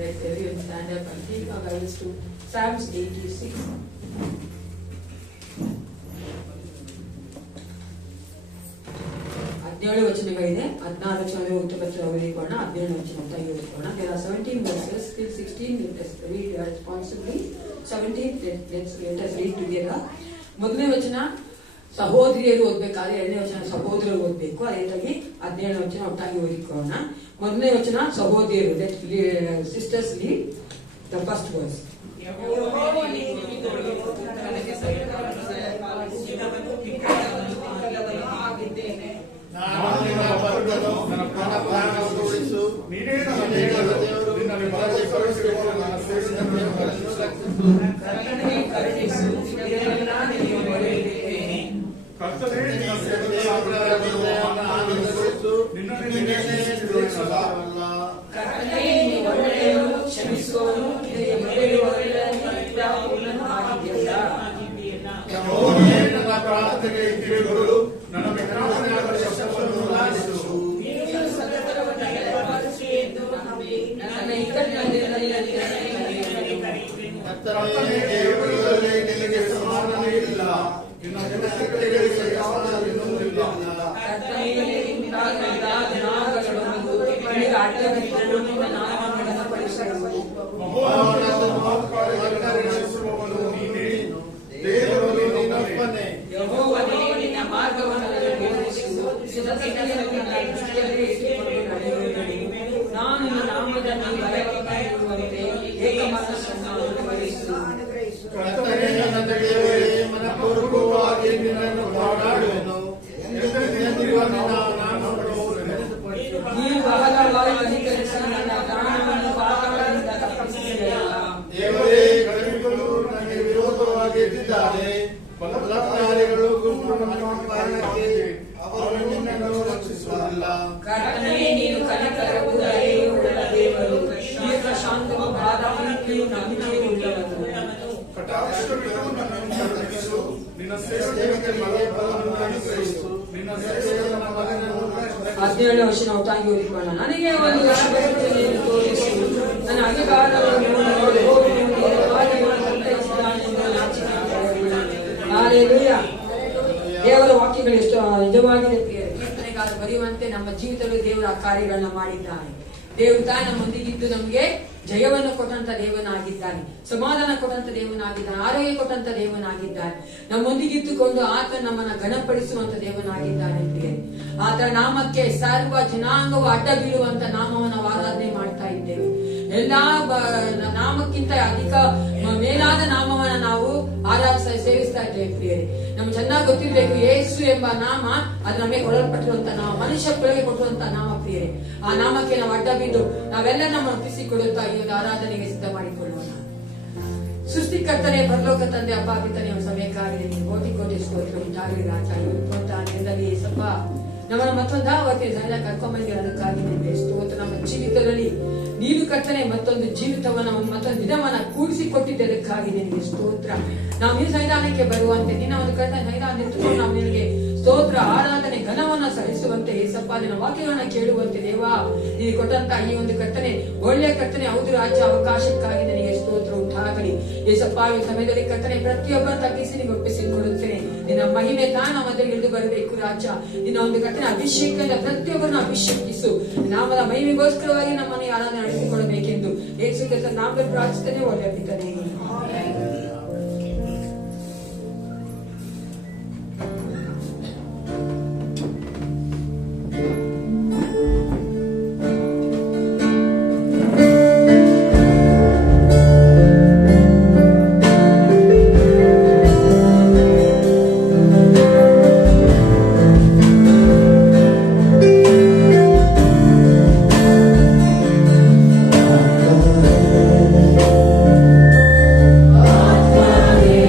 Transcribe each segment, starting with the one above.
Let everyone stand up and take our Bibles to Psalms 86. ಹದಿನೇಳು ವಚನಗಳಿದೆ. 14 ವಚನಗಳು ಉತ್ತರಪತ್ರ ಓದಿಕೊಳ್ಳೋಣ, 17 ವಚನ ಉತ್ತಾಗಿ ಓದಿಕೊಳ್ಳೋಣ. There are 17 verses, still 16. Let us read responsibly. 17, let us read together. ಮೊದಲನೇ ವಚನ ಸಹೋದರಿಯರು ಓದ್ಬೇಕಾದ್ರೆ, ಎರಡನೇ ವಚನ ಸಹೋದರರು ಓದ್ಬೇಕು. ಅದೇ ರೀತಿ 17 ವಚನ ಒಟ್ಟಾಗಿ ಓದಿಕೊಳ್ಳೋಣ. ಮೊದಲನೇ ವಚನ ಸಹೋದರಿಯರು, sisters lead the first verse. ಹದಿನೇಳು ವರ್ಷ ಒಟ್ಟಾಗಿ ಓದಿಕೊಳ್ಳೋಣ. ನನಗೆ ಒಂದು ಶುಭವನ್ನು ತೋರಿಸು, ನನ್ನ ಅಧಿಕಾರವನ್ನು ದೇವರ ವಾಕ್ಯಗಳು ಎಷ್ಟು ನಿಜವಾಗಿದೆ. ಕೀರ್ತನೆಗಾರ ಬರೆಯುವಂತೆ ನಮ್ಮ ಜೀವಿತದಲ್ಲಿ ದೇವರ ಕಾರ್ಯಗಳನ್ನ ಮಾಡಿದ್ದಾನೆ. ದೇವರು ತಾಯಿ ನಮ್ಮೊಂದಿಗಿದ್ದು ನಮಗೆ ಜಯವನ್ನು ಕೊಟ್ಟಂತ ದೇವನಾಗಿದ್ದಾನೆ, ಸಮಾಧಾನ ಕೊಟ್ಟಂತ ದೇವನಾಗಿದ್ದಾನೆ, ಆರೋಗ್ಯ ಕೊಟ್ಟಂತ ದೇವನಾಗಿದ್ದಾನೆ. ನಮ್ಮೊಂದಿಗಿದ್ದುಕೊಂಡು ಆತ ನಮ್ಮನ್ನ ಘನಪಡಿಸುವಂತ ದೇವನಾಗಿದ್ದಾನೆ. ಆತ ನಾಮಕ್ಕೆ ಸರ್ವ ಜನಾಂಗವು ಅಡ್ಡ ಬೀಳುವಂತ ನಾಮವನ್ನು ಆರಾಧನೆ ಮಾಡ್ತಾ ಇದ್ದೇವೆ. ಎಲ್ಲಾ ನಾಮಕ್ಕಿಂತ ಅಧಿಕ ಮೇಲಾದ ನಾಮವನ್ನ ನಾವು ಸೇವಿಸ್ತಾ ಇದ್ದೇವೆ ಪ್ರಿಯರೇ. ನಮ್ಗೆ ಚೆನ್ನಾಗಿ ಗೊತ್ತಿರ್ಬೇಕು, ಯೇಸು ಎಂಬ ನಾಮ ಅದು ನಮಗೆ ಕೊಡಲ್ಪಟ್ಟಿರುವಂತ ನಾಮ, ಮನುಷ್ಯ ಕೊಳಗೆ ಕೊಟ್ಟುವಂತ ನಾಮ ಪ್ರಿಯರೇ. ಆ ನಾಮಕ್ಕೆ ನಾವು ಅಡ್ಡ ಬಿದ್ದು ನಾವೆಲ್ಲ ನಮ್ಮ ಒಪ್ಪಿಸಿಕೊಡುತ್ತಾ ಈ ಒಂದು ಆರಾಧನೆಗೆ ಸಿದ್ಧ ಮಾಡಿಕೊಳ್ಳೋಣ. ಸೃಷ್ಟಿಕರ್ತನೆ, ಪರಲೋಕ ತಂದೆ, ಅಪ್ಪ ಪಿತನೆ, ಸಮಯಕ್ಕಾಗಿದೆ ಕೋಟಿ ಕೋಟಿ ಸ್ತೋತ್ರ ಉಂಟಾಗಲಿ ರಾಜ. ಸ್ವಲ್ಪ ನಮ್ಮನ್ನು ಮತ್ತೊಂದಾವತಿ ಜನ ಕರ್ಕೊಂಬಂದಿರ ಅದಕ್ಕಾಗಿ ನಿಮಗೆ ಸ್ತೋತ್ರ. ನಮ್ಮ ಜೀವಿತದಲ್ಲಿ ನೀನು ಕರ್ತನೆ ಮತ್ತೊಂದು ಜೀವಿತವನ್ನ, ಮತ್ತೊಂದು ದಿನವನ್ನ ಕೂಡಿಸಿಕೊಟ್ಟಿದ್ದೆ, ಅದಕ್ಕಾಗಿ ನಿನಗೆ ಸ್ತೋತ್ರ. ನಾವು ಈ ಸೈದಾನಕ್ಕೆ ಬರುವಂತೆ ನಿನ್ನ ಒಂದು ಕರ್ತನೆ ಸೈದಾನ ನಿಂತುಕೊಂಡು ನಾವು ನಿನಗೆ ಸ್ತೋತ್ರ, ಆರಾಧನೆ, ಘನವನ್ನ ಸಲ್ಲಿಸುವಂತೆ ಏಸಪ್ಪ ನಿನ್ನ ವಾಕ್ಯಗಳನ್ನ ಕೇಳುವಂತೆ ದೇವಾ ನೀನು ಕೊಟ್ಟಂತ ಈ ಒಂದು ಕರ್ತನೆ ಒಳ್ಳೆ ಕರ್ತನೆ ಹೌದು ರಾಜ್ಯ ಅವಕಾಶಕ್ಕಾಗಿ ನನಗೆ ಸ್ತೋತ್ರ ಉಂಟಾಗಲಿ ಏಸಪ್ಪ. ಈ ಸಮಯದಲ್ಲಿ ಕರ್ತನೆ ಪ್ರತಿಯೊಬ್ಬರ ತಗ್ಗಿಸಿ ನಿಮಗೆ ಒಪ್ಪಿಸಿಕೊಡುತ್ತೇನೆ. ನಿನ್ನ ಮಹಿಮೆ ತಾನ ಮಧ್ಯೆ ಇಳಿದು ಬರಬೇಕು ರಾಜ. ನಿನ್ನ ಒಂದು ಕರ್ತನೆ ಅಭಿಷೇಕದಿಂದ ಪ್ರತಿಯೊಬ್ಬರನ್ನ ಅಭಿಷೇಕಿಸು. ನಾಮದ ಮಹಿಮೆಗೋಸ್ಕರವಾಗಿ ನಮ್ಮನ್ನು ಆರಾಧನೆ ನಡೆಸಿಕೊಳ್ಳಬೇಕೆಂದು ಯೇಸು ಕ್ರಿಸ್ತನ ನಾಮದಲ್ಲಿ ಪ್ರಾರ್ಥಿಸುತ್ತೇನೆ. ಒಳ್ಳೆಯ ಪಿತನೇ. Yeah.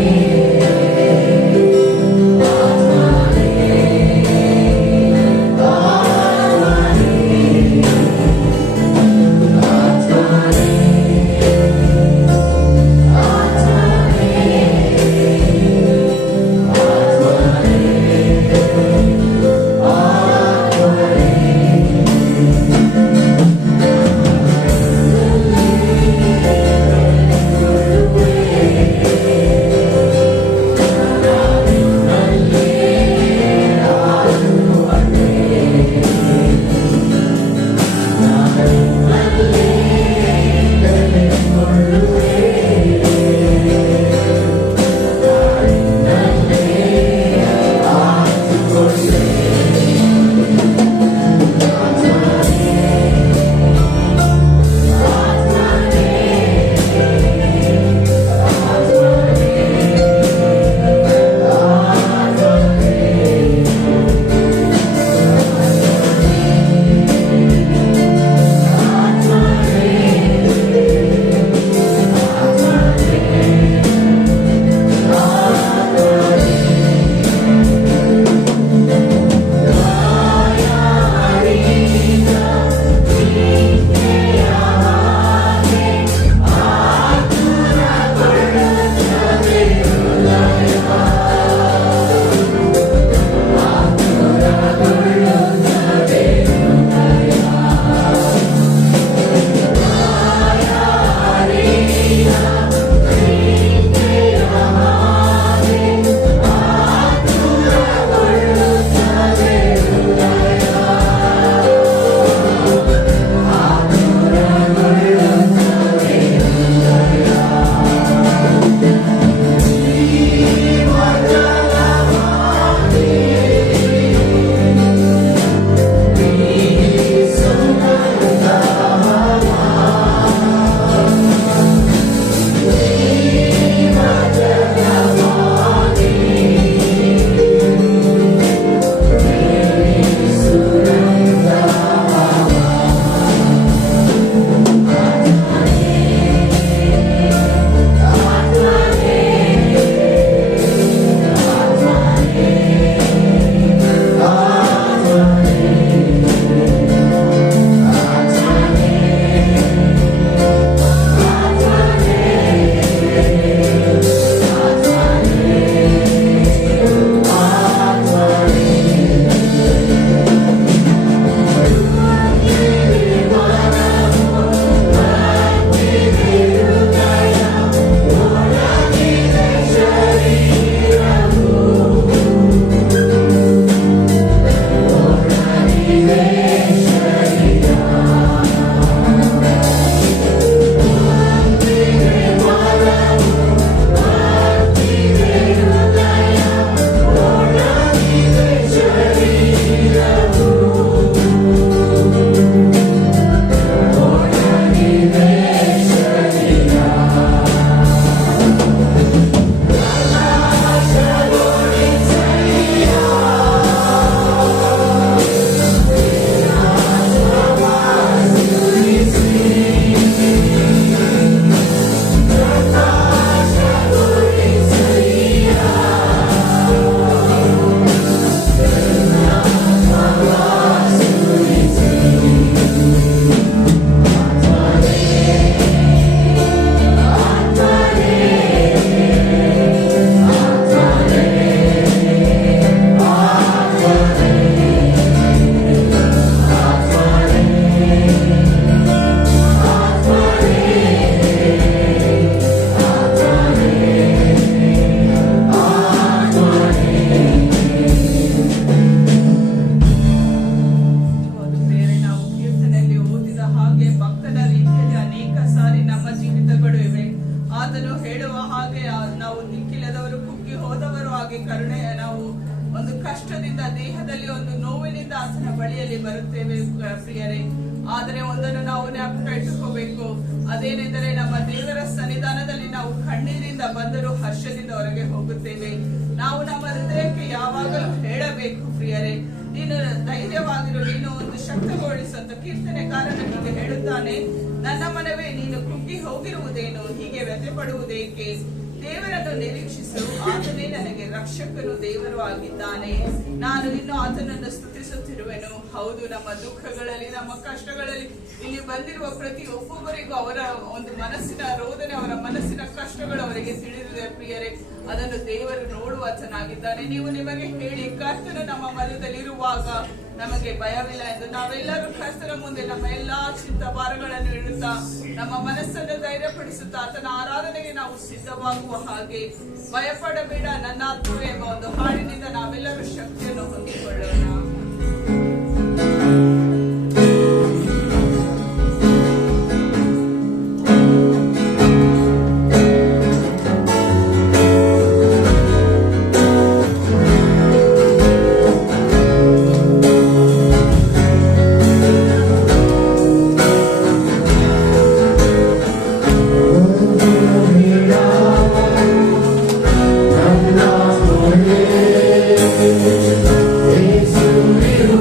ಹಾಗೆ ನಾವು ದಿಕ್ಕಿಲ್ಲದವರು, ಕುಗ್ಗಿ ಹೋದವರು ಹಾಗೆ ಕರುಣೆಯ ನಾವು ಒಂದು ಕಷ್ಟದಿಂದ, ದೇಹದಲ್ಲಿ ಒಂದು ನೋವಿನಿಂದ ಆತನ ಬಳಿಯಲ್ಲಿ ಬರುತ್ತೇವೆ ಪ್ರಿಯರೇ. ಆದರೆ ಒಂದನ್ನು ನಾವು ಜ್ಞಾಪಕ ಇಟ್ಟುಕೋಬೇಕು, ಅದೇನೆಂದರೆ ನಮ್ಮ ದೇವರ ಸನ್ನಿಧಾನದಲ್ಲಿ ನಾವು ಕಣ್ಣೀರಿಂದ ಬಂದರೂ ಹರ್ಷದಿಂದ ಹೊರಗೆ ಹೋಗುತ್ತೇವೆ. ನಾವು ನಮ್ಮ ಹೃದಯಕ್ಕೆ ಯಾವಾಗಲೂ ಹೇಳಬೇಕು, ಪ್ರಿಯರೇ ನೀನು ಧೈರ್ಯವಾಗಿರು, ನೀನು ಒಂದು ಶಕ್ತಗೊಳಿಸಂತ ಕೀರ್ತನೆಗಾರನಿಗೆ ಹೇಳುತ್ತಾನೆ, ನನ್ನ ಮನವೇ ನೀನು ಕುಗ್ಗಿ ಹೋಗಿರುವುದೇನು, ಹೀಗೆ ವ್ಯಥೆ ಪಡುವುದೇಕೆ? ದೇವರನ್ನು ನಿರೀಕ್ಷಿಸು, ಆತನೇ ನನಗೆ ರಕ್ಷಕನು, ದೇವರು ಆಗಿದ್ದಾನೆ. ನಾನು ಇನ್ನು ಆತನನ್ನು ಸ್ತುತಿಸುತ್ತಿರುವೆನು. ಹೌದು, ನಮ್ಮ ದುಃಖಗಳಲ್ಲಿ, ನಮ್ಮ ಕಷ್ಟಗಳಲ್ಲಿ ಇಲ್ಲಿ ಬಂದಿರುವ ಪ್ರತಿ ಒಬ್ಬೊಬ್ಬರಿಗೂ ಅವರ ಒಂದು ಮನಸ್ಸಿನ ರೋದನೆ, ಅವರ ಮನಸ್ಸಿನ ಕಷ್ಟಗಳು ಅವರಿಗೆ ತಿಳಿದಿದೆ ಪ್ರಿಯರೇ. ಅದನ್ನು ದೇವರು ನೋಡುವಾತನಾಗಿದ್ದಾನೆ. ನೀವು ನಿಮಗೆ ಹೇಳಿ, ಕರ್ತನು ನಮ್ಮ ಮಧ್ಯದಲ್ಲಿರುವಾಗ ನಮಗೆ ಭಯವಿಲ್ಲ ಎಂದು. ನಾವೆಲ್ಲರೂ ಕರ್ತನ ಮುಂದೆ ನಮ್ಮ ಎಲ್ಲಾ ಚಿಂತ ಭಾರಗಳನ್ನು ಇಡುತ್ತಾ, ನಮ್ಮ ಮನಸ್ಸನ್ನು ಧೈರ್ಯಪಡಿಸುತ್ತಾ ಆತನ ಆರಾಧನೆಗೆ ನಾವು ಸಿದ್ಧವಾಗುವ ಹಾಗೆ, ಭಯಪಡಬೇಡ ನನ್ನ ಆತ್ಮವೇ ಎಂಬ ಒಂದು ಹಾಡಿನಿಂದ ನಾವೆಲ್ಲರೂ ಶಕ್ತಿಯನ್ನು ಹೊಂದಿಕೊಳ್ಳೋಣ. You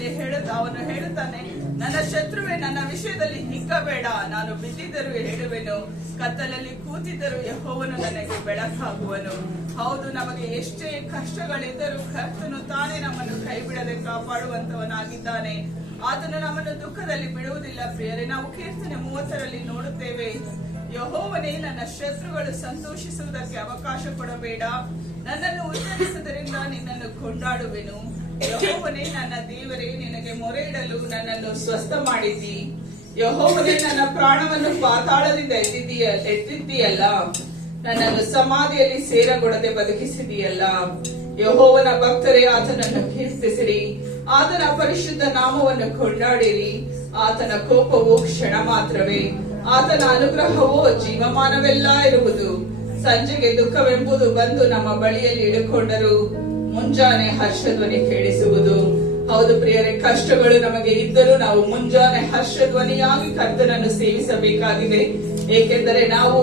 ವಾಕ್ಯದಲ್ಲಿ ಅವನು ಹೇಳುತ್ತಾನೆ, ನನ್ನ ಶತ್ರುವೆ ನನ್ನ ವಿಷಯದಲ್ಲಿ ಹಿಗ್ಗಬೇಡ, ನಾನು ಬಿದ್ದಿದ್ದರೂ ಹೇಳುವೆನು, ಕತ್ತಲಲ್ಲಿ ಕೂತಿದ್ದರೂ ಯೆಹೋವನು ನನಗೆ ಬೆಳಕಾಗುವನು. ಹೌದು, ನಮಗೆ ಎಷ್ಟೇ ಕಷ್ಟಗಳಿದ್ದರೂ ಕರ್ತನು ತಾನೇ ನಮ್ಮನ್ನು ಕೈ ಬಿಡದೆ ಕಾಪಾಡುವಂತವನಾಗಿದ್ದಾನೆ. ಆತನು ನಮ್ಮನ್ನು ದುಃಖದಲ್ಲಿ ಬಿಡುವುದಿಲ್ಲ ಪ್ರಿಯರೇ. ನಾವು ಕೀರ್ತನೆ 30ರಲ್ಲಿ ನೋಡುತ್ತೇವೆ, ಯೆಹೋವನೇ ನನ್ನ ಶತ್ರುಗಳು ಸಂತೋಷಿಸುವುದಕ್ಕೆ ಅವಕಾಶ ಕೊಡಬೇಡ, ನನ್ನನ್ನು ಉತ್ತರಿಸುವುದರಿಂದ ನಿನ್ನನ್ನು ಕೊಂಡಾಡುವೆನು. ಯೆಹೋವನೇ ನನ್ನ ದೇವರೇ, ನಿನಗೆ ಮೊರೆ ಇಡಲು ನನ್ನನ್ನು ಸ್ವಸ್ಥ ಮಾಡಿದ್ದಿ. ಯೆಹೋವನೇ ನನ್ನ ಪ್ರಾಣವನ್ನು ಪಾತಾಳದಿಂದ ಎತ್ತಿದ್ದೀಯಲ್ಲ, ನನ್ನನ್ನು ಸಮಾಧಿಯಲ್ಲಿ ಸೇರಗೊಡದೆ ಬದುಕಿಸಿದೀಯಲ್ಲ. ಯೆಹೋವನ ಭಕ್ತರೇ ಆತನನ್ನು ಕೀರ್ತಿಸಿರಿ, ಆತನ ಪರಿಶುದ್ಧ ನಾಮವನ್ನು ಕೊಂಡಾಡಿರಿ. ಆತನ ಕೋಪವು ಕ್ಷಣ ಮಾತ್ರವೇ, ಆತನ ಅನುಗ್ರಹವೋ ಜೀವಮಾನವೆಲ್ಲ ಇರುವುದು. ಸಂಜೆಗೆ ದುಃಖವೆಂಬುದು ಬಂದು ನಮ್ಮ ಬಳಿಯಲ್ಲಿ ಇಳುಕೊಂಡರು, ಮುಂಜಾನೆ ಹರ್ಷಧ್ವನಿ ಕೇಳಿಸುವುದು. ಹೌದು ಪ್ರಿಯರೇ, ಕಷ್ಟಗಳು ನಮಗೆ ಇದ್ದರೂ ನಾವು ಮುಂಜಾನೆ ಹರ್ಷಧ್ವನಿಯಾಗಿ ಕರ್ತನನ್ನು ಸೇವಿಸಬೇಕಾಗಿದೆ. ಏಕೆಂದರೆ ನಾವು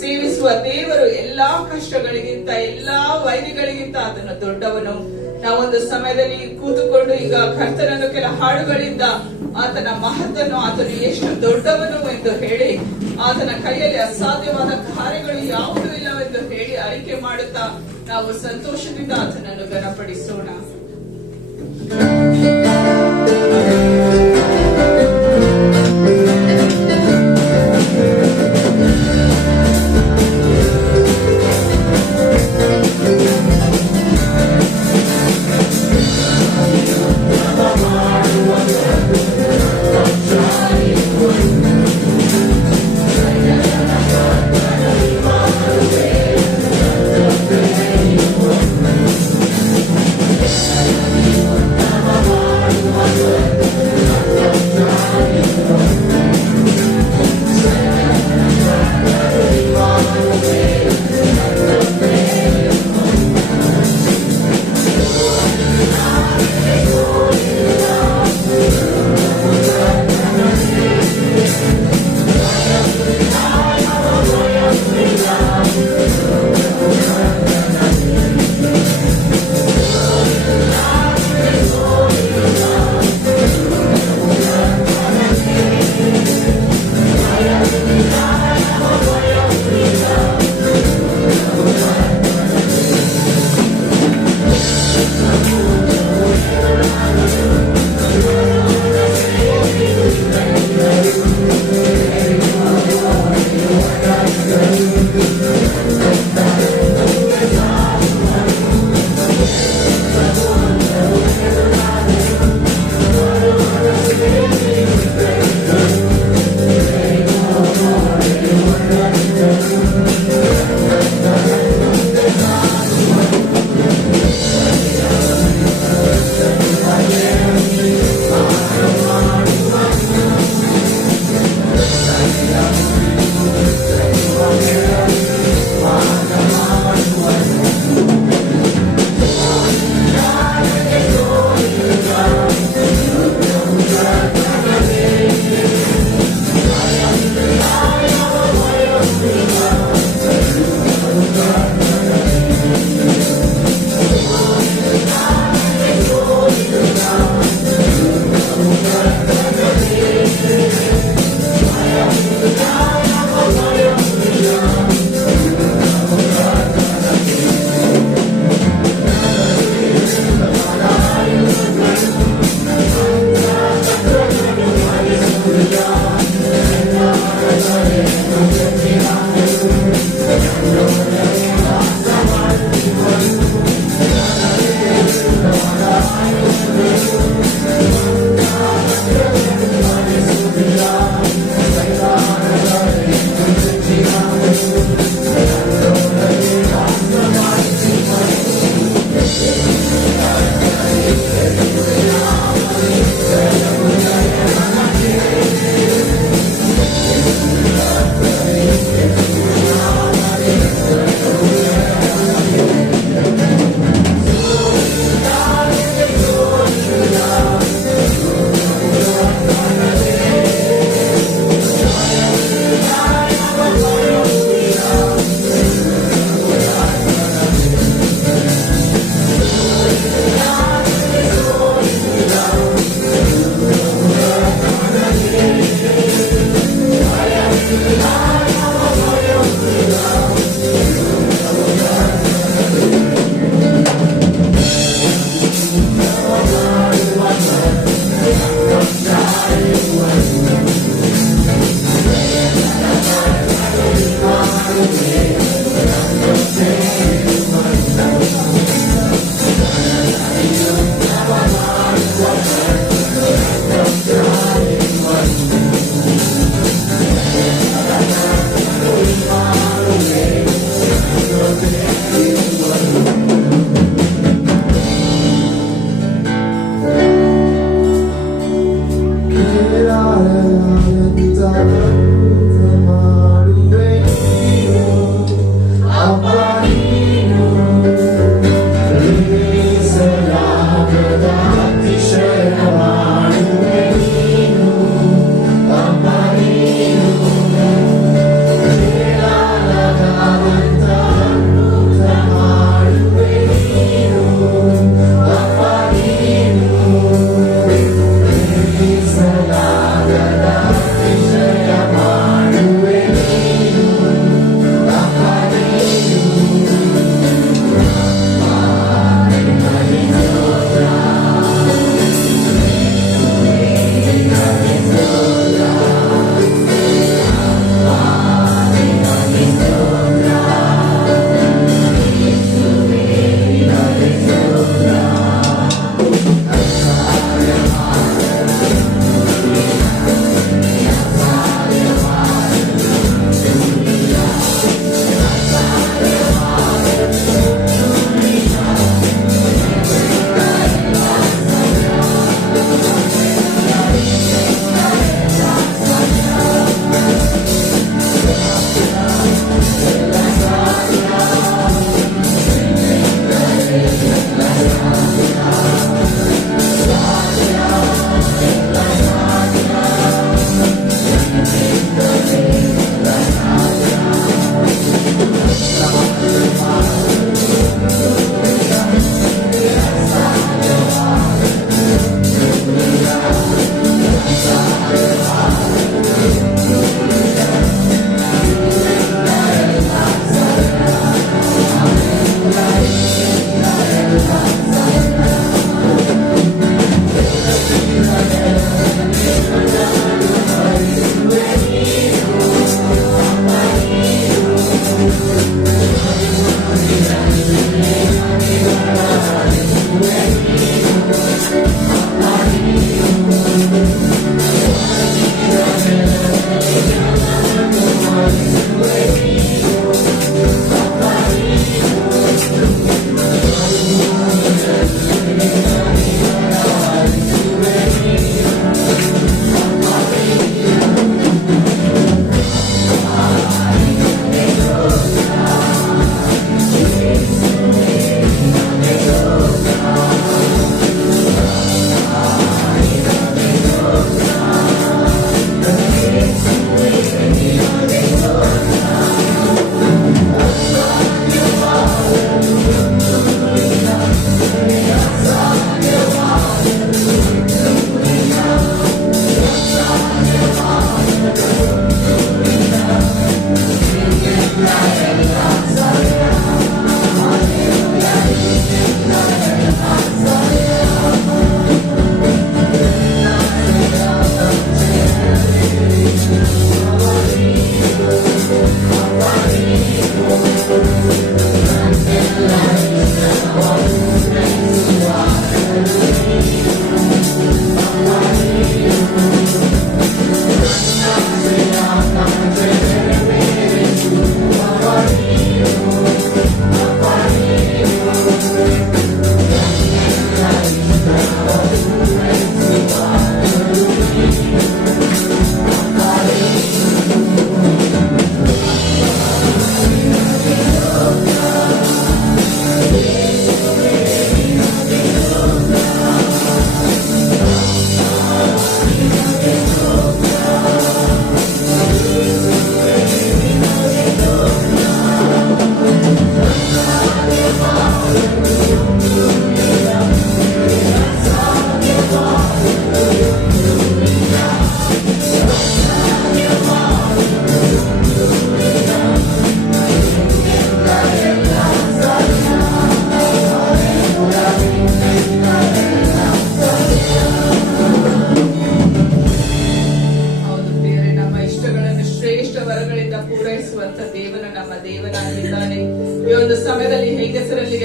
ಸೇವಿಸುವ ದೇವರು ಎಲ್ಲಾ ಕಷ್ಟಗಳಿಗಿಂತ, ಎಲ್ಲಾ ವೈರಿಗಳಿಗಿಂತ ಆತನು ದೊಡ್ಡವನು. ನಾವೊಂದು ಸಮಯದಲ್ಲಿ ಕೂತುಕೊಂಡು ಈಗ ಕರ್ತನನ್ನು ಕೆಲ ಹಾಡುಗಳಿಂದ ಆತನ ಮಹತ್ತನ್ನು, ಆತನು ಎಷ್ಟು ದೊಡ್ಡವನು ಎಂದು ಹೇಳಿ, ಆತನ ಕೈಯಲ್ಲಿ ಅಸಾಧ್ಯವಾದ ಕಾರ್ಯಗಳು ಯಾವುದೂ ಇಲ್ಲವೆಂದು ಹೇಳಿ ಅರಿಕೆ ಮಾಡುತ್ತಾ ನಾವು ಸಂತೋಷದಿಂದ ಆತನನ್ನು ಘನಪಡಿಸೋಣ. Come on.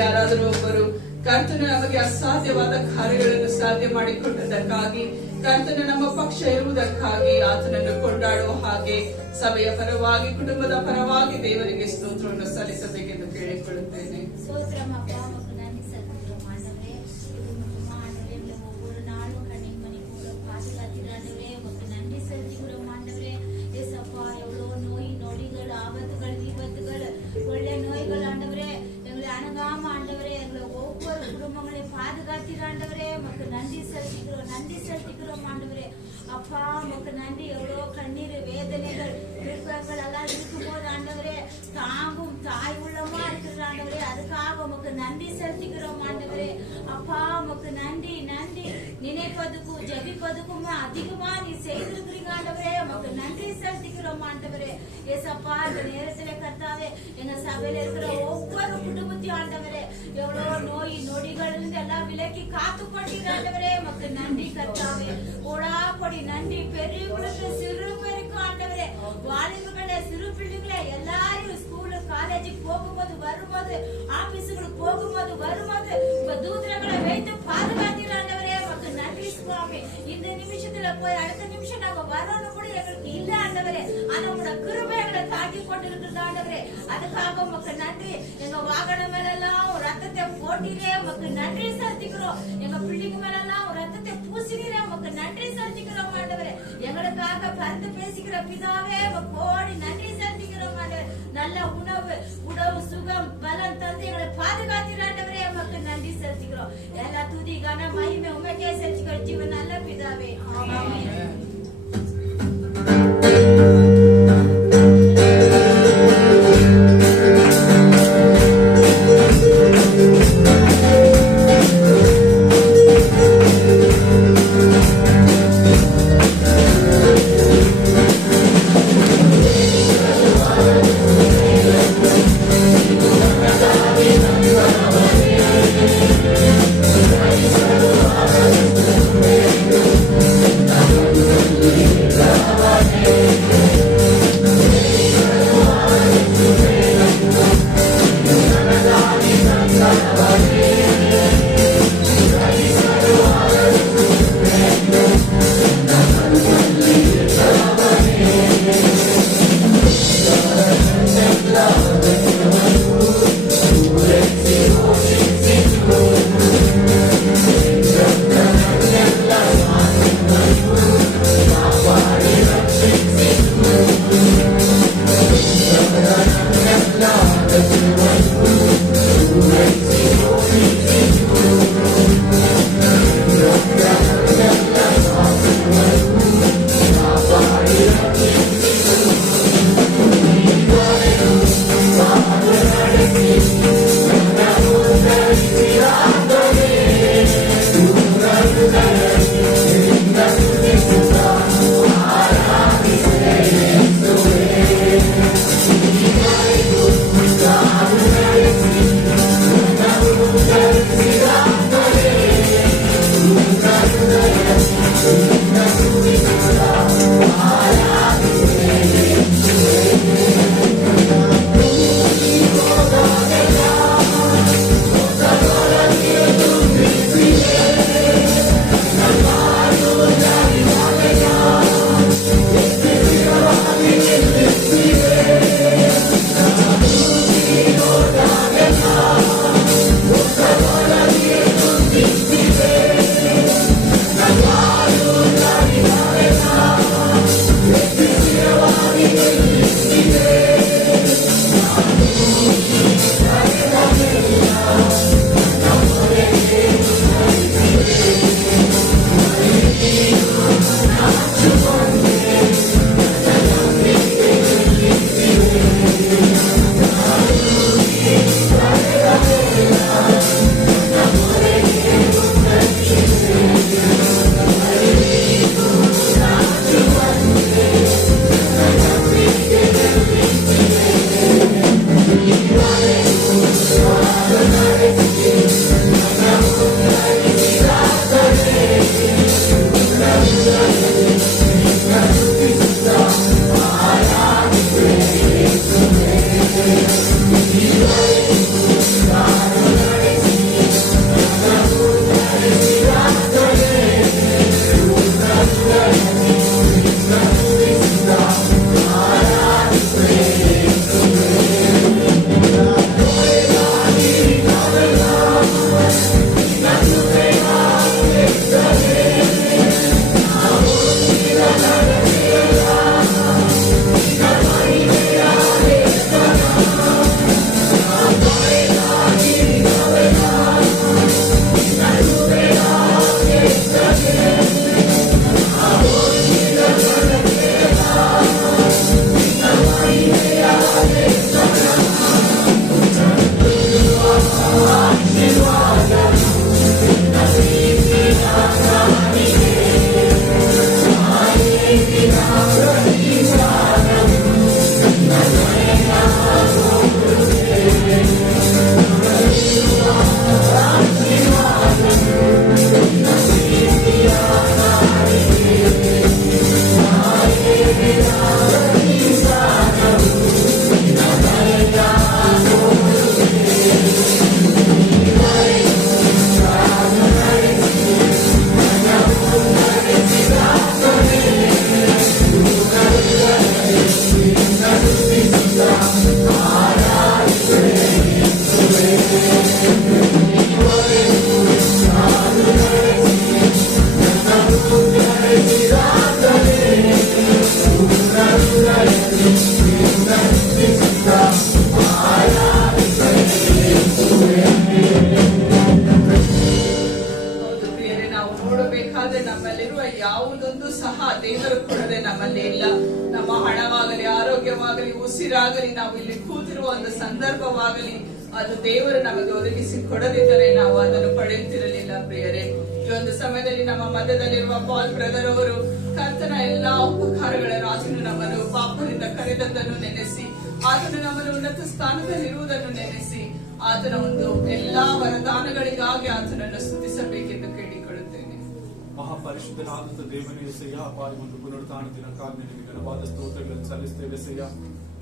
ಯಾರಾದರೂ ಒಬ್ಬರು ಕರ್ತನು ನಮಗೆ ಅಸಾಧ್ಯವಾದ ಕಾರ್ಯಗಳನ್ನು ಸಾಧ್ಯ ಮಾಡಿಕೊಟ್ಟದಕ್ಕಾಗಿ, ಕರ್ತನು ನಮ್ಮ ಪಕ್ಷ ಇರುವುದಕ್ಕಾಗಿ ಆತನನ್ನು ಕೊಂಡಾಡುವ ಹಾಗೆ ಸಭೆಯ ಪರವಾಗಿ, ಕುಟುಂಬದ ಪರವಾಗಿ ದೇವರಿಗೆ ಸ್ತೋತ್ರವನ್ನು ಸಲ್ಲಿಸಬೇಕೆಂದು ಕೇಳಿಕೊಳ್ಳುತ್ತೇನೆ. ஒவ்வொரு நோய்கள் ஆண்டவரே எங்களை அணுகாம ஆண்டவரே எங்களை ஒவ்வொரு குடும்பங்களையும் பாதுகாத்தீர் ஆண்டவரே. உமக்கு நன்றி செலுத்திக்கிறோம் ஆண்டவரே. அப்பா உமக்கு நன்றி. எவ்வளோ கண்ணீர் வேதனைகள் விருப்பங்கள் எல்லாம் இருக்கும் போது ஆண்டவரே தாங்கும் தாய் உள்ளமா இருக்கிற ஆண்டவரே, அதுக்காக உமக்கு நன்றி செலுத்திக்கிறோம் ஆண்டவரே. அப்பா உமக்கு நன்றி. நினைப்பதுக்கும் ஜெபிப்பதுக்கும் அதிகமா நீ செய்திருக்கிறீங்க ஆண்டவரே. உமக்கு நன்றி செலுத்திக்கிறோம் ஆண்டவரே. ஏசப்பா இந்த நேரத்துல கர்த்தாவே எங்க சபையில இருக்கிற ஒவ்வொரு குடும்பத்தையும் ஆண்டவரே எவ்வளவு நோய் நொடிகள் எல்லாம் விலக்கி காத்து கொண்டீங்க ஆண்டவரே. உமக்கு நன்றி கர்த்தாவே. ஓடா கொடி நன்றி. பெரியவங்களுக்கு சிறு பேருக்கும் ஆண்டவரே, வாலிபர்களே சிறு பிள்ளைகளே எல்லாரும் ஸ்கூலு காலேஜுக்கு போகும்போது வரும்போது, ஆபீஸுகளுக்கு போகும்போது வரும்போது உங்க தூதர்களை வைத்து பாதுகாத்தீர் ஆண்டவரே. உமக்கு நன்றி சுவாமி. இந்த நிமிஷத்துல போய் அடுத்த நிமிஷம் நாங்க வரணும் கூட எங்களுக்கு இல்ல ஆண்டவரே, ஆனா உங்களோட கிருபை எங்களை தாக்கி கொண்டிருக்கிறது ஆண்டவரே. அதுக்காக உமக்கு நன்றி. எங்க வாகனம் மேல எல்லாம் ரத்தத்தை போட்டீரே, உமக்கு நன்றி செலுத்திக்கிறோம். எங்க பிள்ளைங்க மேல எல்லாம் ரத்தத்தை பூசினீரே, உமக்கு நன்றி செலுத்திக்கிறோம் ஆண்டவரே. எங்களுக்காக பரிந்து பேசிக்கிற பிதாவே கோடி நன்றி செலுத்திக்கிறோம் ஆண்டவரே. நல்ல உணவு சுகம் பலம் தந்து எங்களை பாதுகாத்தீர் ஆண்டவரே. உமக்கு நன்றி செலுத்திக்கிறோம். எல்லா துதி கன மகிமை உமக்கே செலுத்திக்கிறோம் ஜீவன் நல்ல பிதாவே. ஆமென். ನಮ್ಮಲ್ಲಿರುವ ಯಾವುದೊಂದು ಸಹ ದೇವರು ಕೊಡದೆ ನಮ್ಮಲ್ಲಿ ಇಲ್ಲ. ನಮ್ಮ ಹಣವಾಗಲಿ, ಆರೋಗ್ಯವಾಗಲಿ, ಉಸಿರಾಗಲಿ, ನಾವು ಇಲ್ಲಿ ಕೂತಿರುವ ಒಂದು ಸಂದರ್ಭವಾಗಲಿ, ಅದು ದೇವರು ನಮಗೆ ಒದಗಿಸಿ ಕೊಡದಿದ್ದರೆ ನಾವು ಅದನ್ನು ಪಡೆಯುತ್ತಿರಲಿಲ್ಲ ಪ್ರಿಯರೇ. ಈ ಒಂದು ಸಮಯದಲ್ಲಿ ನಮ್ಮ ಮಧ್ಯದಲ್ಲಿರುವ ಪಾಲ್ ಬ್ರದರ್ ಅವರು ಕರ್ತನ ಎಲ್ಲಾ ಉಪಕಾರಗಳನ್ನು, ಆತನು ನಮ್ಮನ್ನು ಪಾಪದಿಂದ ಕರೆದದ್ದನ್ನು ನೆನೆಸಿ, ಆತನು ನಮ್ಮನ್ನು ಉನ್ನತ ಸ್ಥಾನದಲ್ಲಿರುವುದನ್ನು ನೆನೆಸಿ, ಆತನ ಒಂದು ಎಲ್ಲಾ ವರದಾನಗಳಿಗಾಗಿ ಆತನನ್ನು ಸ್ತುತಿಸಬೇಕೆಂದು ಕೇಳಿಕೊಳ್ಳುತ್ತೇನೆ. ಮಹಾಪರಿಶುದ್ಧನಾದಂತ ದೇವನೇ ಸಯ್ಯ, ಅಪ್ಪ ಈ ಒಂದು ಪುನರುತ್ಥಾನ ದಿನಕ್ಕಾಗಿ ನಿನಗೆ ಘನವಾದ ಸ್ತೋತ್ರಗಳನ್ನು ಸಲ್ಲಿಸ್ತೇವೆ ಸಯ್ಯ.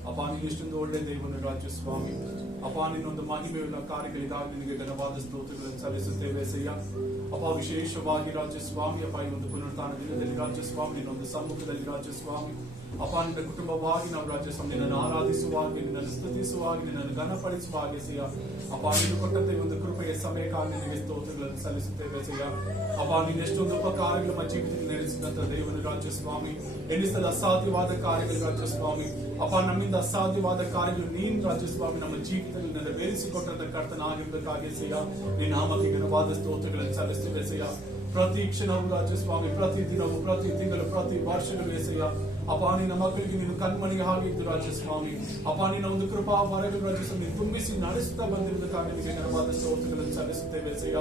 ಅಪ್ಪ ನೀನು ಎಷ್ಟೊಂದು ಒಳ್ಳೆ ದೇವನ ರಾಜ್ಯ ಸ್ವಾಮಿ. ಅಪ್ಪ ನಿನ್ನೊಂದು ಮಹಿಮೆಯುಳ್ಳ ಕಾರ್ಯಗಳಿಗಾಗಿ ನಿನಗೆ ಘನವಾದ ಸ್ತೋತ್ರಗಳನ್ನು ಸಲ್ಲಿಸುತ್ತೇವೆ ಸಯ್ಯ. ಅಪ್ಪ ವಿಶೇಷವಾಗಿ ರಾಜ್ಯ ಸ್ವಾಮಿ, ಅಪ್ಪ ಈ ಒಂದು ಪುನರುತ್ಥಾನ ದಿನದಲ್ಲಿ ರಾಜ್ಯ ಸ್ವಾಮಿ ನಿನ್ನೊಂದು ಸಮ್ಮುಖದಲ್ಲಿ ರಾಜ್ಯ ಸ್ವಾಮಿ, ಅಪ್ಪ ನಿನ್ನ ಕುಟುಂಬವಾಗಿ ನಾವು ರಾಜ್ಯ ಸ್ವಾಮಿ ನಿನ್ನನ್ನು ಆರಾಧಿಸುವಾಗಿ, ನಿನ್ನನ್ನು ಸ್ತುತಿಸುವಾಗಿ, ನಿನ್ನನ್ನು ಘನಪಡಿಸುವಾಗಿ ಸಯ್ಯ. ಅಪ್ಪ ನೀನು ಕೊಟ್ಟಂತೆ ಒಂದು ಕೃಪೆಯ ಸಮಯಕ್ಕಾಗಿ ನಿನಗೆ ಸ್ತೋತ್ರಗಳನ್ನು ಸಲ್ಲಿಸುತ್ತೇವೆ ಸಯ್ಯ. ಅಪ್ಪ ನೀನು ಎಷ್ಟೊಂದು ಉಪಕಾರಗಳು ನಮ್ಮ ಜೀವಿತದಲ್ಲಿ ನೆಲೆಸಿದಂತ ದೇವನ ರಾಜ್ಯ ಸ್ವಾಮಿ, ಎನ್ನಿಸದ ಅಸಾಧ್ಯವಾದ ಕಾರ್ಯಗಳು ರಾಜ್ಯ ಸ್ವಾಮಿ. ಅಪ್ಪ ನಮ್ಮಿಂದ ಅಸಾಧ್ಯವಾದ ಕಾರ್ಯಗಳು ನೀನು ರಾಜ್ಯ ಸ್ವಾಮಿ ನಮ್ಮ ಜೀವಿತದಲ್ಲಿ ನೆರವೇರಿಸಿಕೊಟ್ಟಂತ ಕರ್ತನಾಗಿರುವುದಕ್ಕಾಗಿ ಸಯ್ಯ ನಿನ್ನ ನಾಮಕ್ಕೆ ಘನವಾದ ಸ್ತೋತ್ರಗಳನ್ನು ಸಲ್ಲಿಸುತ್ತೇವೆ ಸಯ್ಯ. ಪ್ರತಿ ಕ್ಷಣವು ರಾಜ್ಯ ಸ್ವಾಮಿ, ಪ್ರತಿ ದಿನವೂ, ಪ್ರತಿ ತಿಂಗಳು, ಪ್ರತಿ ವರ್ಷಗಳು ಸಯ್ಯ. ಅಪ್ಪ ನಿನ್ನ ಮಕ್ಕಳಿಗೆ ನೀನು ಕಣ್ಮಣಿಗೆ ಹಾಗಿದ್ದು ರಾಜ್ಯ ಸ್ವಾಮಿ. ಅಪ್ಪ ನಿನ್ನ ಒಂದು ಕೃಪಾ ವರಗಳು ರಾಜ್ಯ ಸ್ವಾಮಿ ತುಂಬಿಸಿ ನಡೆಸುತ್ತಾ ಬಂದಿರುವುದಕ್ಕಾಗಿ ನಿಮಗೆ ಘನವಾದ ಸ್ತೋತ್ರಗಳನ್ನು ಸಲ್ಲಿಸುತ್ತೇವೆ ಸಯ್ಯ.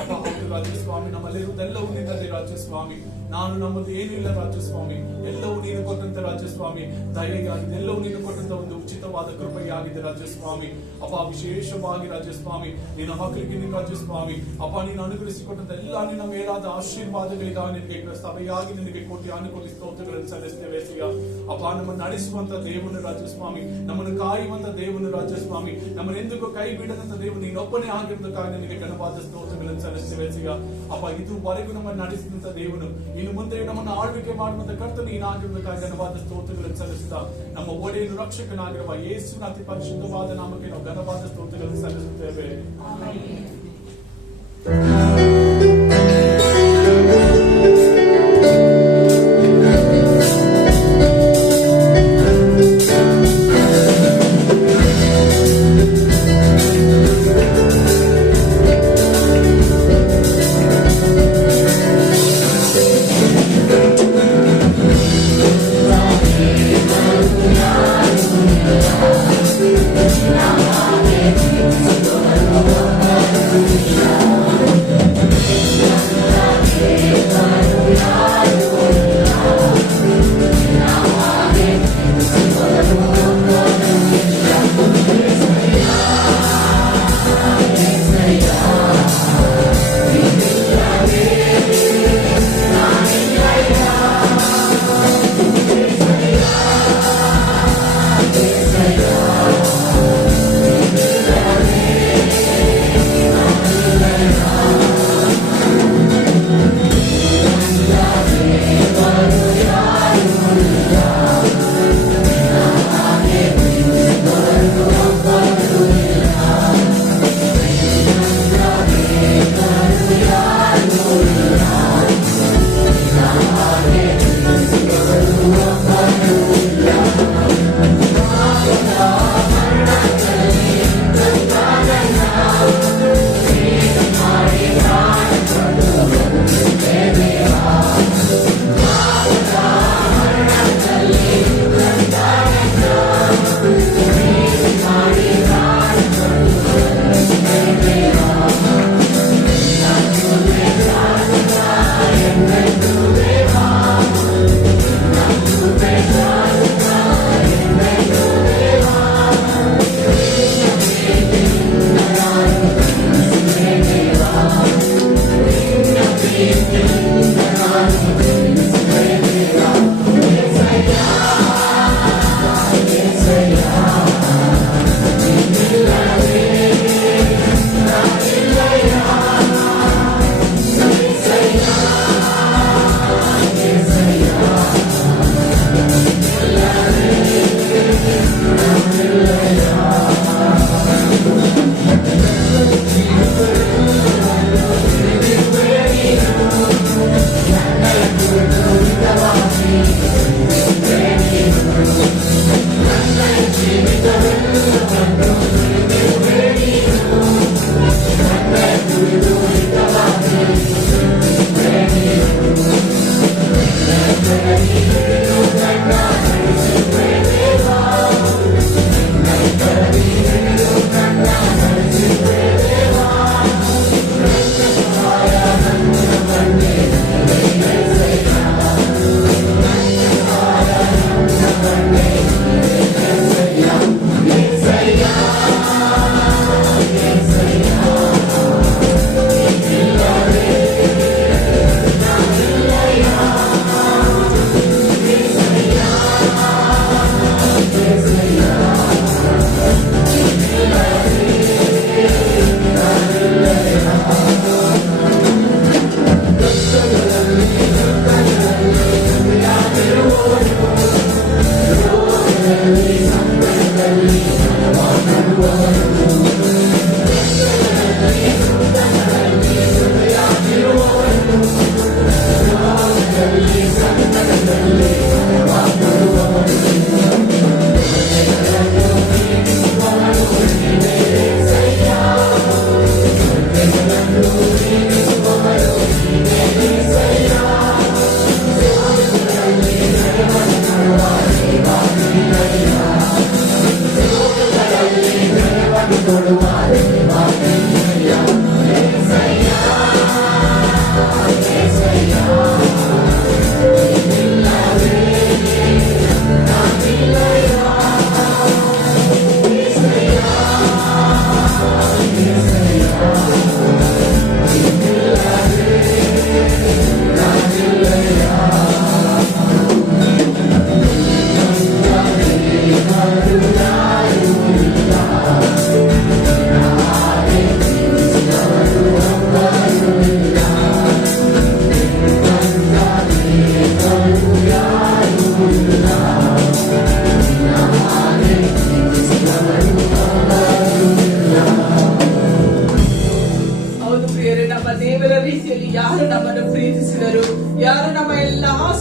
ಅಪ್ಪ ಹೌದು ರಾಜ್ಯ ಸ್ವಾಮಿ, ನಮ್ಮಲ್ಲಿರುವುದೆಲ್ಲವೂ ನಿನ್ನದೇ ರಾಜ್ಯ ಸ್ವಾಮಿ. ನಾನು ನಮ್ಮದು ಏನೂ ಇಲ್ಲ ರಾಜ್ಯ ಸ್ವಾಮಿ, ಎಲ್ಲವೂ ನೀನು ಕೊಟ್ಟಂತ ರಾಜ್ಯ ಸ್ವಾಮಿ ದಯೆಯಾಗಿದೆ, ಎಲ್ಲವೂ ನೀನು ಕೊಟ್ಟಂತ ಒಂದು ಉಚಿತವಾದ ಕೃಪೆಯಾಗಿದೆ ರಾಜ್ಯ ಸ್ವಾಮಿ. ಅಪ್ಪ ವಿಶೇಷವಾಗಿ ರಾಜ್ಯ ಸ್ವಾಮಿ ನಿನ್ನ ಮಕ್ಕಳಿಗೆ ನೀನು ರಾಜ್ಯ ಸ್ವಾಮಿ, ಅಪ್ಪ ನೀನು ಅನುಗ್ರಹಿಸಿಕೊಟ್ಟಂತ ಎಲ್ಲ ನಿನ್ನ ಮೇಲಾದ ಆಶೀರ್ವಾದಗಳಿಗಾಗಿ ನಿನಗೆ ಸಭೆಯಾಗಿ ನಿನಗೆ ಕೋಟಿ ಅನುಕೂಲ ಸ್ತೋತ್ರಗಳನ್ನು ಸಲ್ಲಿಸ್ತೇವೆ ಸಯ್ಯ. ಅಪ್ಪ ನಮ್ಮನ್ನು ನಡೆಸುವಂತ ದೇವನು ರಾಜ್ಯ ಸ್ವಾಮಿ, ನಮ್ಮನ್ನು ಕಾಯುವಂತ ದೇವನು ರಾಜ್ಯ ಸ್ವಾಮಿ, ನಮ್ಮನ್ನು ಎಂದಿಗೂ ಕೈ ಬಿಡದಂತ ದೇವನು ನೀನೊಬ್ಬನೇ ಆಗಿರುವುದಕ್ಕಾಗಿ ನಿನಗೆ ಘನವಾದ ಸ್ತೋತ್ರಗಳನ್ನು ಸಲ್ಲಿಸ್ತೇವೆ ಸಯ್ಯ. ಅಪ್ಪ ಇದುವರೆಗೂ ನಮ್ಮನ್ನು ನಡೆಸಿದಂತ ದೇವನು, ಇನ್ನು ಮುಂದೆ ನಮ್ಮನ್ನು ಆಳ್ವಿಕೆ ಮಾಡುವಂತ ಕರ್ತನು ನೀನಾಗಿರುವುದಕ್ಕಾಗಿ ಘನವಾದ ಸ್ತೋತ್ರಗಳನ್ನು ಸಲ್ಲಿಸಿದ ನಮ್ಮ ಒಡೆಯನು ರಕ್ಷಕನಾಗಿರುವ ಯೇಸುವಿನ ಅತಿ ಪರಿಶುದ್ಧವಾದ ನಾಮಕ್ಕೆ ನಾವು ಘನವಾದ ಸ್ತೋತ್ರಗಳನ್ನು ಸಲ್ಲಿಸುತ್ತೇವೆ.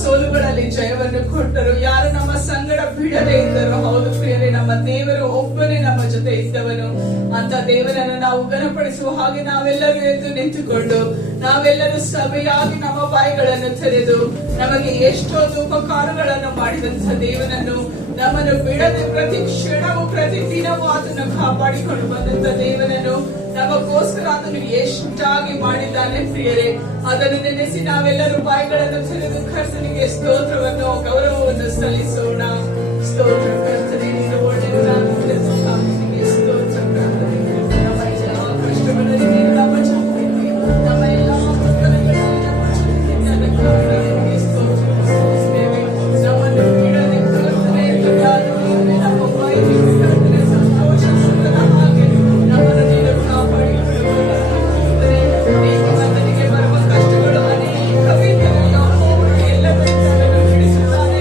ಸೋಲುಗಳಲ್ಲಿ ಜಯವನ್ನು ಕೊಟ್ಟರು, ಯಾರು ನಮ್ಮ ಸಂಗಡ ಬಿಡದೆ ಇದ್ದರು. ಹೌದು ಪ್ರಿಯರೇ, ನಮ್ಮ ದೇವರು ಒಬ್ಬನೇ ನಮ್ಮ ಜೊತೆ ಇದ್ದವನು. ಅಂತ ದೇವರನ್ನು ನಾವು ಘನಪಡಿಸುವ ಹಾಗೆ ನಾವೆಲ್ಲರೂ ಎದ್ದು ನಿಂತುಕೊಂಡು, ನಾವೆಲ್ಲರೂ ಸಭೆಯಾಗಿ ನಮ್ಮ ಬಾಯಿಗಳನ್ನು ತೆರೆದು, ನಮಗೆ ಎಷ್ಟೊಂದು ಉಪಕಾರಗಳನ್ನು ಮಾಡಿದಂತ ದೇವನನ್ನು, ನಮ್ಮನ್ನು ಬಿಡದೆ ಪ್ರತಿ ಕ್ಷಣವೂ ಪ್ರತಿ ದಿನವೂ ಅದನ್ನು ಕಾಪಾಡಿಕೊಂಡು ಬಂದಂತ ದೇವನನ್ನು, ನಮಗೋಸ್ಕರ ಅದನ್ನು ಎಷ್ಟಾಗಿ ಮಾಡಿದ್ದಾನೆ ಪ್ರಿಯರೇ. ಅದನ್ನು ನೆನೆಸಿ ನಾವೆಲ್ಲರೂ ಬಾಯಿಗಳನ್ನು ತೆರೆದು ಕರ್ತನಿಗೆ ಸ್ತೋತ್ರವನ್ನು ಗೌರವವನ್ನು ಸಲ್ಲಿಸೋಣ. ಸ್ತೋತ್ರ ಕರ್ತನೆ, ನಿನ್ನ ಒಳ್ಳೆಯವರಾಗಿದ್ದ ಸ್ವಾಮಿಗೆ ಸ್ತೋತ್ರ ಕರ್ತನೆ. ನಮ್ಮ ಎಲ್ಲ ಕಷ್ಟಗಳಲ್ಲಿ ನೀನು ನಮ್ಮ ಜೊತೆಯಲ್ಲಿ, ನಮ್ಮ ಎಲ್ಲ ದುಃಖಗಳಲ್ಲಿ ನಮ್ಮ ಜೊತೆಯಲ್ಲಿ ಅದಕ್ಕಾಗಿ ನಿನಗೆ ಸ್ತೋತ್ರ ಸಲ್ಲಿಸ್ತೇವೆ. ನಮ್ಮನ್ನು ಬಿಡದೆ ಕರ್ತನೆ, ಕರ್ತನೆ, ನಮ್ಮ ಬಾಯಿಗೆ ಕರ್ತನೆ ಸಂತೋಷ ಸುಖದ ಹಾಗೆ ನಮ್ಮನ್ನು ನೀನು ಕಾಪಾಡಿಕೊಳ್ಳುವುದಾದರೆ, ನೀತಿವಂತನಿಗೆ ಬರುವ ಕಷ್ಟಗಳು ಅನೇಕವಿದ್ದರೆ ಯೆಹೋವನು ಎಲ್ಲವನ್ನೂ ಬಿಡಿಸುತ್ತಾನೆ.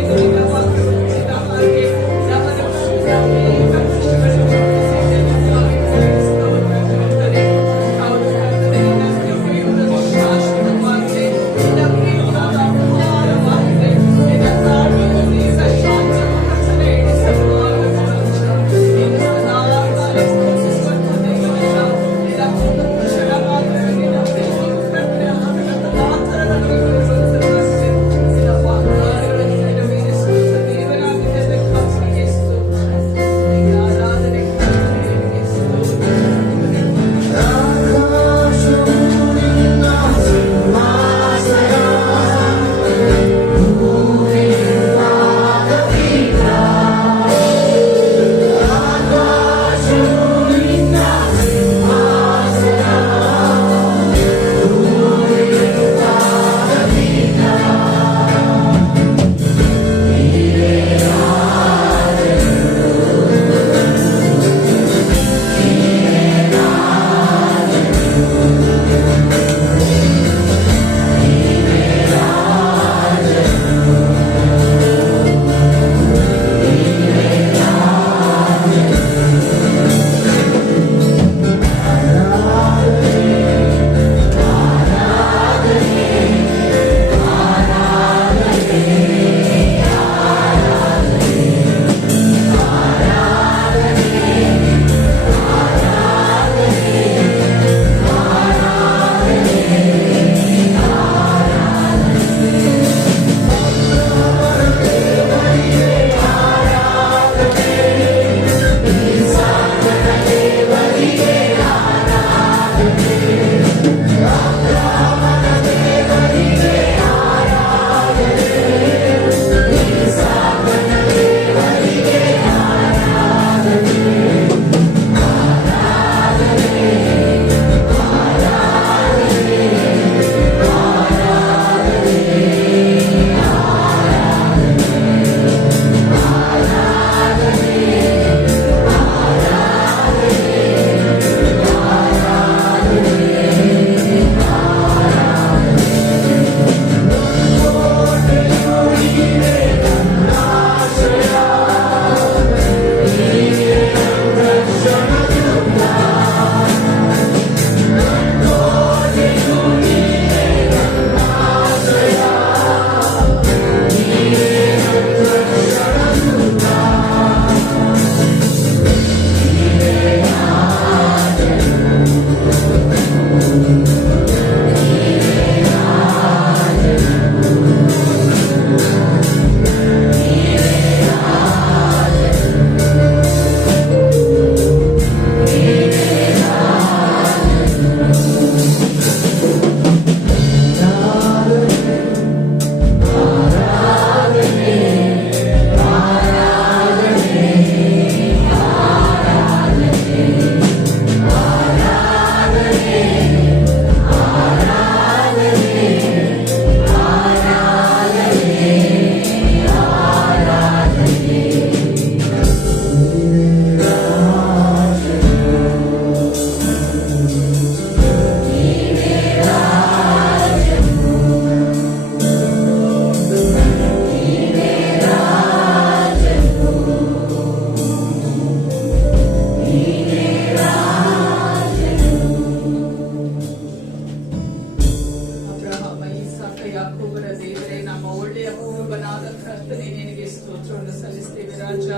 ಸ್ತೋತ್ರವನ್ನು ಸಲ್ಲಿಸ್ತೇವೆ ರಾಜ.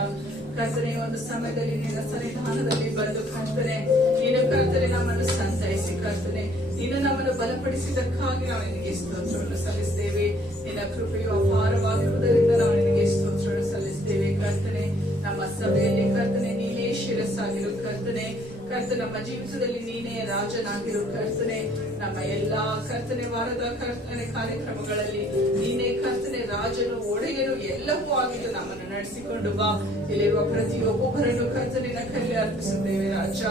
ಕರ್ತನೆ, ಒಂದು ಸಮಯದಲ್ಲಿ ನಿನ್ನ ಸನ್ನಿಧಾನದಲ್ಲಿ ಬಂದು ಕರ್ತನೆ, ನೀನು ಕರ್ತನೆ ನಮ್ಮನ್ನು ಸಂತೈಸಿ ಕರ್ತನೆ, ನೀನು ನಮ್ಮನ್ನು ಬಲಪಡಿಸಿದ್ದಕ್ಕಾಗಿ ನಾವು ನಿನಗೆ ಸ್ತೋತ್ರವನ್ನು ಸಲ್ಲಿಸ್ತೇವೆ. ನಿನ್ನ ಕೃಪೆಯು ಅಪಾರವಾಗಿರುವುದರಿಂದ ನಾವು ನಿನಗೆ ಸ್ತೋತ್ರವನ್ನು ಸಲ್ಲಿಸ್ತೇವೆ ಕರ್ತನೆ. ನಮ್ಮ ಸಭೆಯಲ್ಲಿ ಕರ್ತನೆ ನೀನೇ ಶಿರಸ್ಸಾಗಿರು ಕರ್ತನೆ. ಕರ್ತನೆ, ನಮ್ಮ ಜೀವಿತದಲ್ಲಿ ನೀನೇ ರಾಜನಾಗಿರು ಕರ್ತನೆ. ನಮ್ಮ ಎಲ್ಲಾ ಕರ್ತನೆ ವಾರದ ಕರ್ತನೆ ಕಾರ್ಯಕ್ರಮಗಳಲ್ಲಿ ನೀನೇ ಕರ್ತನೆ ರಾಜನು, ಒಡೆಯನು, ಎಲ್ಲವೂ ಆಗಿದ್ದು ನಮ್ಮನ್ನು ನಡೆಸಿಕೊಂಡು ಬಾ. ಇಲ್ಲಿರುವ ಪ್ರತಿಯೊಬ್ಬೊಬ್ಬರನ್ನು ಕರ್ತನೆ ಕೈಯಲ್ಲಿ ಅರ್ಪಿಸುತ್ತೇವೆ ರಾಜ.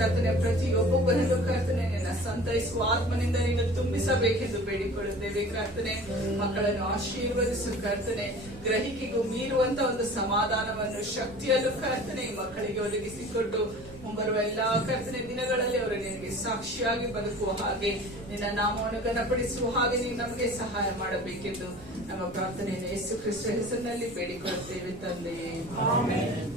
ಕರ್ತನೆ, ಪ್ರತಿಯೊಬ್ಬೊಬ್ಬರನ್ನು ಕರ್ತನೆ ನಿನ್ನ ಸಂತೈಸುವ ಆತ್ಮನಿಂದ ನೀನು ತುಂಬಿಸಬೇಕೆಂದು ಬೇಡಿಕೊಳ್ಳುತ್ತೇವೆ ಕರ್ತನೆ. ಮಕ್ಕಳನ್ನು ಆಶೀರ್ವದಿಸು ಕರ್ತನೆ. ಗ್ರಹಿಕೆಗೂ ಮೀರುವಂತ ಒಂದು ಸಮಾಧಾನವನ್ನು, ಶಕ್ತಿಯನ್ನು ಕರ್ತನೆ ಈ ಮಕ್ಕಳಿಗೆ ಒದಗಿಸಿಕೊಟ್ಟು ಮುಂಬರುವ ಎಲ್ಲಾ ಕರ್ತನೆ ದಿನಗಳಲ್ಲಿ ಅವರು ನಿನಗೆ ಸಾಕ್ಷಿಯಾಗಿ ಬದುಕುವ ಹಾಗೆ, ನಿನ್ನ ನಾಮವನ್ನು ಘನಪಡಿಸುವ ಹಾಗೆ ನೀನು ನಮಗೆ ಸಹಾಯ ಮಾಡಬೇಕೆಂದು ನಮ್ಮ ಪ್ರಾರ್ಥನೆಯನ್ನು ಯೇಸು ಕ್ರಿಸ್ತ ಹೆಸರಿನಲ್ಲಿ ಬೇಡಿಕೊಳ್ಳುತ್ತೇವೆ ತಂದೆಯೇ, ಆಮೆನ್.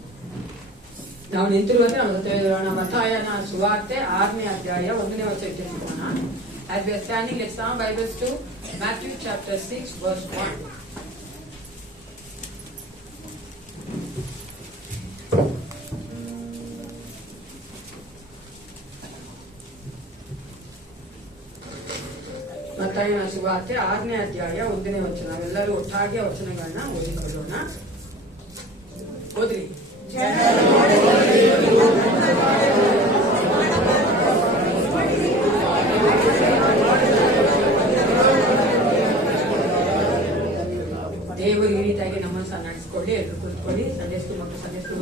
ನಾವು ನಿಂತಿರುವಂತೆ ನಮ್ಮ ಮತ್ತಾಯನ ಸುವಾರ್ತೆ 6ನೇ ಅಧ್ಯಾಯ 1ನೇ ವಚನಕ್ಕೆ ಹೋಗೋಣ. As we are standing, let's turn our Bibles to Matthew chapter 6 verse 1. ಮತ್ತಾಯನ ಸುವಾರ್ತೆ 6ನೇ ಅಧ್ಯಾಯ 1ನೇ ವಚನ. ನಾವೆಲ್ಲರೂ ಒಟ್ಟಾಗಿ ವಚನಗಳನ್ನ ಓದಿಕೊಳ್ಳೋಣ. ಓದ್ರಿ. ದೇವರು ಈ ರೀತಿಯಾಗಿ ನಮ್ಮನ್ನು ಸಹ ನಡೆಸ್ಕೊಳ್ಳಿ. ಎಲ್ಲರೂ ಕೂತ್ಕೊಳ್ಳಿ. ಸಂಡೇ ಸ್ಕೂಲ್ ಮಕ್ಕಳು ಸಂಡೇ ಸ್ಕೂಲ್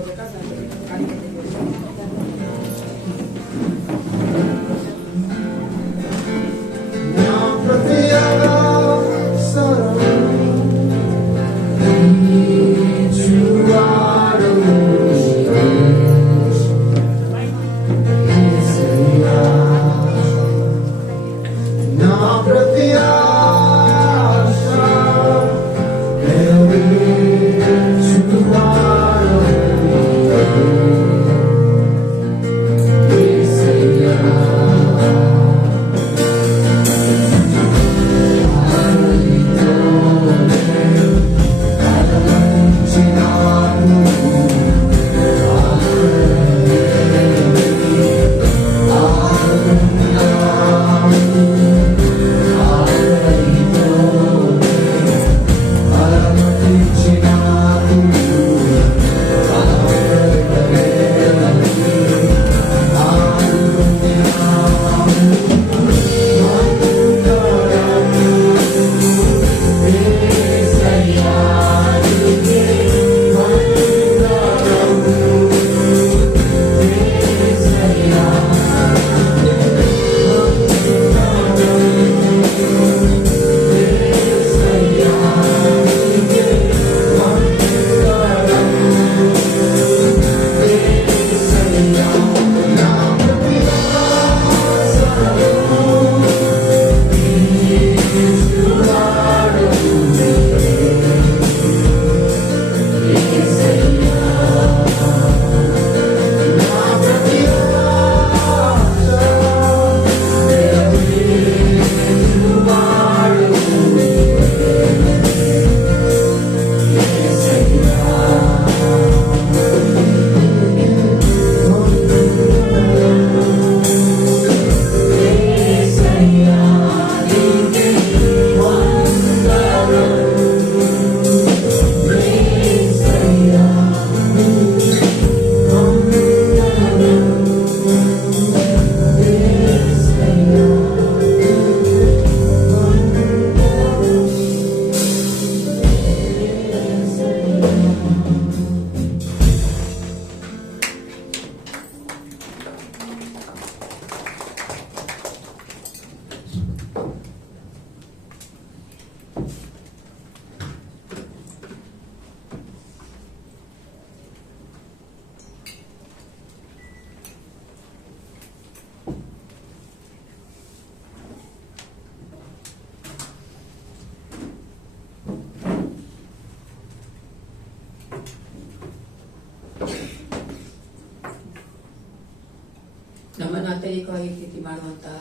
ನಮ್ಮನ್ನು ಅತ್ಯಧಿಕವಾಗಿ ಪ್ರೀತಿ ಮಾಡುವಂತಹ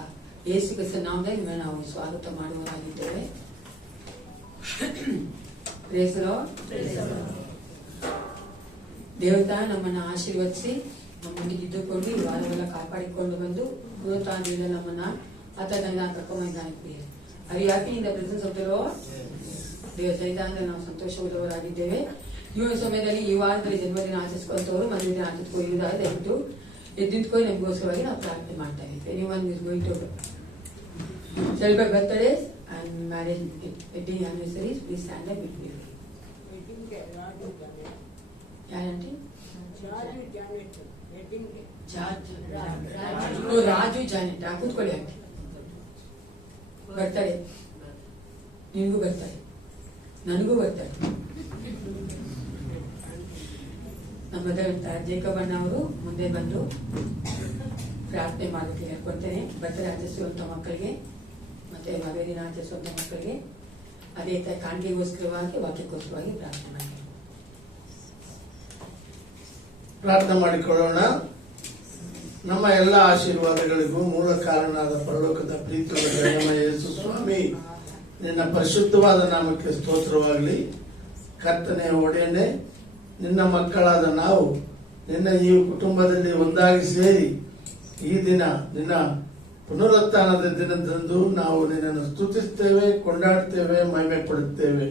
ಯೇಸು ಕ್ರಿಸ್ತನ ನಾಮದಲ್ಲಿ ನಿಮ್ಮನ್ನು ನಾವು ಸ್ವಾಗತ ಮಾಡುವವರಾಗಿದ್ದೇವೆ. Praise the Lord. ದೇವತಾ ನಮ್ಮನ್ನ ಆಶೀರ್ವದಿಸಿ ನಮ್ಮೊಂದಿಗೆ ಇದ್ದುಕೊಂಡು ಈ ವಾರವೆಲ್ಲ ಕಾಪಾಡಿಕೊಂಡು ಬಂದು ಪುನರುತ್ಥಾನದಿಂದ ನಮ್ಮನ್ನ ಆತನಿಂದ ಕರ್ಕೊಂಬಂದಿದ್ದಾನೆ. Are you happy in the presence of the Lord? ದೇವರ ಸನ್ನಿಧಾನದಲ್ಲಿ ನಾವು ಸಂತೋಷವುಳ್ಳವರಾಗಿದ್ದೇವೆ. ಈ ಒಂದು ಸಮಯದಲ್ಲಿ ಈ ವಾರದಲ್ಲಿ ಜನ್ಮದಿನ ಆಚರಿಸ್ಕೊಂತವರು ಮದುವೆ ದಿನ ಆಚರಿಸ್ಕೊಳ್ಳುವುದಾದ್ರೆ ದಯವಿಟ್ಟು ಎದ್ದಿದ್ಕೊಂಡು ನಮಗೋಸ್ಕರವಾಗಿ ನಾವು ಪ್ರಾರ್ಥನೆ ಮಾಡ್ತಾ ಇದ್ದೀವಿ. Anyone is going to celebrate birthdays and marriage wedding anniversaries, please stand up with me. ಯಾರಂಟಿ? ರಾಜು ಜಾನೆಟ್ ಕೂತ್ಕೊಳ್ಳಿ ಆಂಟಿ. ಬರ್ತಾರೆ, ನಿನಗೂ ಬರ್ತಾರೆ, ನನಗೂ ಬರ್ತಾರೆ. ನಮ್ಮ ಜೇಕಬಣ್ಣ ಅವರು ಮುಂದೆ ಬಂದು ಪ್ರಾರ್ಥನೆ ಮಾಡೋಕೆ ಹೇಳ್ಕೊಡ್ತೇನೆ. ಬರ್ತಾರೆ ಆಚರಿಸುವಂತ ಮಕ್ಕಳಿಗೆ ಮತ್ತೆ ಮದುವೆ ದಿನ ಆಚರಿಸುವಂತ ಮಕ್ಕಳಿಗೆ ಅದೇ ಕಾಣಿಕೆಗೋಸ್ಕರವಾಗಿ ವಾಕ್ಯಕ್ಕೋಸ್ಕರವಾಗಿ ಪ್ರಾರ್ಥನೆ ಮಾಡ್ತೇನೆ. ಪ್ರಾರ್ಥನೆ ಮಾಡಿಕೊಳ್ಳೋಣ. ನಮ್ಮ ಎಲ್ಲ ಆಶೀರ್ವಾದಗಳಿಗೂ ಮೂಲ ಕಾರಣನಾದ ಪರಲೋಕದ ಪ್ರೀತಿಯ ದಯಾಮಯ ಯೇಸು ಸ್ವಾಮಿ, ನಿನ್ನ ಪರಿಶುದ್ಧವಾದ ನಾಮಕ್ಕೆ ಸ್ತೋತ್ರವಾಗಲಿ. ಕರ್ತನೆ ಒಡೆಯನೆ, ನಿನ್ನ ಮಕ್ಕಳಾದ ನಾವು ನಿನ್ನ ಈ ಕುಟುಂಬದಲ್ಲಿ ಒಂದಾಗಿ ಸೇರಿ ಈ ದಿನ ನಿನ್ನ ಪುನರುತ್ಥಾನದ ದಿನದಂದು ನಾವು ನಿನ್ನನ್ನು ಸ್ತುತಿಸ್ತೇವೆ, ಕೊಂಡಾಡ್ತೇವೆ, ಮಹಿಮೆ ಪಡುತ್ತೇವೆ.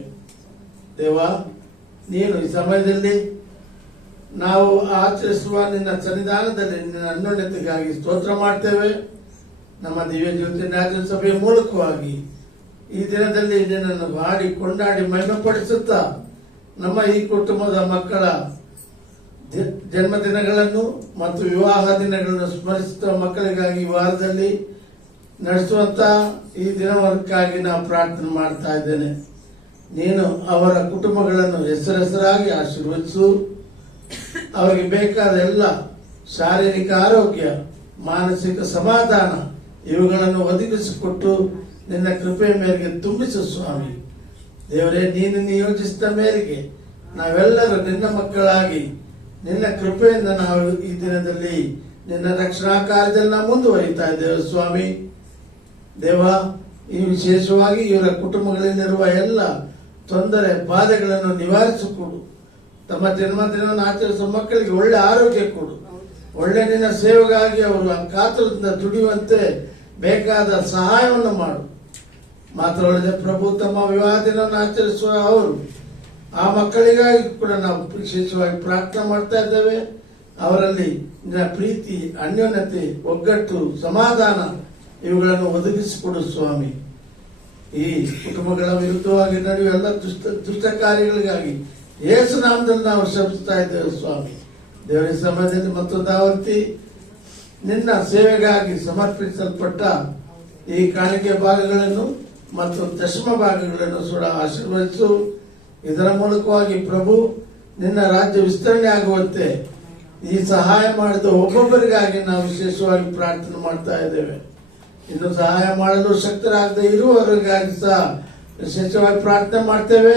ದೇವ, ನೀನು ಈ ಸಮಯದಲ್ಲಿ ನಾವು ಆಚರಿಸುವ ನಿನ್ನ ಸನ್ನಿಧಾನದಲ್ಲಿ ನಿನ್ನ ಅನ್ಯೋನ್ಯತೆಗಾಗಿ ಸ್ತೋತ್ರ ಮಾಡ್ತೇವೆ. ನಮ್ಮ ದಿವ್ಯ ಜ್ಯೋತಿ ನ್ಯಾಯ ಸಭೆಯ ಮೂಲಕವಾಗಿ ಈ ದಿನದಲ್ಲಿ ನಿನ್ನನ್ನು ಹಾಡಿ ಕೊಂಡಾಡಿ ಮಹಿಮೆ ಪಡಿಸುತ್ತಾ ನಮ್ಮ ಈ ಕುಟುಂಬದ ಮಕ್ಕಳ ಜನ್ಮದಿನಗಳನ್ನು ಮತ್ತು ವಿವಾಹ ದಿನಗಳನ್ನು ಸ್ಮರಿಸುತ್ತಾ ಮಕ್ಕಳಿಗಾಗಿ ಈ ವಾರದಲ್ಲಿ ನಡೆಸುವಂತ ಈ ದಿನವಕ್ಕಾಗಿ ನಾವು ಪ್ರಾರ್ಥನೆ ಮಾಡ್ತಾ ಇದ್ದೇನೆ. ನೀನು ಅವರ ಕುಟುಂಬಗಳನ್ನು ಹೆಸರಾಗಿ ಆಶೀರ್ವದಿಸು. ಅವರಿಗೆ ಬೇಕಾದ ಎಲ್ಲ ಶಾರೀರಿಕ ಆರೋಗ್ಯ, ಮಾನಸಿಕ ಸಮಾಧಾನ ಇವುಗಳನ್ನು ಒದಗಿಸಿಕೊಟ್ಟು ನಿನ್ನ ಕೃಪೆಯ ಮೇರೆಗೆ ತುಂಬಿಸು ಸ್ವಾಮಿ. ದೇವರೇ, ನೀನು ನಿಯೋಜಿಸಿದ ಮೇರೆಗೆ ನಾವೆಲ್ಲರೂ ನಿನ್ನ ಮಕ್ಕಳಾಗಿ ನಿನ್ನ ಕೃಪೆಯಿಂದ ನಾವು ಈ ದಿನದಲ್ಲಿ ನಿನ್ನ ರಕ್ಷಣಾ ಕಾರ್ಯದಲ್ಲಿ ನಾವು ಮುಂದುವರಿತಾ ಇದ್ದೇವೆ ಸ್ವಾಮಿ. ದೇವ, ಈ ವಿಶೇಷವಾಗಿ ಇವರ ಕುಟುಂಬಗಳಲ್ಲಿರುವ ಎಲ್ಲ ತೊಂದರೆ ಬಾಧೆಗಳನ್ನು ನಿವಾರಿಸಿಕೊಡು. ತಮ್ಮ ಜನ್ಮದಿನವನ್ನು ಆಚರಿಸುವ ಮಕ್ಕಳಿಗೆ ಒಳ್ಳೆ ಆರೋಗ್ಯ ಕೊಡು. ಒಳ್ಳೆ ನಿನ್ನ ಸೇವೆಗಾಗಿ ಅವರು ಕಾತುರದಿಂದ ದುಡಿಯುವಂತೆ ಬೇಕಾದ ಸಹಾಯವನ್ನು ಮಾಡು. ಮಾತ್ರವಲ್ಲದೆ ಪ್ರಭು, ತಮ್ಮ ವಿವಾಹ ದಿನವನ್ನು ಆಚರಿಸುವ ಅವರು ಆ ಮಕ್ಕಳಿಗಾಗಿ ಕೂಡ ನಾವು ವಿಶೇಷವಾಗಿ ಪ್ರಾರ್ಥನೆ ಮಾಡ್ತಾ ಇದ್ದೇವೆ. ಅವರಲ್ಲಿ ನಿನ್ನ ಪ್ರೀತಿ, ಅನ್ಯೋನ್ಯತೆ, ಒಗ್ಗಟ್ಟು, ಸಮಾಧಾನ ಇವುಗಳನ್ನು ಒದಗಿಸಿಕೊಡು ಸ್ವಾಮಿ. ಈ ಕುಟುಂಬಗಳ ವಿರುದ್ಧವಾಗಿ ನಡೆಯುವ ಎಲ್ಲ ದುಷ್ಟ ಕಾರ್ಯಗಳಿಗಾಗಿ ಯೇಸು ನಾಮದಲ್ಲಿ ನಾವು ಶ್ರಮಿಸ್ತಾ ಇದ್ದೇವೆ ಸ್ವಾಮಿ. ದೇವರ ಸಮಯದಲ್ಲಿ ಮತ್ತೊಂದು ಆವರ್ತಿ ನಿನ್ನ ಸೇವೆಗಾಗಿ ಸಮರ್ಪಿಸಲ್ಪಟ್ಟ ಈ ಕಾಣಿಕೆ ಭಾಗಗಳನ್ನು ಮತ್ತು ದಶಮ ಭಾಗಗಳನ್ನು ಕೂಡ ಆಶೀರ್ವದಿಸು. ಇದರ ಮೂಲಕವಾಗಿ ಪ್ರಭು, ನಿನ್ನ ರಾಜ್ಯ ವಿಸ್ತರಣೆ ಆಗುವಂತೆ ಈ ಸಹಾಯ ಮಾಡಿದ ಒಬ್ಬೊಬ್ಬರಿಗಾಗಿ ನಾವು ವಿಶೇಷವಾಗಿ ಪ್ರಾರ್ಥನೆ ಮಾಡ್ತಾ ಇದ್ದೇವೆ. ಇನ್ನು ಸಹಾಯ ಮಾಡಲು ಶಕ್ತರಾಗದೆ ಇರುವವರಿಗಾಗಿ ಸಹ ವಿಶೇಷವಾಗಿ ಪ್ರಾರ್ಥನೆ ಮಾಡ್ತೇವೆ.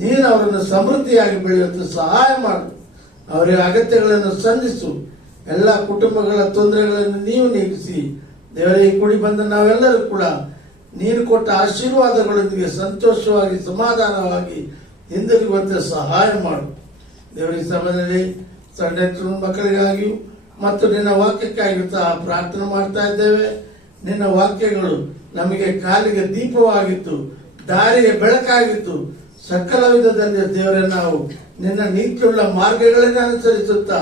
ನೀನು ಅವರನ್ನು ಸಮೃದ್ಧಿಯಾಗಿ ಬೆಳೆಯುವಂತೆ ಸಹಾಯ ಮಾಡು. ಅವರ ಅಗತ್ಯಗಳನ್ನು ಸಂಧಿಸು. ಎಲ್ಲ ಕುಟುಂಬಗಳ ತೊಂದರೆಗಳನ್ನು ನೀವು ನೀಗಿಸಿ ದೇವರೇ, ಕೂಡಿ ಬಂದ ನಾವೆಲ್ಲರೂ ಕೂಡ ನೀನು ಕೊಟ್ಟ ಆಶೀರ್ವಾದಗಳೊಂದಿಗೆ ಸಂತೋಷವಾಗಿ ಸಮಾಧಾನವಾಗಿ ಹಿಂದಿರುಗುವಂತೆ ಸಹಾಯ ಮಾಡು. ದೇವರ ಈ ಸಮಯದಲ್ಲಿ ಸಣ್ಣ ಮಕ್ಕಳಿಗಾಗಿಯೂ ಮತ್ತು ನಿನ್ನ ವಾಕ್ಯಕ್ಕಾಗಿ ಸಹ ಪ್ರಾರ್ಥನೆ ಮಾಡ್ತಾ ಇದ್ದೇವೆ. ನಿನ್ನ ವಾಕ್ಯಗಳು ನಮಗೆ ಕಾಲಿಗೆ ದೀಪವಾಗಿತ್ತು, ದಾರಿಗೆ ಬೆಳಕಾಗಿತ್ತು. ಸಕಲ ವಿಧದಲ್ಲಿ ದೇವರೇ, ನಾವು ನಿನ್ನ ನೀತಿಯುಳ್ಳ ಮಾರ್ಗಗಳನ್ನು ಅನುಸರಿಸುತ್ತಾ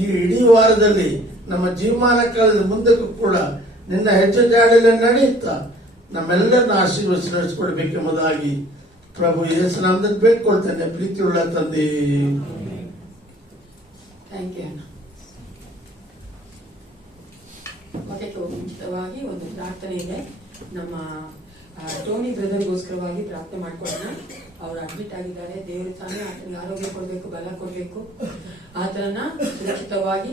ಈ ಇಡೀ ವಾರದಲ್ಲಿ ನಮ್ಮ ಜೀವಮಾನ ಕಾಲದ ಮುಂದಕ್ಕೂ ಕೂಡ ನಿನ್ನ ಹೆಜ್ಜೆ ಜಾಡಲ್ಲಿ ನಡೆಯುತ್ತಾ ನಮ್ಮೆಲ್ಲರನ್ನ ಆಶೀರ್ವದಿಸಿ ನಡೆಸಿಕೊಡ್ಬೇಕೆಂಬುದಾಗಿ ಪ್ರಭು ಯೇಸು ನಾಮದಲ್ಲಿ ಬೇಡ್ಕೊಳ್ತೇನೆ. ಪ್ರೀತಿಯುಳ್ಳ ತಂದೆ, ಥ್ಯಾಂಕ್ ಯು ಅಣ್ಣ. ವಾಕ್ಯಕ್ಕೆ ಮುಂಚಿತವಾಗಿ ಒಂದು ಪ್ರಾರ್ಥನೆ ಇದೆ. ನಮ್ಮ ಟೋನಿ ಬ್ರದರ್ಗೋಸ್ಕರವಾಗಿ ಪ್ರಾರ್ಥನೆ ಮಾಡ್ಕೊಳ್ಳೋಣ. ಅವರು ಅಡ್ಮಿಟ್ ಆಗಿದ್ದಾರೆ. ದೇವರು ತಾನೇ ಆತನಿಗೆ ಆರೋಗ್ಯ ಕೊಡಬೇಕು, ಬಲ ಕೊಡಬೇಕು. ಆತನನ್ನ ಸುರಕ್ಷಿತವಾಗಿ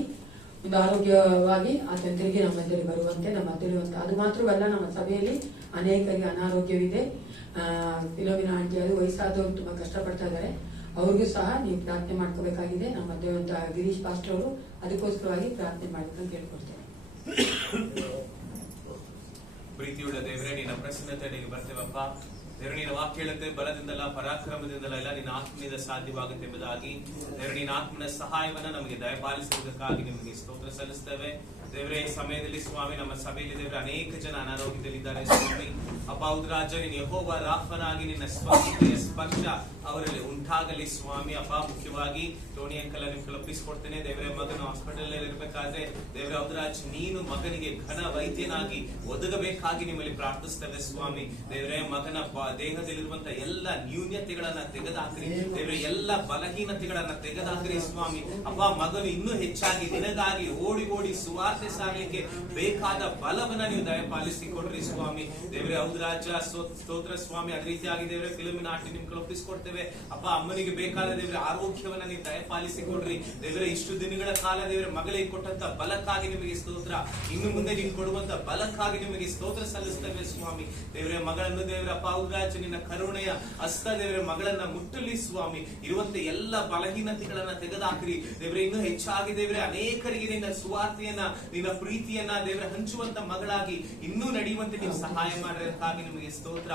ಒಂದು ಆರೋಗ್ಯವಾಗಿ ಆತನ ತಿರುಗಿ ನಮ್ಮ ಮಧ್ಯದಲ್ಲಿ ಬರುವಂತೆ, ನಮ್ಮ ಮಧ್ಯದಲ್ಲಿ ಅದು ಮಾತ್ರವಲ್ಲ, ನಮ್ಮ ಸಭೆಯಲ್ಲಿ ಅನೇಕರಿಗೆ ಅನಾರೋಗ್ಯವಿದೆ. ಫಿಲೋಮಿನಾ ಆಂಟಿ ಅದು ವಯಸ್ಸಾದವರು ತುಂಬಾ ಕಷ್ಟಪಡ್ತಾ ಇದ್ದಾರೆ. ಅವ್ರಿಗೂ ಸಹ ನೀವು ಪ್ರಾರ್ಥನೆ ಮಾಡ್ಕೋಬೇಕಾಗಿದೆ. ನಮ್ಮ ಮಧ್ಯವಂತ ಗಿರೀಶ್ ಪಾಸ್ಟರ್ ಅವರು ಅದಕ್ಕೋಸ್ಕರವಾಗಿ ಪ್ರಾರ್ಥನೆ ಮಾಡ್ಬೇಕಂತ ಕೇಳ್ಕೊಡ್ತೇನೆ. ಪ್ರೀತಿಯುಳ್ಳ ದೇವರೇ, ನಿನ್ನ ಪ್ರಸನ್ನತೆಗೆ ಬರ್ತೇವಪ್ಪ. ದೇವರು ನಿನ್ನ ವಾಕ್ಯ ಹೇಳುತ್ತೆ, ಬಲದಿಂದಲ್ಲ ಪರಾಕ್ರಮದಿಂದಲ್ಲ ಎಲ್ಲ ನಿನ್ನ ಆತ್ಮನಿಂದ ಸಾಧ್ಯವಾಗುತ್ತೆ ಎಂಬುದಾಗಿ. ದೇವರು ನಿನ್ನ ಆತ್ಮನ ಸಹಾಯವನ್ನ ನಮಗೆ ದಯಪಾಲಿಸುವುದಕ್ಕಾಗಿ ನಿಮಗೆ ಸ್ತೋತ್ರ ಸಲ್ಲಿಸ್ತೇವೆ. ದೇವರೇ, ಈ ಸಮಯದಲ್ಲಿ ಸ್ವಾಮಿ ನಮ್ಮ ಸಭೆಯಲ್ಲಿ ದೇವರ ಅನೇಕ ಜನ ಅನಾರೋಗ್ಯದಲ್ಲಿದ್ದಾರೆ ಸ್ವಾಮಿ. ಅಪ್ಪ ಹೌದು ರಾಜ, ನೀನು ಯೆಹೋವ ರಾಫನಾಗಿ ನಿನ್ನ ಸ್ವಸ್ಥತೆಯ ಸ್ಪರ್ಶ ಅವರಲ್ಲಿ ಉಂಟಾಗಲಿ ಸ್ವಾಮಿ. ಅಪ್ಪ ಮುಖ್ಯವಾಗಿ ಟೋನಿ ಅಂಕಲ್ ನಿಮ್ಗೆ ಒಪ್ಪಿಸ್ಕೊಡ್ತೇನೆ. ದೇವರೇ, ಮಗನ ಹಾಸ್ಪಿಟಲ್ ಇರಬೇಕಾದ್ರೆ ದೇವರೇ ಹೌದು ರಾಜ್, ನೀನು ಮಗನಿಗೆ ಘನ ವೈದ್ಯನಾಗಿ ಒದಗಬೇಕಾಗಿ ನಿಮ್ಮಲ್ಲಿ ಪ್ರಾರ್ಥಿಸ್ತೇವೆ ಸ್ವಾಮಿ. ದೇವರೇ, ಮಗನ ದೇಹದಲ್ಲಿರುವಂತಹ ಎಲ್ಲ ನ್ಯೂನ್ಯತೆಗಳನ್ನ ತೆಗೆದಾಕ್ರಿ ದೇವರೇ, ಎಲ್ಲ ಬಲಹೀನತೆಗಳನ್ನ ತೆಗೆದಾಕ್ರಿ ಸ್ವಾಮಿ. ಅಪ್ಪ ಮಗನು ಇನ್ನೂ ಹೆಚ್ಚಾಗಿ ನಿನಗಾಗಿ ಓಡಿ ಓಡಿ ಸುವಾರ್ತೆ ಸಾಗಲಿಕ್ಕೆ ಬೇಕಾದ ಬಲವನ್ನ ನೀವು ದಯಪಾಲಿಸಿಕೊಡ್ರಿ ಸ್ವಾಮಿ. ದೇವರೇ ಹೌದು ರಾಜ, ಸ್ತೋತ್ರ ಸ್ವಾಮಿ. ಅದೇ ರೀತಿಯಾಗಿ ದೇವರೇ ಫಿಲಮಿನ ಆಟಿ ನಿಮ್ಗೆ ಒಪ್ಪಿಸ್ಕೊಡ್ತೇವೆ. ಅಪ್ಪ ಅಮ್ಮನಿಗೆ ಬೇಕಾದ ದೇವರೇ ಆರೋಗ್ಯವನ್ನ ನೀವು ದಯಪಾಲಿಸಿಕೊಡ್ರಿ ದೇವರೇ. ಇಷ್ಟು ದಿನಗಳ ಕಾಲ ದೇವರೇ ಮಗಳಿಗೆ ಕೊಟ್ಟಂತ ಬಲಕ್ಕಾಗಿ ನಿಮಗೆ ಸ್ತೋತ್ರ. ಇನ್ನು ಮುಂದೆ ನೀವು ಕೊಡುವಂತ ಬಲಕ್ಕಾಗಿ ನಿಮಗೆ ಸ್ತೋತ್ರ ಸಲ್ಲಿಸ್ತೇವೆ ಸ್ವಾಮಿ. ದೇವರೇ, ಮಗಳನ್ನು ದೇವರ ಅಪ್ಪ ಹೌದು ರಾಜ, ನಿನ್ನ ಕರುಣೆಯ ಹಸ್ತ ದೇವರೇ ಮಗಳನ್ನ ಮುಟ್ಟಲಿ ಸ್ವಾಮಿ. ಇರುವಂತ ಎಲ್ಲ ಬಲಹೀನತೆಗಳನ್ನ ತೆಗೆದಾಕ್ರಿ ದೇವರೇ. ಇನ್ನೂ ಹೆಚ್ಚಾಗಿ ದೇವರೇ ಅನೇಕರಿಗೆ ನಿನ್ನ ಸುವಾರ್ತೆಯನ್ನ, ನಿನ್ನ ಪ್ರೀತಿಯನ್ನ ದೇವರೇ ಹಂಚುವಂತ ಮಗಳಾಗಿ ಇನ್ನೂ ನಡೆಯುವಂತೆ ನೀವು ಸಹಾಯ ಮಾಡೋದಕ್ಕಾಗಿ ನಿಮಗೆ ಸ್ತೋತ್ರ.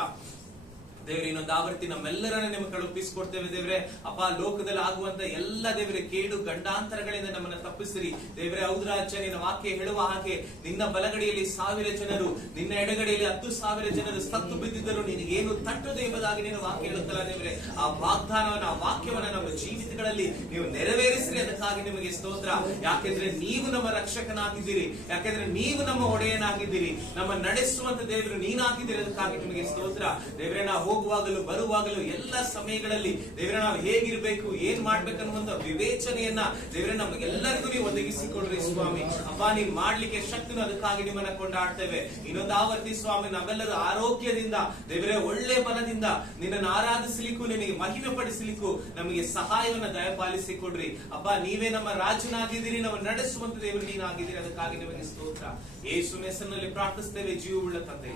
ದೇವರೇ, ಇನ್ನೊಂದು ಆವರ್ತಿ ನಮ್ಮೆಲ್ಲರನ್ನ ನಿಮಗೆ ಕಳುಹಿಸಿಕೊಡ್ತೇವೆ ದೇವರೇ. ಅಪ್ಪ ಲೋಕದಲ್ಲಿ ಆಗುವಂತ ಎಲ್ಲ ದೇವರೇ ಕೇಡು ಗಂಡಾಂತರಗಳಿಂದ ನಮ್ಮನ್ನ ತಪ್ಪಿಸಿರಿ ದೇವರೇ. ಹೌದು ರಾಜ, ನಿನ್ನ ವಾಕ್ಯ ಹೇಳುವ ಹಾಗೆ ನಿನ್ನ ಬಲಗಡೆಯಲ್ಲಿ 1000 ಜನರು, ನಿನ್ನ ಎಡಗಡೆಯಲ್ಲಿ 10,000 ಜನರು ಸತ್ತು ಬಿದ್ದಿದ್ದರು ನಿನಗೇನು ತಟ್ಟದು ಎಂಬುದಾಗಿ ನಿನ್ನ ವಾಕ್ಯ ಹೇಳುತ್ತಲ್ಲ ದೇವರೇ. ಆ ವಾಗ್ದಾನವನ್ನ, ಆ ವಾಕ್ಯವನ್ನ ನಮ್ಮ ಜೀವಿತಗಳಲ್ಲಿ ನೀವು ನೆರವೇರಿಸಿರಿ. ಅದಕ್ಕಾಗಿ ನಿಮಗೆ ಸ್ತೋತ್ರ. ಯಾಕೆಂದ್ರೆ ನೀವು ನಮ್ಮ ರಕ್ಷಕನಾಗಿದ್ದೀರಿ, ಯಾಕೆಂದ್ರೆ ನೀವು ನಮ್ಮ ಒಡೆಯನಾಗಿದ್ದೀರಿ, ನಮ್ಮ ನಡೆಸುವಂತ ದೇವರು ನೀನಾಗಿದ್ದೀರಿ. ಅದಕ್ಕಾಗಿ ನಿಮಗೆ ಸ್ತೋತ್ರ ದೇವರೇ. ನಾವು ಹೋಗುವಾಗಲೂ ಬರುವಾಗಲೂ ಎಲ್ಲ ಸಮಯಗಳಲ್ಲಿ ದೇವರೇ ನಾವು ಹೇಗಿರ್ಬೇಕು, ಏನ್ ಮಾಡ್ಬೇಕನ್ನುವಂತ ವಿವೇಚನೆಯನ್ನ ದೇವರೇ ನಮಗೆಲ್ಲರಿಗೂ ನೀವು ಒದಗಿಸಿಕೊಡ್ರಿ ಸ್ವಾಮಿ. ಅಪ್ಪ ನೀನ್ ಮಾಡ್ಲಿಕ್ಕೆ ಶಕ್ತಿನೂ, ಅದಕ್ಕಾಗಿ ನಿಮ್ಮನ್ನ ಕೊಂಡಾಡ್ತೇವೆ. ಇನ್ನೊಂದು ಆವರ್ತಿ ಸ್ವಾಮಿ, ನಾವೆಲ್ಲರೂ ಆರೋಗ್ಯದಿಂದ ದೇವರೇ ಒಳ್ಳೆ ಬಲದಿಂದ ನಿನ್ನನ್ನು ಆರಾಧಿಸಲಿಕ್ಕೂ, ನಿನಗೆ ಮಹಿಮೆ ಪಡಿಸಲಿಕ್ಕೂ ನಮಗೆ ಸಹಾಯವನ್ನ ದಯಪಾಲಿಸಿಕೊಡ್ರಿ. ಅಪ್ಪ ನೀವೇ ನಮ್ಮ ರಾಜನಾಗಿದ್ದೀರಿ, ನಾವು ನಡೆಸುವಂತ ದೇವರು ನೀನಾಗಿದ್ದೀರಿ. ಅದಕ್ಕಾಗಿ ನಿಮಗೆ ಸ್ತೋತ್ರ. ಯೇಸುವಿನ ಹೆಸರಿನಲ್ಲಿ ಪ್ರಾರ್ಥಿಸ್ತೇವೆ, ಜೀವವುಳ್ಳ ತಂದೆ.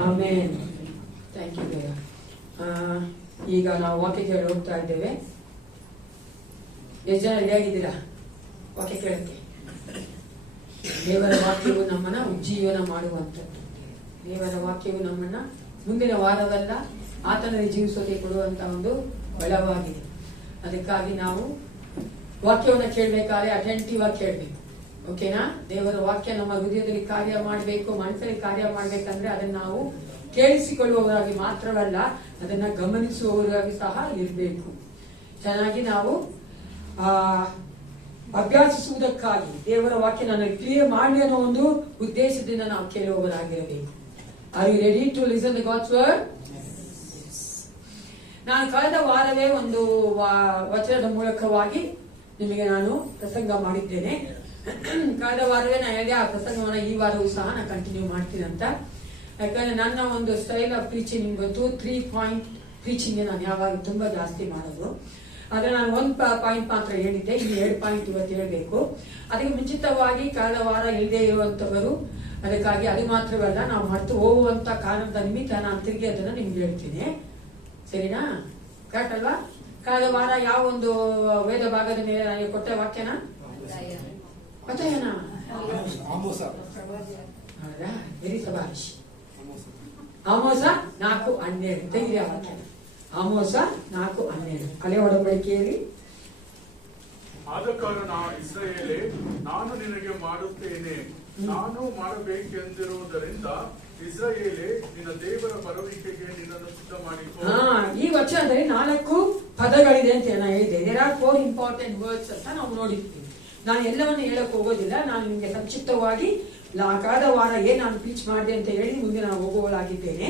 ಆಮೆನ್. ಥ್ಯಾಂಕ್ ಯು ದೇವ. ಈಗ ನಾವು ವಾಕ್ಯ ಕೇಳಿ ಹೋಗ್ತಾ ಇದ್ದೇವೆ. ಎಷ್ಟು ಜನ ರೆಡಿಯಾಗಿದ್ದೀರಾ ವಾಕ್ಯ ಕೇಳಕ್ಕೆ? ದೇವರ ವಾಕ್ಯವು ನಮ್ಮನ್ನ ಉಜ್ಜೀವನ ಮಾಡುವಂಥದ್ದು. ದೇವರ ವಾಕ್ಯವು ನಮ್ಮನ್ನ ಮುಂದಿನ ವಾರವಲ್ಲ, ಆತನಲ್ಲಿ ಜೀವಿಸೋಕೆ ಕೊಡುವಂತ ಒಂದು ಬಲವಾಗಿದೆ. ಅದಕ್ಕಾಗಿ ನಾವು ವಾಕ್ಯವನ್ನು ಕೇಳಬೇಕಾದ್ರೆ ಅಟೆಂಟಿವ್ ಆಗಿ ಕೇಳಬೇಕು. ಓಕೆನಾ? ದೇವರ ವಾಕ್ಯ ನಮ್ಮ ಹೃದಯದಲ್ಲಿ ಕಾರ್ಯ ಮಾಡಬೇಕು, ಮನಸ್ಸಲ್ಲಿ ಕಾರ್ಯ ಮಾಡ್ಬೇಕಂದ್ರೆ ಅದನ್ನ ನಾವು ಕೇಳಿಸಿಕೊಳ್ಳುವವರಾಗಿ ಮಾತ್ರವಲ್ಲ, ಅದನ್ನ ಗಮನಿಸುವವರಾಗಿ ಸಹ ಇರಬೇಕು. ಚೆನ್ನಾಗಿ ನಾವು ಅಭ್ಯಾಸಿಸುವುದಕ್ಕಾಗಿ ದೇವರ ವಾಕ್ಯ ನನಗೆ ಕ್ಲಿಯರ್ ಮಾಡಲಿ ಅನ್ನೋ ಒಂದು ಉದ್ದೇಶದಿಂದ ನಾವು ಕೇಳುವವರಾಗಿರಬೇಕು. Are you ready to listen the God's word? ನಾನು ಕಳೆದ ವಾರವೇ ಒಂದು ವಚನದ ಮೂಲಕವಾಗಿ ನಿಮಗೆ ನಾನು ಪ್ರಸಂಗ ಮಾಡಿದ್ದೇನೆ. ಕಳೆದ ವಾರವೇ ನಾನು ಹೇಳಿದೆ, ಆ ಪ್ರಸಂಗವನ್ನ ಈ ವಾರವೂ ಸಹ ನಾನು ಕಂಟಿನ್ಯೂ ಮಾಡ್ತೀನಿ ಅಂತ. ಯಾಕಂದ್ರೆ ನನ್ನ ಒಂದು ಸ್ಟೈಲ್ ಆಫ್ ಟೀಚಿಂಗ್ ನಿಮ್ಗೆ ಗೊತ್ತು. 3 ಪಾಯಿಂಟ್ ಟೀಚಿಂಗ್ ನಾನು ಯಾವಾಗ ತುಂಬಾ ಜಾಸ್ತಿ ಮಾಡೋದು. ಆದ್ರೆ ನಾನು 1 ಪಾಯಿಂಟ್ ಮಾತ್ರ ಹೇಳಿದ್ದೆ, ಈ 2 ಪಾಯಿಂಟ್ ಇವತ್ತು ಹೇಳಬೇಕು. ಅದಕ್ಕೆ ಮುಂಚಿತವಾಗಿ ಕಳೆದ ವಾರ ಇಲ್ಲದೆ ಇರುವಂತವರು, ಅದಕ್ಕಾಗಿ ಅದು ಮಾತ್ರವಲ್ಲ, ನಾವು ಮರೆತು ಹೋಗುವಂತ ಕಾರಣದ ನಿಮಿತ್ತ ನಾನು ತಿರುಗಿ ಅದನ್ನ ನಿಮ್ಗೆ ಹೇಳ್ತೀನಿ. ಸರಿನಾ? ಕರೆಕ್ಟ್ ಅಲ್ವಾ? ಕಳೆದ ವಾರ ಯಾವ ಒಂದು ವೇದ ಭಾಗದ ಮೇಲೆ ನನಗೆ ಕೊಟ್ಟ ವಾಕ್ಯನ ಮತ್ತೇನಾ? ಹೌದಾ? ವೆರಿ ಸಬಾಷ್. ಆಮೋಸ 4:12 ತೆಗೆದ ವಾಕ್ಯ. ಆಮೋಸ 4:12 ಹಳೆ ಒಡಂಬಡಿಕೆಯಲ್ಲಿ, ಆದ ಕಾರಣ ಇಸ್ರಾಯೇಲೇ, ನಾನು ನಿನಗೆ ಮಾಡುತ್ತೇನೆ, ನಾನು ಮಾಡಬೇಕೆಂದಿರುವುದರಿಂದ ಇಸ್ರಾಯೇಲೇ, ನಿನ್ನ ದೇವರ ಬರುವಿಕೆಗೆ ನಿನ್ನನ್ನು ಸಿದ್ಧ ಮಾಡಿಕೊ. ಈ ವಚನದಲ್ಲಿ 4 ಪದಗಳಿದೆ ಅಂತ ನಾನು ಹೇಳಿದೆ. ದೇರ್ ಆರ್ 4 ಇಂಪಾರ್ಟೆಂಟ್ ವರ್ಡ್ಸ್ ಅಂತ ನಾವು ನೋಡಿರ್ತೀವಿ. ನಾನು ಎಲ್ಲವನ್ನು ಹೇಳಕ್ ಹೋಗೋದಿಲ್ಲ. ನಾನು ನಿಮ್ಗೆ ಸಂಕ್ಷಿಪ್ತವಾಗಿ ಕಳೆದ ವಾರ ಏನ್ ನಾನು ಟೀಚ್ ಮಾಡಿದೆ ಅಂತ ಹೇಳಿ ಮುಂದೆ ನಾನು ಹೋಗುವಳಾಗಿದ್ದೇನೆ.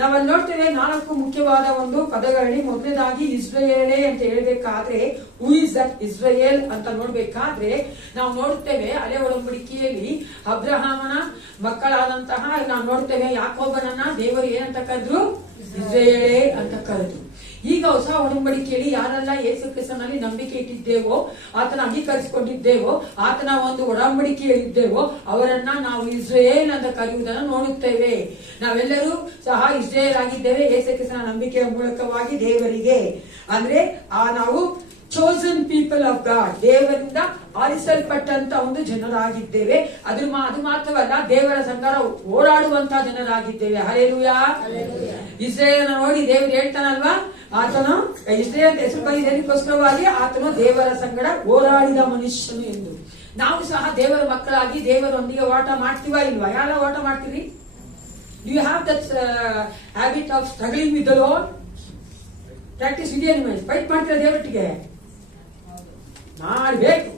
ನಾವಲ್ಲಿ ನೋಡ್ತೇವೆ 4 ಮುಖ್ಯವಾದ ಒಂದು ಪದಗಳಲ್ಲಿ. ಮೊದಲನೇದಾಗಿ ಇಸ್ರಾಯೇಲೇ ಅಂತ ಹೇಳ್ಬೇಕಾದ್ರೆ, ಹೂ ಇಸ್ ದಟ್ ಇಸ್ರಾಯೇಲ್ ಅಂತ ನೋಡ್ಬೇಕಾದ್ರೆ ನಾವು ನೋಡ್ತೇವೆ ಹಳೆ ಒಡಂಬಡಿಕೆಯಲ್ಲಿ ಅಬ್ರಹಾಮನ ಮಕ್ಕಳಾದಂತಹ ನಾವು ನೋಡ್ತೇವೆ ಯಾಕೋಬನನ್ನ ದೇವರು ಏನಂತ ಕರೆದ್ರು? ಇಸ್ರಾಯೇಲೇ ಅಂತ ಕರೆದ್ರು. ಈಗ ಹೊಸ ಒಡಂಬಡಿಕೆಯಲ್ಲಿ ಯಾರೆಲ್ಲ ಯೇಸು ಕ್ರಿಸ್ತನಲ್ಲಿ ನಂಬಿಕೆ ಇಟ್ಟಿದ್ದೇವೋ, ಆತನ ಅಂಗೀಕರಿಸಿಕೊಂಡಿದ್ದೇವೋ, ಆತನ ಒಂದು ಒಡಂಬಡಿಕೆಯಲ್ಲಿದ್ದೇವೋ ಅವರನ್ನ ನಾವು ಇಸ್ರಾಯೇಲ್ ಅಂತ ಕರೆಯುವುದನ್ನು ನೋಡುತ್ತೇವೆ. ನಾವೆಲ್ಲರೂ ಸಹ ಇಸ್ರಾಯೇಲ್ ಆಗಿದ್ದೇವೆ ಯೇಸು ಕ್ರಿಸ್ತನ ನಂಬಿಕೆಯ ಮೂಲಕವಾಗಿ ದೇವರಿಗೆ. ಅಂದ್ರೆ ನಾವು ಚೋಸನ್ ಪೀಪಲ್ ಆಫ್ ಗಾಡ್, ದೇವರಿಂದ ಆರಿಸಲ್ಪಟ್ಟಂತ ಒಂದು ಜನರಾಗಿದ್ದೇವೆ. ಅದು ಮಾತ್ರವಲ್ಲ, ದೇವರ ಸಂಗಡ ಓಡಾಡುವಂತಹ ಜನರಾಗಿದ್ದೇವೆ. ಹಲ್ಲೆಲೂಯಾ. ಇಸ್ರಾಯೇಲ್ ನೋಡಿ ದೇವರು ಹೇಳ್ತಾನಲ್ವಾ, ಆತನು ಇಸ್ರಾಯೇಲ್ ಹೆಸರು ಬರೆದಕ್ಕೋಸ್ಕರವಾಗಿ ಆತನು ದೇವರ ಸಂಗಡ ಹೋರಾಡಿದ ಮನುಷ್ಯನು ಎಂದು. ನಾವು ಸಹ ದೇವರ ಮಕ್ಕಳಾಗಿ ದೇವರೊಂದಿಗೆ ಓಟ ಮಾಡ್ತೀವಾ ಇಲ್ವಾ? ಯಾರ ಓಟ ಮಾಡ್ತೀರಿ? Do you have that habit of struggling with the Lord? Practice ಇದೆಯಾ ನಿಮ್ಮ? ಫೈಟ್ ಮಾಡ್ತೀರಾ ದೇವರೊಟ್ಟಿಗೆ? ಮಾಡ್ಬೇಕು.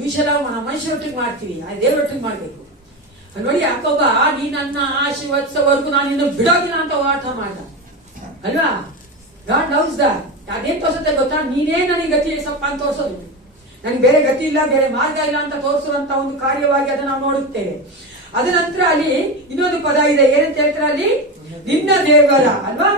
ಯೂಶಲ್ ಮನುಷ್ಯರೊಟ್ಟಿಗೆ ಮಾಡ್ತೀವಿ, ದೇವರೊಟ್ಟಿಗೆ ಮಾಡ್ಬೇಕು. ನೋಡಿ, ಯಾಕೊಬ್ಬ ನೀ ನನ್ನ ಆಶೀರ್ವದಿಸೋವರೆಗೂ ನಾನು ನಿನ್ನ ಬಿಡೋದಿಲ್ಲ ಅಂತ ಹೋರಾಟ ಮಾಡ್ದ ಅಲ್ವಾ? God loves that. ಅದೇನ್ ತೋರಿಸುತ್ತೆ ಗೊತ್ತಾ? ನೀನೇ ನನಗೆ ಗತಿ ಸಪ್ಪ ಅಂತ ತೋರಿಸೋದು, ನನಗೆ ಬೇರೆ ಗತಿ ಇಲ್ಲ, ಬೇರೆ ಮಾರ್ಗ ಇಲ್ಲ ಅಂತ ತೋರಿಸುವಂತ ಒಂದು ಕಾರ್ಯವಾಗಿ ಅದನ್ನ ನಾವು ನೋಡುತ್ತೇವೆ. ಅದ ನಂತರ ಅಲ್ಲಿ ಇನ್ನೊಂದು ಪದ ಇದೆ, ಏನಂತ ಹೇಳ್ತಾರೆ ಅಲ್ಲಿ? ನಿನ್ನ ದೇವರ ಅಲ್ವಾ,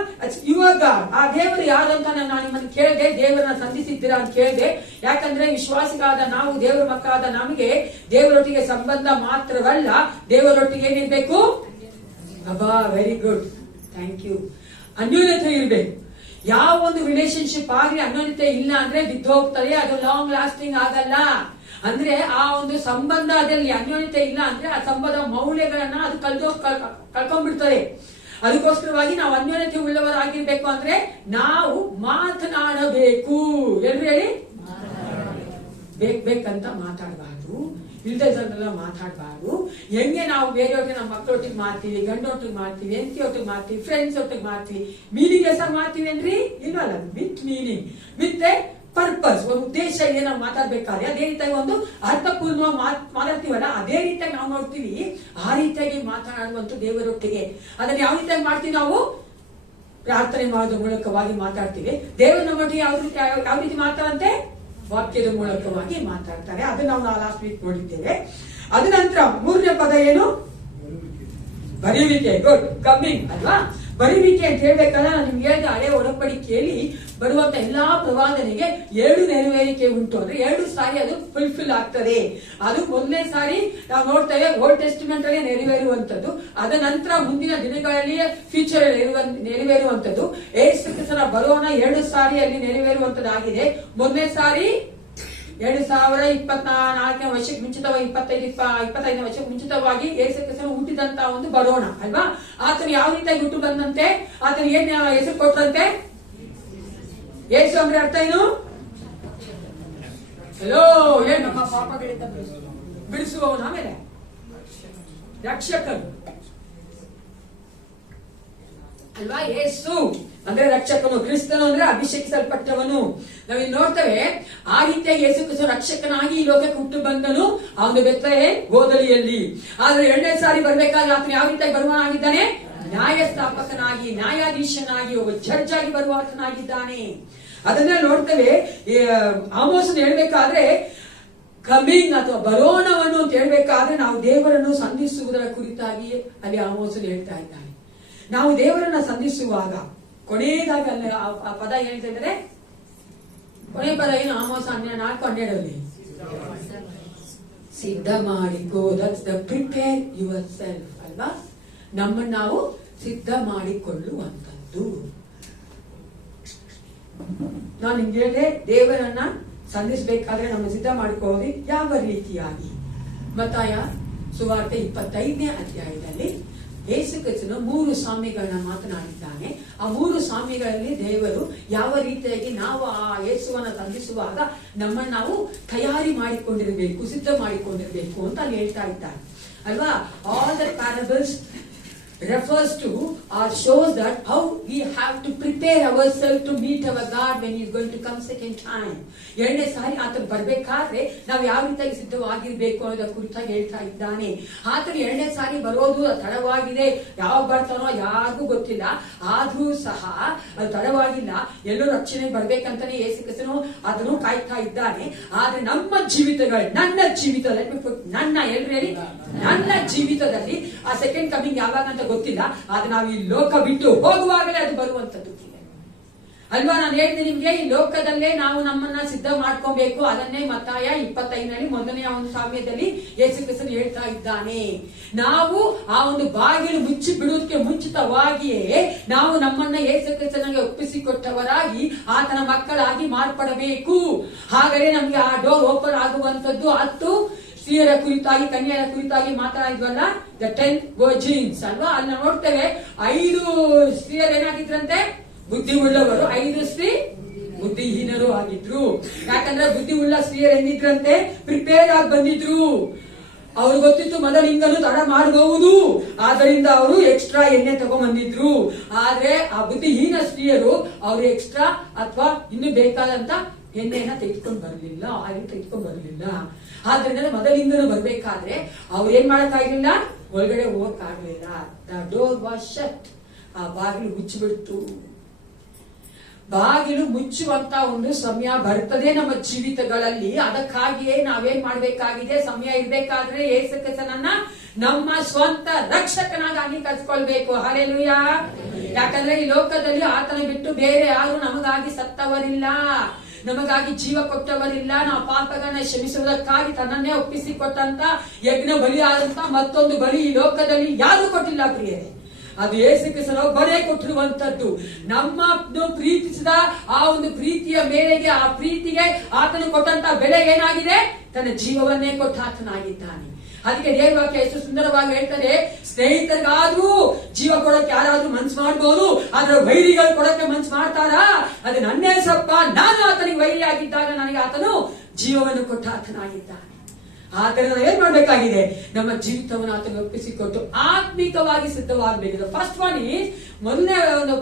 ಇವಾಗ ಆ ದೇವರು ಯಾರು ಅಂತ ನಾನು ನಿಮ್ಮನ್ನು ಕೇಳಿದೆ. ದೇವರನ್ನ ಸಂಧಿಸಿದ್ದೀರಾ ಅಂತ ಕೇಳಿದೆ. ಯಾಕಂದ್ರೆ ವಿಶ್ವಾಸಿಗಳಾದ ನಾವು, ದೇವರ ಮಕ್ಕಳಾದ ನಮಗೆ ದೇವರೊಟ್ಟಿಗೆ ಸಂಬಂಧ ಮಾತ್ರವಲ್ಲ, ದೇವರೊಟ್ಟಿಗೆ ಏನಿರ್ಬೇಕು? ಅಬ್ಬಾ, ವೆರಿ ಗುಡ್, ಥ್ಯಾಂಕ್ ಯು. ಅನ್ಯೋನ್ಯತೆ ಇರ್ಬೇಕು. ಯಾವ ಒಂದು ರಿಲೇಶನ್ಶಿಪ್ ಆಗ್ಲಿ ಅನ್ಯೋನ್ಯತೆ ಇಲ್ಲ ಅಂದ್ರೆ ಬಿದ್ದು ಹೋಗ್ತದೆ, ಅದು ಲಾಂಗ್ ಲಾಸ್ಟಿಂಗ್ ಆಗಲ್ಲ. ಅಂದ್ರೆ ಆ ಒಂದು ಸಂಬಂಧದಲ್ಲಿ ಅನ್ಯೋನ್ಯತೆ ಇಲ್ಲ ಅಂದ್ರೆ ಆ ಸಂಬಂಧ ಮೌಲ್ಯಗಳನ್ನ ಅದು ಕಳ್ಕೊಂಡ್ಬಿಡ್ತದೆ. ಅದಕ್ಕೋಸ್ಕರವಾಗಿ ನಾವು ಅನ್ಯೋನ್ಯತೆ ಉಳ್ಳವರಾಗಿರ್ಬೇಕು ಅಂದ್ರೆ ನಾವು ಮಾತನಾಡಬೇಕು. ಎಲ್ರು ಹೇಳಿ, ಬೇಕಂತ ಮಾತಾಡಬಾರ್ದು, ಇಲ್ದೆಲ್ಲ ಮಾತಾಡಬಾರ್ದು. ಹೆಂಗೆ ನಾವು ಬೇರೆಯವ್ರಿಗೆ ನಮ್ಮ ಮಕ್ಕಳೊಟ್ಟಿಗೆ ಮಾಡ್ತೀವಿ, ಗಂಡೊಟ್ಟಿಗೆ ಮಾಡ್ತೀವಿ, ಹೆಂಡತಿಯೊಟ್ಟಿಗೆ ಮಾಡ್ತೀವಿ, ಫ್ರೆಂಡ್ಸ್ ಒಟ್ಟಿಗೆ ಮಾಡ್ತೀವಿ, ಮೀನಿಂಗ್ಲೆಸ್ ಆಗಿ ಮಾಡ್ತೀವಿ ಏನ್ರಿ? ಇಲ್ವಲ್ಲ, with meaning, with A purpose, ಒಂದು ಉದ್ದೇಶ ಇದೆ ನಾವು ಮಾತಾಡ್ಬೇಕಾದ್ರೆ. ಅದೇ ರೀತಿಯಾಗಿ ಒಂದು ಅರ್ಥಪೂರ್ಣ ಮಾತಾಡ್ತೀವಲ್ಲ, ಅದೇ ರೀತಿಯಾಗಿ ನಾವು ನೋಡ್ತೀವಿ. ಆ ರೀತಿಯಾಗಿ ಮಾತನಾಡುವಂತ ದೇವರೊಟ್ಟಿಗೆ ಅದನ್ನ ಯಾವ ರೀತಿಯಾಗಿ ಮಾಡ್ತೀವಿ? ನಾವು ಪ್ರಾರ್ಥನೆ ಮಾಡೋದ್ರ ಮೂಲಕವಾಗಿ ಮಾತಾಡ್ತೀವಿ. ದೇವರ ನಮ್ಮೊಟ್ಟಿಗೆ ಯಾವ ರೀತಿ ಮಾತಾಡಂತೆ? ವಾಕ್ಯದ ಮೂಲಕವಾಗಿ ಮಾತಾಡ್ತಾರೆ. ಅದನ್ನ ನಾವು ಲಾಸ್ಟ್ ವೀಕ್ ನೋಡಿದ್ದೇವೆ. ಅದ ನಂತರ ಮೂರನೇ ಪದ ಏನು? ಬರೆಯುವಿಕೆ. ಗುಡ್, ಕಮ್ಮಿಂಗ್ ಅಲ್ವಾ? ಬರೆಯುವಿಕೆ ಅಂತ ಹೇಳ್ಬೇಕಾದ್ರೆ ನಾನು ನಿಮ್ಗೆ ಹೇಳಿದ ಹಳೆ ಒಡಂಬಡಿಕೆಯಲ್ಲಿ ಬರುವಂತ ಎಲ್ಲಾ ಪ್ರವಾದನೆಗೆ 7 ನೆರವೇರಿಕೆ ಉಂಟು. ಅಂದ್ರೆ 2 ಸಾರಿ ಅದು ಫುಲ್ಫಿಲ್ ಆಗ್ತದೆ. ಅದು ಮೊದಲನೇ ಸಾರಿ ನಾವು ನೋಡ್ತೇವೆ ಓಲ್ಡ್ ಟೆಸ್ಟಿಮೆಂಟ್ ಅಲ್ಲಿ ನೆರವೇರುವಂತದ್ದು. ಅದ ನಂತರ ಮುಂದಿನ ದಿನಗಳಲ್ಲಿ ಫ್ಯೂಚರ್ ನೆರವೇರುವಂತದ್ದು. ಯೇಸು ಕ್ರಿಸ್ತನ ಬರೋಣ 2 ಸಾರಿ ಅಲ್ಲಿ ನೆರವೇರುವಂತದ್ದಾಗಿದೆ. ಮೊದಲನೇ ಸಾರಿ 2024ನೇ ವರ್ಷಕ್ಕೆ ಮುಂಚಿತವಾಗಿ 25ನೇ ವರ್ಷಕ್ಕೆ ಮುಂಚಿತವಾಗಿ ಯೇಸು ಕ್ರಿಸ್ತನು ಹುಟ್ಟಿದಂತ ಒಂದು ಬರೋಣ ಅಲ್ವಾ? ಆತನು ಯಾವ ರೀತಿಯಾಗಿ ಹುಟ್ಟು ಬಂದಂತೆ, ಆತನು ಏನ್ ಹೆಸರು ಕೊಟ್ಟಂತೆ? ಯೇಸು ಅಂದ್ರೆ ಅರ್ಥ ಏನು? ಹಲೋ, ಏನ್ ನಮ್ಮ ಪಾಪಗಳಿಂದ ಬಿಡಿಸುವವನು, ಆಮೇಲೆ ರಕ್ಷಕನು ಅಲ್ವಾ? ಯೇಸು ಅಂದ್ರೆ ರಕ್ಷಕನು, ಕ್ರಿಸ್ತನು ಅಂದ್ರೆ ಅಭಿಷೇಕಿಸಲ್ಪಟ್ಟವನು. ನಾವಿಲ್ಲಿ ನೋಡ್ತೇವೆ ಆ ರೀತಿಯಾಗಿ ಯೇಸು ಕ್ರಿಸ್ತ ರಕ್ಷಕನಾಗಿ ಈ ಲೋಕಕ್ಕೆ ಹುಟ್ಟು ಬಂದನು ಆ ಒಂದು ಬೆತ್ಲೆಹೇಮ್ ಗೋದಲಿಯಲ್ಲಿ. ಆದ್ರೆ 2ನೇ ಸಾರಿ ಬರ್ಬೇಕಾದ್ರೆ ಆತನು ಯಾವ ರೀತಿಯಾಗಿ ಬರುವನಾಗಿದ್ದಾನೆ? ನ್ಯಾಯಸ್ಥಾಪಕನಾಗಿ, ನ್ಯಾಯಾಧೀಶನಾಗಿ, ಒಬ್ಬ ಜಡ್ಜ್ ಆಗಿ ಬರುವಾತನಾಗಿದ್ದಾನೆ. ಅದನ್ನ ನೋಡ್ತೇವೆ. ಆಮೋಸನ ಹೇಳ್ಬೇಕಾದ್ರೆ ಕಮಿಂಗ್ ಅಥವಾ ಬರೋಣವನ್ನು ಅಂತ ಹೇಳ್ಬೇಕಾದ್ರೆ ನಾವು ದೇವರನ್ನು ಸಂಧಿಸುವುದರ ಕುರಿತಾಗಿ ಅಲ್ಲಿ ಆಮೋಸನ ಹೇಳ್ತಾ ಇದ್ದಾನೆ. ನಾವು ದೇವರನ್ನ ಸಂಧಿಸುವಾಗ ಕೊನೆಯದಾಗಿ ಅಲ್ಲಿ ಆ ಪದ ಹೇಳ್ತಾ ಇದ್ದಾರೆ. ಕೊನೆಯ ಪದ ಏನು? ಆಮೋಸ 4:12 ಸಿದ್ಧ ಮಾಡಿಕೋ. That's the prepare your self ಅಲ್ವಾ? ನಮ್ಮನ್ನು ನಾವು ಸಿದ್ಧ ಮಾಡಿಕೊಳ್ಳುವಂಥದ್ದು. ನಾನು ನಿಮ್ಗೆ ಹೇಳಿದೆ, ದೇವರನ್ನ ಸಂಧಿಸಬೇಕಾದ್ರೆ ನಮ್ಮ ಸಿದ್ಧ ಮಾಡಿಕೊಳ್ಳೋದು ಯಾವ ರೀತಿಯಾಗಿ? ಮತ್ತಾಯ ಸುವಾರ್ತೆ 25ನೇ ಅಧ್ಯಾಯದಲ್ಲಿ ಯೇಸು ಕ್ರಿಸ್ತನು 3 ಸಾಮ್ಯಗಳನ್ನ ಮಾತನಾಡಿದ್ದಾನೆ. ಆ 3 ಸಾಮ್ಯಗಳಲ್ಲಿ ದೇವರು ಯಾವ ರೀತಿಯಾಗಿ ನಾವು ಆ ಯೇಸುವನ್ನ ಸಂಧಿಸುವಾಗ ನಮ್ಮನ್ನು ನಾವು ತಯಾರಿ ಮಾಡಿಕೊಂಡಿರಬೇಕು, ಸಿದ್ಧ ಮಾಡಿಕೊಂಡಿರಬೇಕು ಅಂತ ಅಲ್ಲಿ ಹೇಳ್ತಾ ಇದ್ದಾರೆ ಅಲ್ವಾ? All the parables refers to or shows that how we have to prepare ourselves to meet our God when he is going to come second time. 2ನೇ ಸಾರಿ ಆತನು ಬರ್ಬೇಕಾದ್ರೆ ನಾವು ಯಾವ ರೀತಿಯಾಗಿ ಸಿದ್ಧವಾಗಿರ್ಬೇಕು ಅನ್ನೋದರ ಕುರಿತಾಗಿ ಹೇಳ್ತಾ ಇದ್ದಾನೆ. ಆತನು 2ನೇ ಸಾರಿ ಬರೋದು ತಡವಾಗಿದೆ, ಯಾವಾಗ ಬರ್ತಾನೋ ಯಾರಿಗೂ ಗೊತ್ತಿಲ್ಲ. ಆದ್ರೂ ಸಹ ಅದು ತಡವಾಗಿಲ್ಲ, ಎಲ್ಲೋ ರಕ್ಷಣೆ ಬರ್ಬೇಕಂತಾನೆ ಯೇಸು ಕ್ರಿಸ್ತನು ಅದನ್ನು ಕಾಯ್ತಾ ಇದ್ದಾನೆ. ಆದ್ರೆ ನಮ್ಮ ಜೀವಿತಗಳು, ನನ್ನ ಜೀವಿತದಲ್ಲಿ, ನನ್ನ ಎಲ್ರು ಹೇಳಿ, ನನ್ನ ಜೀವಿತದಲ್ಲಿ ಆ ಸೆಕೆಂಡ್ ಕಮಿಂಗ್ ಯಾವಾಗ ಅಂತ ಗೊತ್ತಿಲ್ಲ. ಆದ್ರೆ ನಾವು ಈ ಲೋಕ ಬಿಟ್ಟು ಹೋಗುವಾಗಲೇ ಅದು ಬರುವಂತದ್ದು. ಅಲ್ವಾ? ನಾನು ಹೇಳಿದೆ ನಿಮ್ಗೆ, ಈ ಲೋಕದಲ್ಲೇ ನಾವು ನಮ್ಮನ್ನ ಸಿದ್ಧ ಮಾಡ್ಕೊಬೇಕು. ಅದನ್ನೇ ಮತ್ತಾಯ 25ನಲ್ಲಿ 1ನೇ ಒಂದು ಸಾಮ್ಯದಲ್ಲಿ ಯೇಸು ಕ್ರಿಸ್ತನು ಹೇಳ್ತಾ ಇದ್ದಾನೆ. ನಾವು ಆ ಒಂದು ಬಾಗಿಲು ಮುಚ್ಚಿ ಬಿಡುವುದಕ್ಕೆ ಮುಂಚಿತವಾಗಿಯೇ ನಾವು ನಮ್ಮನ್ನ ಯೇಸು ಕ್ರಿಸ್ತನಿಗೆ ಒಪ್ಪಿಸಿಕೊಟ್ಟವರಾಗಿ ಆತನ ಮಕ್ಕಳಾಗಿ ಮಾರ್ಪಡಬೇಕು. ಹಾಗಾದ್ರೆ ನಮ್ಗೆ ಆ ಡೋರ್ ಓಪನ್ ಆಗುವಂತದ್ದು 10 ಸ್ತ್ರೀಯರ ಕುರಿತಾಗಿ, ಕನ್ಯೆಯರ ಕುರಿತಾಗಿ ಮಾತಾಡಿದ್ವಲ್ಲ, ದ 10 ವರ್ಜಿನ್ಸ್ ಅಲ್ವಾ? ಅಲ್ಲಿ ನಾವು ನೋಡ್ತೇವೆ 5 ಸ್ತ್ರೀಯರು ಏನಾಗಿದ್ರಂತೆ? ಬುದ್ಧಿ ಉಳ್ಳವರು. 5 ಸ್ತ್ರೀ ಬುದ್ಧಿಹೀನರು ಆಗಿದ್ರು. ಯಾಕಂದ್ರೆ ಬುದ್ಧಿ ಉಳ್ಳ ಸ್ತ್ರೀಯರು ಹೆಂಗಿದ್ರಂತೆ? ಪ್ರಿಪೇರ್ ಆಗಿ ಬಂದಿದ್ರು. ಅವ್ರು ಗೊತ್ತಿತ್ತು ಮೊದಲಿಂಗನು ತಡ ಮಾಡಬಹುದು, ಆದ್ದರಿಂದ ಅವರು ಎಕ್ಸ್ಟ್ರಾ ಎಣ್ಣೆ ತಗೊಂಡ್ಬಂದಿದ್ರು. ಆದ್ರೆ ಆ ಬುದ್ಧಿಹೀನ ಸ್ತ್ರೀಯರು ಅವರು ಎಕ್ಸ್ಟ್ರಾ ಅಥವಾ ಇನ್ನು ಬೇಕಾದಂತ ಎಣ್ಣೆನ ತೆಗೆದುಕೊಂಡು ಬರಲಿಲ್ಲ, ಆಯಿಲ್ ತೆಗೆದುಕೊಂಡು ಬರಲಿಲ್ಲ. ಆದ್ರಿಂದ ಮೊದಲಿಂಗನು ಬರ್ಬೇಕಾದ್ರೆ ಅವ್ರು ಏನ್ ಮಾಡಕ್ಕಾಗ್ಲಿಲ್ಲ, ಒಳಗಡೆ ಹೋಗಕ್ಕಾಗ್ಲಿಲ್ಲ. The door was shut. ಆ ಬಾಗಿಲು ಮುಚ್ಚಿಬಿಡ್ತು. ಬಾಗಿಲು ಮುಚ್ಚುವಂತ ಒಂದು ಸಮಯ ಬರ್ತದೆ ನಮ್ಮ ಜೀವಿತಗಳಲ್ಲಿ. ಅದಕ್ಕಾಗಿಯೇ ನಾವೇನ್ ಮಾಡ್ಬೇಕಾಗಿದೆ? ಸಮಯ ಇರ್ಬೇಕಾದ್ರೆ ಯೇಸು ಕ್ರಿಸ್ತನನ್ನ ನಮ್ಮ ಸ್ವಂತ ರಕ್ಷಕನಾಗಿ ಅಂಗೀಕರಿಸಿಕೊಳ್ಬೇಕು. ಹಲ್ಲೆಲೂಯಾ. ಯಾಕಂದ್ರೆ ಈ ಲೋಕದಲ್ಲಿ ಆತನ ಬಿಟ್ಟು ಬೇರೆ ಯಾರು ನಮಗಾಗಿ ಸತ್ತವರಿಲ್ಲ, ನಮಗಾಗಿ ಜೀವ ಕೊಟ್ಟವರಿಲ್ಲ. ನಾವು ಪಾಪಗಳನ್ನ ಕ್ಷಮಿಸುವುದಕ್ಕಾಗಿ ತನ್ನನ್ನೇ ಒಪ್ಪಿಸಿಕೊಟ್ಟಂತ ಯಜ್ಞ ಬಲಿ ಆದಂತ ಮತ್ತೊಂದು ಬಲಿ ಈ ಲೋಕದಲ್ಲಿ ಯಾರು ಕೊಟ್ಟಿಲ್ಲ ಪ್ರಿಯರೇ. ಅದು ಯೇಸು ಕ್ರಿಸ್ತನು ಒಬ್ಬನೇ ಕೊಟ್ಟಿರುವಂತದ್ದು. ನಮ್ಮನ್ನು ಪ್ರೀತಿಸಿದ ಆ ಒಂದು ಪ್ರೀತಿಯ ಮೇರೆಗೆ, ಆ ಪ್ರೀತಿಗೆ ಆತನು ಕೊಟ್ಟಂತ ಬೆಲೆ ಏನಾಗಿದೆ? ತನ್ನ ಜೀವವನ್ನೇ ಕೊಟ್ಟ ಆತನಾಗಿದ್ದಾನೆ. ಅದಕ್ಕೆ ದೇವವಾಕ್ಯ ಎಷ್ಟು ಸುಂದರವಾಗಿ ಹೇಳ್ತಾರೆ, ಸ್ನೇಹಿತರಿಗಾದ್ರೂ ಜೀವ ಕೊಡಕ್ಕೆ ಯಾರಾದ್ರೂ ಮನ್ಸು ಮಾಡಬಹುದು, ಆದ್ರೆ ವೈರಿಗಳು ಕೊಡಕ್ಕೆ ಮನ್ಸು ಮಾಡ್ತಾರಾ? ಅದು ನನ್ನೇ ಸಪ್ಪ. ನಾನು ಆತನಿಗೆ ವೈರಿಯಾಗಿದ್ದಾಗ ನನಗೆ ಆತನು ಜೀವವನ್ನು ಕೊಟ್ಟ ಆತನಾಗಿದ್ದಾನೆ. ಆದರೆ ನಾವು ಏನ್ ಮಾಡ್ಬೇಕಾಗಿದೆ? ನಮ್ಮ ಜೀವಿತವನ್ನು ಆತನಿಗೆ ಒಪ್ಪಿಸಿಕೊಟ್ಟು ಆತ್ಮಿಕವಾಗಿ ಸಿದ್ಧವಾಗಬೇಕು. ಫಸ್ಟ್ ಒನ್ ಈಸ್, ಮೊದಲನೇ ಒಂದು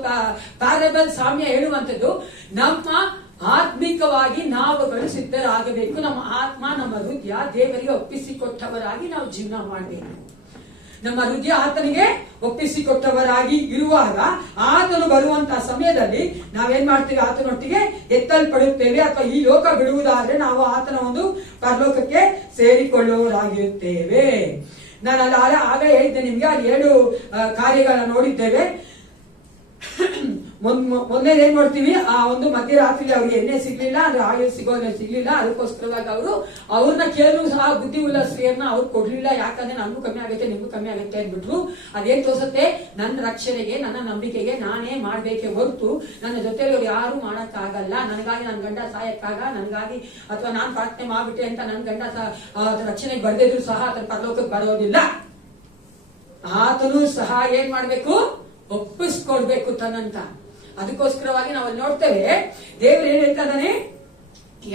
ಪ್ಯಾರಬಲ್ ಸಾಮ್ಯ ಹೇಳುವಂತದ್ದು, ನಮ್ಮ ಆತ್ಮಿಕವಾಗಿ ನಾವುಗಳು ಸಿದ್ಧರಾಗಬೇಕು. ನಮ್ಮ ಆತ್ಮ, ನಮ್ಮ ಹೃದಯ ದೇವರಿಗೆ ಒಪ್ಪಿಸಿಕೊಟ್ಟವರಾಗಿ ನಾವು ಜೀವನ ಮಾಡಬೇಕು. ನಮ್ಮ ಹೃದಯ ಆತನಿಗೆ ಒಪ್ಪಿಸಿಕೊಟ್ಟವರಾಗಿ ಇರುವಾಗ ಆತನು ಬರುವಂತಹ ಸಮಯದಲ್ಲಿ ನಾವೇನ್ ಮಾಡ್ತೀವಿ? ಆತನೊಟ್ಟಿಗೆ ಎತ್ತಲ್ಪಡುತ್ತೇವೆ. ಅಥವಾ ಈ ಲೋಕ ಬಿಡುವುದಾದ್ರೆ ನಾವು ಆತನ ಒಂದು ಪರಲೋಕಕ್ಕೆ ಸೇರಿಕೊಳ್ಳುವವರಾಗಿರುತ್ತೇವೆ. ನಾನು ಆಗ ಹೇಳಿದ್ದೆ ನಿಮ್ಗೆ, ಅಲ್ಲಿ 7 ಕಾರ್ಯಗಳನ್ನ ನೋಡಿದ್ದೇವೆ. ಮೊನ್ನೆ ಏನ್ ನೋಡ್ತೀವಿ? ಆ ಒಂದು ಮಧ್ಯರಾತ್ರಿ ಅವ್ರಿಗೆ ಎಣ್ಣೆ ಸಿಗ್ಲಿಲ್ಲ, ಅಂದ್ರೆ ಆಯಿಲ್ ಸಿಗ್ಲಿಲ್ಲ. ಅದಕ್ಕೋಸ್ಕರವಾಗಿ ಅವ್ರನ್ನ ಕೇಳಲು ಸಹ ಬುದ್ಧಿ ಉಳ್ಳ ಸ್ತ್ರೀಯರ್ನ ಅವ್ರು ಕೊಡ್ಲಿಲ್ಲ. ಯಾಕಂದ್ರೆ ನಮಗೂ ಕಮ್ಮಿ ಆಗುತ್ತೆ, ನಿಮ್ಗೂ ಕಮ್ಮಿ ಆಗುತ್ತೆ ಅಂದ್ಬಿಟ್ರು. ಅದೇನ್ ತೋರಿಸುತ್ತೆ? ನನ್ನ ರಕ್ಷಣೆಗೆ, ನನ್ನ ನಂಬಿಕೆಗೆ ನಾನೇ ಮಾಡ್ಬೇಕೆ ಹೊರತು ನನ್ನ ಜೊತೆಲಿ ಅವ್ರು ಯಾರು ಮಾಡಕ್ಕಾಗಲ್ಲ. ನನಗಾಗಿ ನನ್ನ ಗಂಡ ಸಾಯಕ್ಕಾಗ, ನನಗಾಗಿ ಅಥವಾ ನಾನ್ ಪ್ರಾರ್ಥನೆ ಮಾಡ್ಬಿಟ್ಟೆ ಅಂತ ನನ್ನ ಗಂಡ ರಕ್ಷಣೆಗೆ ಬರ್ದಿದ್ರು ಸಹ ಆತನ ಪರಲೋಕಕ್ಕೆ ಬರೋದಿಲ್ಲ. ಆತನು ಸಹ ಏನ್ ಮಾಡ್ಬೇಕು? ಒಪ್ಪಿಸ್ಕೊಳ್ಬೇಕು ತನ್ನಂತ. ಅದಕ್ಕೋಸ್ಕರವಾಗಿ ನಾವು ಅಲ್ಲಿ ನೋಡ್ತೇವೆ, ದೇವರು ಏನ್ ಹೇಳ್ತಾನೆ?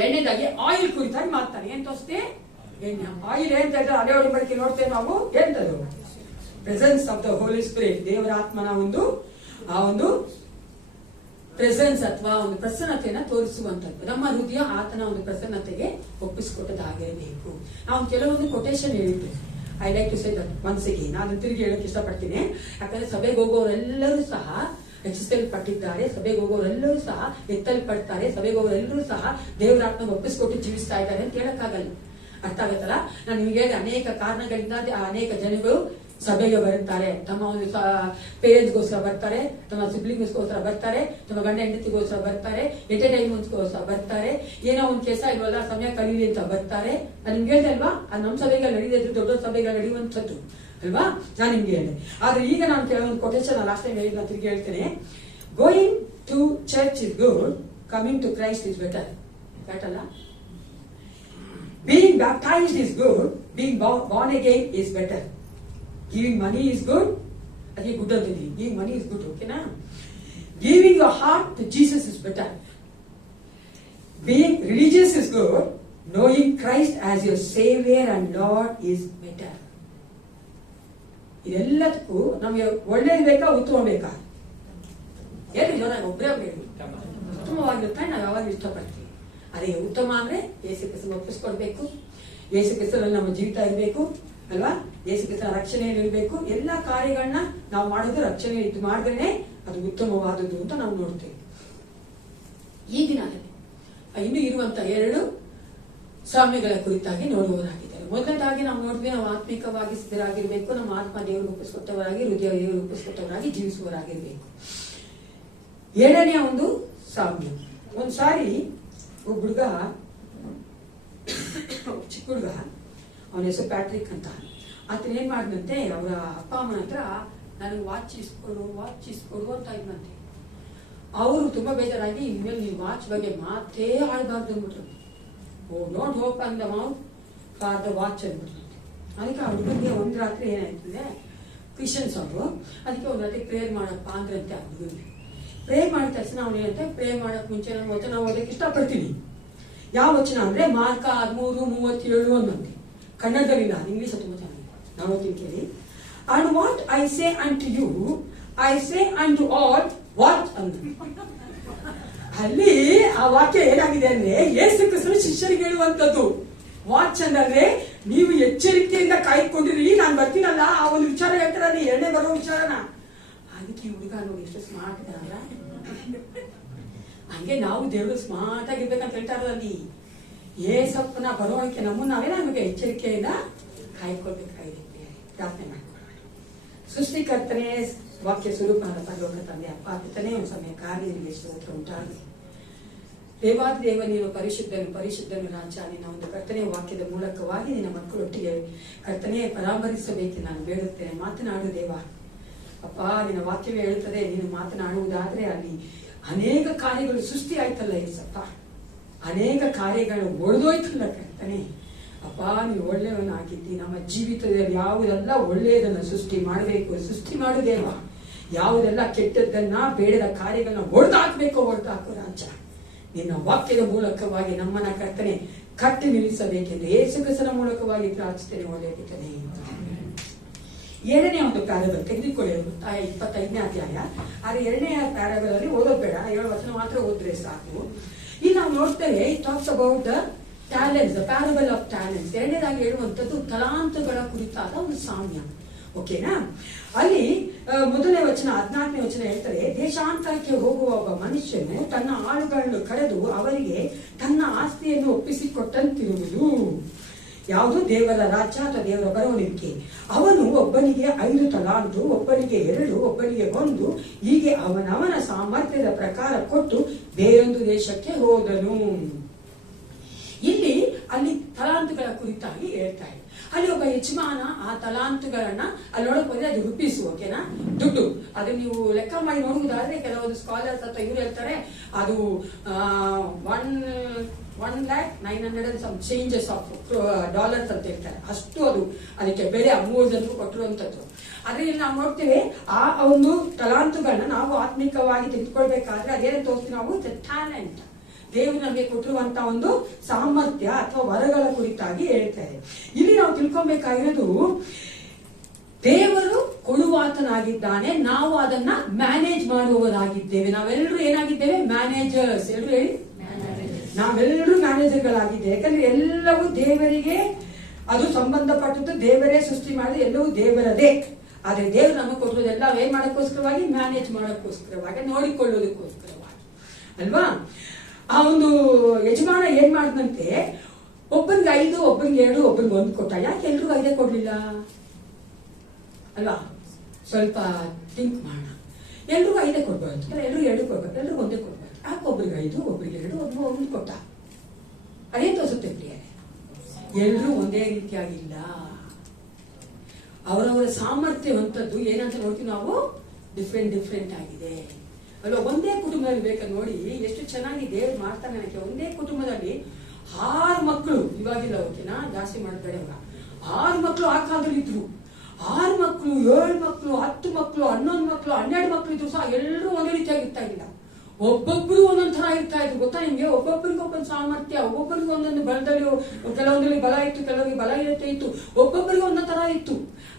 ಎಣ್ಣೆದಾಗಿ ಆಯಿಲ್ ಕುರಿತಾಗಿ ಮಾಡ್ತಾನೆ. ಏನ್ ತೋರಿಸ್ತೆ? ಎಣ್ಣೆ. ಆಯಿಲ್ ಏನ್ ಹೇಳ್ತಾರೆ? ಅದೇ ಒಳಗೆ ನೋಡ್ತೇವೆ ನಾವು. ಎಂತದು? Presence of the Holy Spirit. ದೇವರ ಆತ್ಮನ ಆ ಒಂದು ಪ್ರೆಸೆನ್ಸ್ ಅಥವಾ ಒಂದು ಪ್ರಸನ್ನತೆಯನ್ನ ತೋರಿಸುವಂತದ್ದು. ನಮ್ಮ ಹೃದಯ ಆತನ ಒಂದು ಪ್ರಸನ್ನತೆಗೆ ಒಪ್ಪಿಸಿಕೊಟ್ಟದಾಗಿರಬೇಕು. ನಾವು ಕೆಲವೊಂದು ಕೊಟೇಶನ್ ಹೇಳಿದ್ವಿ. I like to say that once again. ನಾನು ತಿರುಗಿ ಹೇಳಕ್ ಇಷ್ಟಪಡ್ತೀನಿ. ಯಾಕಂದ್ರೆ ಸಭೆಗೆ ಹೋಗೋರೆಲ್ಲರೂ ಸಹ ರಚಿಸಲ್ಪಟ್ಟಿದ್ದಾರೆ. ಸಭೆಗೆ ಹೋಗೋರೆಲ್ಲರೂ ಸಹ ಎತ್ತಲ್ಪಡ್ತಾರೆ. ಸಭೆಗೆ ಹೋಗೋರೆಲ್ಲರೂ ಸಹ ದೇವರ ಆತ್ಮ ಒಪ್ಪಿಸ್ಕೊಟ್ಟು ಜೀವಿಸ್ತಾ ಇದ್ದಾರೆ ಅಂತ ಹೇಳಕ್ಕಾಗಲ್ಲ. ಅರ್ಥ ಆಗತ್ತಲ್ಲ? ನಾನು ನಿಮಗೆ ಅನೇಕ ಕಾರಣಗಳಿಂದ ಅನೇಕ ಜನಗಳು ಸಭೆಗೆ ಬರುತ್ತಾರೆ. ತಮ್ಮ ಒಂದು ಪೇರೆಂಟ್ಸ್ಗೋಸ್ಕರ ಬರ್ತಾರೆ, ತಮ್ಮ ಸಿಬ್ಲಿಂಗ್ಸ್ಗೋಸ್ಕರ ಬರ್ತಾರೆ, ತಮ್ಮ ಗಂಡ ಹೆಂಡತಿಗೋಸ್ಕರ ಬರ್ತಾರೆ, ಎಂಟರ್ಟೈನ್ಮೆಂಟ್ಸ್ಗೋಸ್ಕರ ಬರ್ತಾರೆ, ಏನೋ ಒಂದು ಕೆಲಸ ಇಲ್ವಲ್ಲ ಸಮಯ ಕಲೀಲಿ ಅಂತ ಬರ್ತಾರೆ. ನಾನು ನಿಮ್ಗೆ ಹೇಳಿದೆ ಅಲ್ವಾ? ಅದು ನಮ್ಮ ಸಭೆಗಳು ನಡೆದಿದ್ರು, ದೊಡ್ಡ ಸಭೆಗಳು ನಡೆಯುವಂಥದ್ದು ಅಲ್ವಾ? ನಾನು ನಿಮ್ಗೆ ಹೇಳಿದೆ. ಆದ್ರೆ ಈಗ ನಾನು ಕೆಲವೊಂದು ಕೊಟೇಶನ್ ಲಾಸ್ಟ್ ಟೈಮ್ ಹೇಳಿದ ತಿರುಗಿ ಹೇಳ್ತೇನೆ. Going to church is good, coming to Christ is better. Correct ಅಲ್ಲ? Being baptized is good, being born again is better. Giving money is good, ಅದೇ good ಅಂತಿದ್ವಿ. Giving money is good, ಓಕೆನಾ? Giving your heart to Jesus is better. Being religious is good, knowing Christ as your Savior and Lord is better. ಇದೆಲ್ಲದಕ್ಕೂ ನಮಗೆ ಒಳ್ಳೇದು ಬೇಕಾ, ಉತ್ತಮ ಬೇಕಾ? ಏನು ಜನ ಒಬ್ಬರೇ ಉತ್ತಮವಾಗಿರ್ತಾರೆ. ನಾವು ಯಾವಾಗ ಇಷ್ಟಪಡ್ತೀವಿ. ಅದೇ ಉತ್ತಮ ಅಂದ್ರೆ ಯೇಸು ಕ್ರಿಸ್ತನ ಒಪ್ಪಿಸ್ಕೊಡ್ಬೇಕು, ಯೇಸು ಕ್ರಿಸ್ತನಲ್ಲಿ ನಮ್ಮ ಜೀವಿತ ಇರಬೇಕು ಅಲ್ವಾ? ಯೇಸು ಕ್ರಿಸ್ತನ ರಕ್ಷಣೆಯಲ್ಲಿ ಇರಬೇಕು. ಎಲ್ಲಾ ಕಾರ್ಯಗಳನ್ನ ನಾವು ಮಾಡೋದು ರಕ್ಷಣೆ ಇದು ಮಾಡಿದ್ರೆ ಅದು ಉತ್ತಮವಾದದ್ದು ಅಂತ ನಾವು ನೋಡ್ತೇವೆ. ಈ ದಿನದಲ್ಲಿ ಇನ್ನು ಇರುವಂತ 2 ಸಾಮ್ಯಗಳ ಕುರಿತಾಗಿ ನೋಡುವವರಾಗಿದ್ದಾರೆ. ಮೊದಲನೇದಾಗಿ ನಾವು ನೋಡಿದ್ವಿ, ನಾವು ಆತ್ಮಿಕವಾಗಿ ಸಿದ್ಧರಾಗಿರ್ಬೇಕು. ನಮ್ಮ ಆತ್ಮ ದೇವರು ರೂಪಿಸಿಕೊಟ್ಟವರಾಗಿ, ಹೃದಯ ದೇವರು ರೂಪಿಸಿಕೊಟ್ಟವರಾಗಿ ಜೀವಿಸುವವರಾಗಿರ್ಬೇಕು. 7ನೇ ಒಂದು ಸಾಮ್ಯ. ಒಂದ್ಸಾರಿ ಒಬ್ಬ ಹುಡುಗ, ಚಿಕ್ಕ ಹುಡುಗ, ಅವನ ಹೆಸರು ಪ್ಯಾಟ್ರಿಕ್ ಅಂತ. ಆತನ ಏನ್ ಮಾಡಿದಂತೆ, ಅವರ ಅಪ್ಪ ಅಮ್ಮನ ಹತ್ರ ನನಗೆ ವಾಚ್ ಇಸ್ಕೊಡು ಅಂತ ಇದ್ನಂತೆ. ಅವರು ತುಂಬಾ ಬೇಜಾರಾಗಿ, ಇನ್ಮೇಲೆ ನೀವು ವಾಚ್ ಬಗ್ಗೆ ಮಾತೇ ಆಡಬಾರ್ದು ಅಂದ್ಬಿಟ್ರು. Don't open the mouth for the watch ಅಂದ್ಬಿಟ್ರು. ಅದಕ್ಕೆ ಆ ಹುಡುಗನಿಗೆ ಒಂದು ರಾತ್ರಿ ಏನಾಯ್ತದೆ, ಕ್ರಿಶ್ಚಿಯನ್ಸ್ ಅವರು, ಅದಕ್ಕೆ ಒಂದು ರಾತ್ರಿ ಪ್ರೇಯರ್ ಮಾಡಪ್ಪ ಅಂದ್ರಂತೆ. ಆ ಹುಡುಗನಿಗೆ ಪ್ರೇಯರ್ ಮಾಡಿದ ತಕ್ಷಣ ಅವನು ಏನಂತೆ, ಪ್ರೇಯರ್ ಮಾಡಕ್ ಮುಂಚೆ ನಾನು ವಚನ ಓದಕ್ಕೆ ಇಷ್ಟಪಡ್ತೀನಿ. ಯಾವ ವಚನ ಅಂದ್ರೆ ಮಾರ್ಕ 13:37 ಅನ್ನಂತೆ. ಕನ್ನಡದಲ್ಲಿ ನಾನು, ಇಂಗ್ಲಿಷ್ ತುಂಬಾ ಚೆನ್ನಾಗಿದೆ, ನಾವು ಓದ್ತೀನಿ ಕೇಳಿ. And what I say unto you, I say unto all what ಅಂದ. ಅಲ್ಲಿ ಆ ವಾಕ್ಯ ಏನಾಗಿದೆ ಅಂದ್ರೆ, ಯೇಸು ಕ್ರಿಸ್ತನು ಶಿಷ್ಯರಿಗೆ ಹೇಳುವಂತದ್ದು. ವಾಚ್ ಅಂದ್ರೆ ನೀವು ಎಚ್ಚರಿಕೆಯಿಂದ ಕಾಯ್ಕೊಂಡಿರಿ, ನಾನು ಬರ್ತೀನಲ್ಲ, ಆ ಒಂದು ವಿಚಾರ ಹೇಳ್ತಾರ, ಎರಡನೇ ಬರೋ ವಿಚಾರನ. ಅದಕ್ಕೆ ಹುಡುಗ ನೋಡಿ ಎಷ್ಟು ಸ್ಮಾರ್ಟ್ ಇದ್ದಾರಲ್ಲ. ಹಂಗೆ ನಾವು ದೇವರು ಸ್ಮಾರ್ಟ್ ಆಗಿರ್ಬೇಕಂತ ಹೇಳ್ತಾ ಇರೋದಲ್ಲಿ. ಏಸಪ್ಪನ ಬರೋಣಕ್ಕೆ ನಮ್ಮನ್ನ ನಾವೇ ನಮಗೆ ಎಚ್ಚರಿಕೆಯಿಂದ ಕಾಯ್ಕೊಳ್ಬೇಕಾಗಿದೆ. ಪ್ರಾರ್ಥನೆ ಮಾಡ್ಕೊಳ್ಳೋಣ. ಸೃಷ್ಟಿಕರ್ತನೇ, ವಾಕ್ಯ ಸ್ವರೂಪನಾದ ಪರಲೋಕ ತಂದೆ, ಅಪ್ಪ ಪಿತನೇ, ಒಂದು ಸಮಯ ಕಾರ್ಯಗಳಿಗೆ ಸ್ತೋತ್ರ ಉಂಟಾಗಲಿ. ದೇವಾದ ದೇವ, ನೀನು ಪರಿಶುದ್ಧನು ರಾಜ. ನಿನ್ನ ಒಂದು ಕರ್ತನೆ ವಾಕ್ಯದ ಮೂಲಕವಾಗಿ ನಿನ್ನ ಮಕ್ಕಳೊಟ್ಟಿಗೆ ಕರ್ತನೆ ಪರಾಮರಿಸಬೇಕು ನಾನು ಬೇಡುತ್ತೇನೆ. ಮಾತನಾಡು ದೇವ. ಅಪ್ಪ, ನಿನ್ನ ವಾಕ್ಯವೇ ಹೇಳ್ತದೆ, ನೀನು ಮಾತನಾಡುವುದಾದ್ರೆ ಅಲ್ಲಿ ಅನೇಕ ಕಾರ್ಯಗಳು ಸೃಷ್ಟಿ ಆಯ್ತಲ್ಲ ಏಸಪ್ಪ, ಅನೇಕ ಕಾರ್ಯಗಳು ಒಡೆದೋಯ್ತಲ್ಲ ಕರ್ತನೆ. ಅಪ್ಪ, ನೀವು ಒಳ್ಳೆಯವನಾಗಿದ್ದಿ. ನಮ್ಮ ಜೀವಿತದಲ್ಲಿ ಯಾವುದೆಲ್ಲ ಒಳ್ಳೆಯದನ್ನ ಸೃಷ್ಟಿ ಮಾಡು ದೇವ. ಯಾವುದೆಲ್ಲ ಕೆಟ್ಟದ್ದನ್ನ, ಬೇಡದ ಕಾರ್ಯಗಳನ್ನ ಹೊಡೆದಾಕ್ಬೇಕು ರಾಜ. ನಿನ್ನ ವಾಕ್ಯದ ಮೂಲಕವಾಗಿ ನಮ್ಮನ್ನ ಕರ್ತನೆ ಕಟ್ಟಿ ನಿಲ್ಲಿಸಬೇಕೆಂದು ಯೇಸು ಕ್ರಿಸ್ತನ ಮೂಲಕವಾಗಿ ಪ್ರಾರ್ಥಿಸ್ತೇನೆ. ಒಳ್ಳೆಯದಕ್ಕೆ ಎರಡನೇ ಒಂದು ಪ್ಯಾರಾಬಲ್ ತೆಗೆದುಕೊಳ್ಳಿ, 25ನೇ ಅಧ್ಯಾಯ. ಆದ್ರೆ ಎರಡನೇ ಪ್ಯಾರಾಬಲ್ ಓದೋದ್ ಬೇಡ, 7 ವಚನ ಮಾತ್ರ ಓದಿದ್ರೆ ಸಾಕು. ಇಲ್ಲಿ ನಾವು ನೋಡ್ತೇವೆ, it talks about the talents, the parable of talents. ಎರಡನೇದಾಗಿ ಹೇಳುವಂತದ್ದು ತಲಾಂತುಗಳ ಕುರಿತಾದ ಒಂದು ಸಾಮ್ಯ. ಓಕೆನಾ? ಅಲ್ಲಿ ಮೊದಲನೇ ವಚನ 14ನೇ ವಚನ ಹೇಳ್ತಾರೆ, ದೇಶಾಂತರಕ್ಕೆ ಹೋಗುವ ಒಬ್ಬ ಮನುಷ್ಯನು ತನ್ನ ಆಳುಗಳನ್ನು ಕರೆದು ಅವರಿಗೆ ತನ್ನ ಆಸ್ತಿಯನ್ನು ಒಪ್ಪಿಸಿಕೊಟ್ಟಂತಿರುವುದು. ಯಾವುದು? ದೇವರ ರಾಜ್ಯ ಅಥವಾ ದೇವರ ಬರವಣಿಗೆ. ಅವನು ಒಬ್ಬನಿಗೆ 5 ತಲಾಂತು, ಒಬ್ಬನಿಗೆ 2, ಒಬ್ಬನಿಗೆ 1, ಹೀಗೆ ಅವನವನ ಸಾಮರ್ಥ್ಯದ ಪ್ರಕಾರ ಕೊಟ್ಟು ಬೇರೊಂದು ದೇಶಕ್ಕೆ ಹೋದನು. ಅಲ್ಲಿ ತಲಾಂತುಗಳ ಕುರಿತಾಗಿ ಹೇಳ್ತಾ ಇದೆ. ಅಲ್ಲಿ ಒಬ್ಬ ಯಜಮಾನ ಆ ತಲಾಂತುಗಳನ್ನ ಅಲ್ಲಿ ನೋಡಕ್ ಹೋದ್ರೆ ಅದು ರುಪೀಸ್, ಓಕೆನಾ, ದುಡ್ಡು. ಅದು ನೀವು ಲೆಕ್ಕ ಮಾಡಿ ನೋಡುವುದಾದ್ರೆ ಕೆಲವೊಂದು ಸ್ಕಾಲರ್ಸ್ ಅಥವಾ ಇವ್ರು ಹೇಳ್ತಾರೆ ಅದು 1,09,000 some changes of dollars ಅಂತ ಹೇಳ್ತಾರೆ. ಅಷ್ಟು ಅದು ಅದಕ್ಕೆ ಬೆಲೆ 3 ಜನರು ಕೊಟ್ಟಿರುವಂತದ್ದು. ಅದ್ರಲ್ಲಿ ನಾವು ನೋಡ್ತೇವೆ ಆ ಒಂದು ತಲಾಂತುಗಳನ್ನ ನಾವು ಆತ್ಮಿಕವಾಗಿ ತೆಗೆದುಕೊಳ್ಬೇಕಾದ್ರೆ ಅದೇನು ತೋರಿಸ್ತೀವಿ ನಾವು? ಟ್ಯಾಲೆಂಟ್. ದೇವರು ನಮಗೆ ಕೊಟ್ಟಿರುವಂತಹ ಒಂದು ಸಾಮರ್ಥ್ಯ ಅಥವಾ ವರಗಳ ಕುರಿತಾಗಿ ಹೇಳ್ತಾರೆ. ಇಲ್ಲಿ ನಾವು ತಿಳ್ಕೊಬೇಕಾಗಿರೋದು, ದೇವರು ಕೊಡುವಾತನಾಗಿದ್ದಾನೆ, ನಾವು ಅದನ್ನ ಮ್ಯಾನೇಜ್ ಮಾಡುವವರಾಗಿದ್ದೇವೆ. ನಾವೆಲ್ಲರೂ ಏನಾಗಿದ್ದೇವೆ? ಮ್ಯಾನೇಜರ್ಸ್. ಎಲ್ಲರೂ ಹೇಳಿ, ನಾವೆಲ್ಲರೂ ಮ್ಯಾನೇಜರ್ಗಳಾಗಿದ್ದೇವೆ. ಯಾಕಂದ್ರೆ ಎಲ್ಲವೂ ದೇವರಿಗೆ ಅದು ಸಂಬಂಧಪಟ್ಟದ್ದು, ದೇವರೇ ಸೃಷ್ಟಿ ಮಾಡಿದ, ಎಲ್ಲವೂ ದೇವರದೇ. ಆದ್ರೆ ದೇವರು ನಮಗೆ ಕೊಟ್ಟಿರೋದೆಲ್ಲ ಏನ್ ಮಾಡೋಕ್ಕೋಸ್ಕರವಾಗಿ? ಮ್ಯಾನೇಜ್ ಮಾಡೋಕ್ಕೋಸ್ಕರವಾಗಿ, ನೋಡಿಕೊಳ್ಳೋದಕ್ಕೋಸ್ಕರವಾಗಿ ಅಲ್ವಾ? ಆ ಒಂದು ಯಜಮಾನ ಏನ್ ಮಾಡಿದಂತೆ, ಒಬ್ಬನಿಗೆ 5, ಒಬ್ಬನಿಗೆ 2, ಒಬ್ಬನಿಗೆ 1 ಕೊಟ್ಟ. ಯಾಕೆ ಎಲ್ರಿಗೂ 5 ಕೊಡ್ಲಿಲ್ಲ ಅಲ್ವಾ? ಸ್ವಲ್ಪ ಥಿಂಕ್ ಮಾಡೋಣ. ಎಲ್ರಿಗೂ 5 ಕೊಡ್ಬಾರ್ದು, ಎಲ್ರಿಗೂ 2 ಕೊಡ್ಬಾರ್ದು, ಎಲ್ರಿಗೂ 1 ಕೊಡ್ಬಾರ್ದು. ಯಾಕೆ ಒಬ್ಬರಿಗೆ 5, ಒಬ್ಬರಿಗೆ 2, ಒಬ್ಬರು 1 ಕೊಟ್ಟ? ಅದೇನ್ ತೋರಿಸುತ್ತೆ ಪ್ರಿಯರೇ? ಎಲ್ರೂ ಒಂದೇ ರೀತಿಯಾಗಿಲ್ಲ. ಅವರವರ ಸಾಮರ್ಥ್ಯವಂತದ್ದು ಏನಂತ ನೋಡ್ತೀವಿ ನಾವು, ಡಿಫ್ರೆಂಟ್ ಆಗಿದೆ ಅಲ್ವಾ? ಒಂದೇ ಕುಟುಂಬದಲ್ಲಿ ಬೇಕಾದ್ರೆ ನೋಡಿ ಎಷ್ಟು ಚೆನ್ನಾಗಿ ದೇವ್ರು ಮಾಡ್ತಾನೆ. ನನಗೆ ಒಂದೇ ಕುಟುಂಬದಲ್ಲಿ 6 ಮಕ್ಕಳು, ಇವಾಗಿಲ್ಲ ಓಕೆನಾ, ಜಾಸ್ತಿ ಮಾಡ್ಬೇಡ, 6 ಮಕ್ಕಳು ಆ ಕಾಲದಲ್ಲಿ ಇದ್ರು. 6 ಮಕ್ಕಳು, 7 ಮಕ್ಕಳು, 10 ಮಕ್ಕಳು, 11 ಮಕ್ಕಳು, 12 ಮಕ್ಕಳು ಇದ್ರು ಸಹ ಎಲ್ಲರೂ ಒಂದೇ ರೀತಿಯಾಗಿ ಇರ್ತಾ ಇದ್ದಿಲ್ಲ. ಒಬ್ಬೊಬ್ರು ಒಂದೊಂದ್ ತರ ಇರ್ತಾ ಇದ್ರು. ಗೊತ್ತಾ ನಿಮ್ಗೆ? ಒಬ್ಬೊಬ್ಬರಿಗೆ ಒಬ್ಬೊಂದು ಸಾಮರ್ಥ್ಯ, ಒಬ್ಬೊಬ್ಬರಿಗೆ ಒಂದೊಂದು ಬಲದಲ್ಲಿ, ಕೆಲವೊಂದರಲ್ಲಿ ಬಲ ಇತ್ತು, ಕೆಲವರಿಗೆ ಬಲ ಇತ್ತು, ಒಬ್ಬೊಬ್ಬರಿಗೆ ಒಂದೊಂದು ತರ ಇತ್ತು.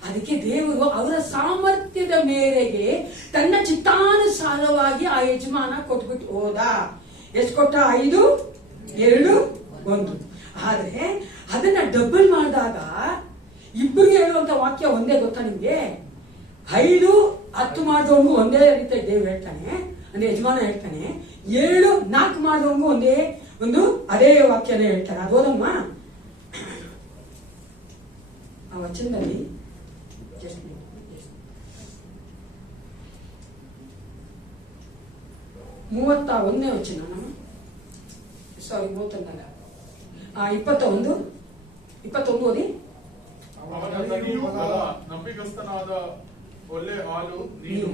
ಅದಕ್ಕೆ ದೇವರು ಅವರ ಸಾಮರ್ಥ್ಯದ ಮೇರೆಗೆ ತನ್ನ ಚಿತ್ತಾನುಸಾರವಾಗಿ ಆ ಯಜಮಾನ ಕೊಟ್ಬಿಟ್ಟು ಹೋದ. ಎಷ್ಟು ಕೊಟ್ಟ? 5, 2, 1. ಆದ್ರೆ ಅದನ್ನ ಡಬಲ್ ಮಾಡಿದಾಗ ಇಬ್ಬರಿಗೆ ಹೇಳುವಂತ ವಾಕ್ಯ ಒಂದೇ. ಗೊತ್ತಾ ನಿಮ್ಗೆ? 5, 10 ಮಾಡಿದವನಿಗೂ ಒಂದೇ ರೀತಿ ದೇವ್ರು ಹೇಳ್ತಾನೆ, ಅಂದ್ರೆ ಯಜಮಾನ ಹೇಳ್ತಾನೆ. 7, 4 ಮಾಡಿದವನಿಗೂ ಒಂದೇ ಒಂದು ಅದೇ ವಾಕ್ಯನೇ ಹೇಳ್ತಾರೆ. ಅದೋದಮ್ಮ ಆ ವಚನದಲ್ಲಿ 31ನೇ ವಚನ. ಸಾರಿ 31 21 ಓದಿ. ಅವನ ದಣಿಯು ಬಲ, ನಂಬಿಗಸ್ತನಾದ ಒಳ್ಳೆ ಹಾಲು ನೀನು.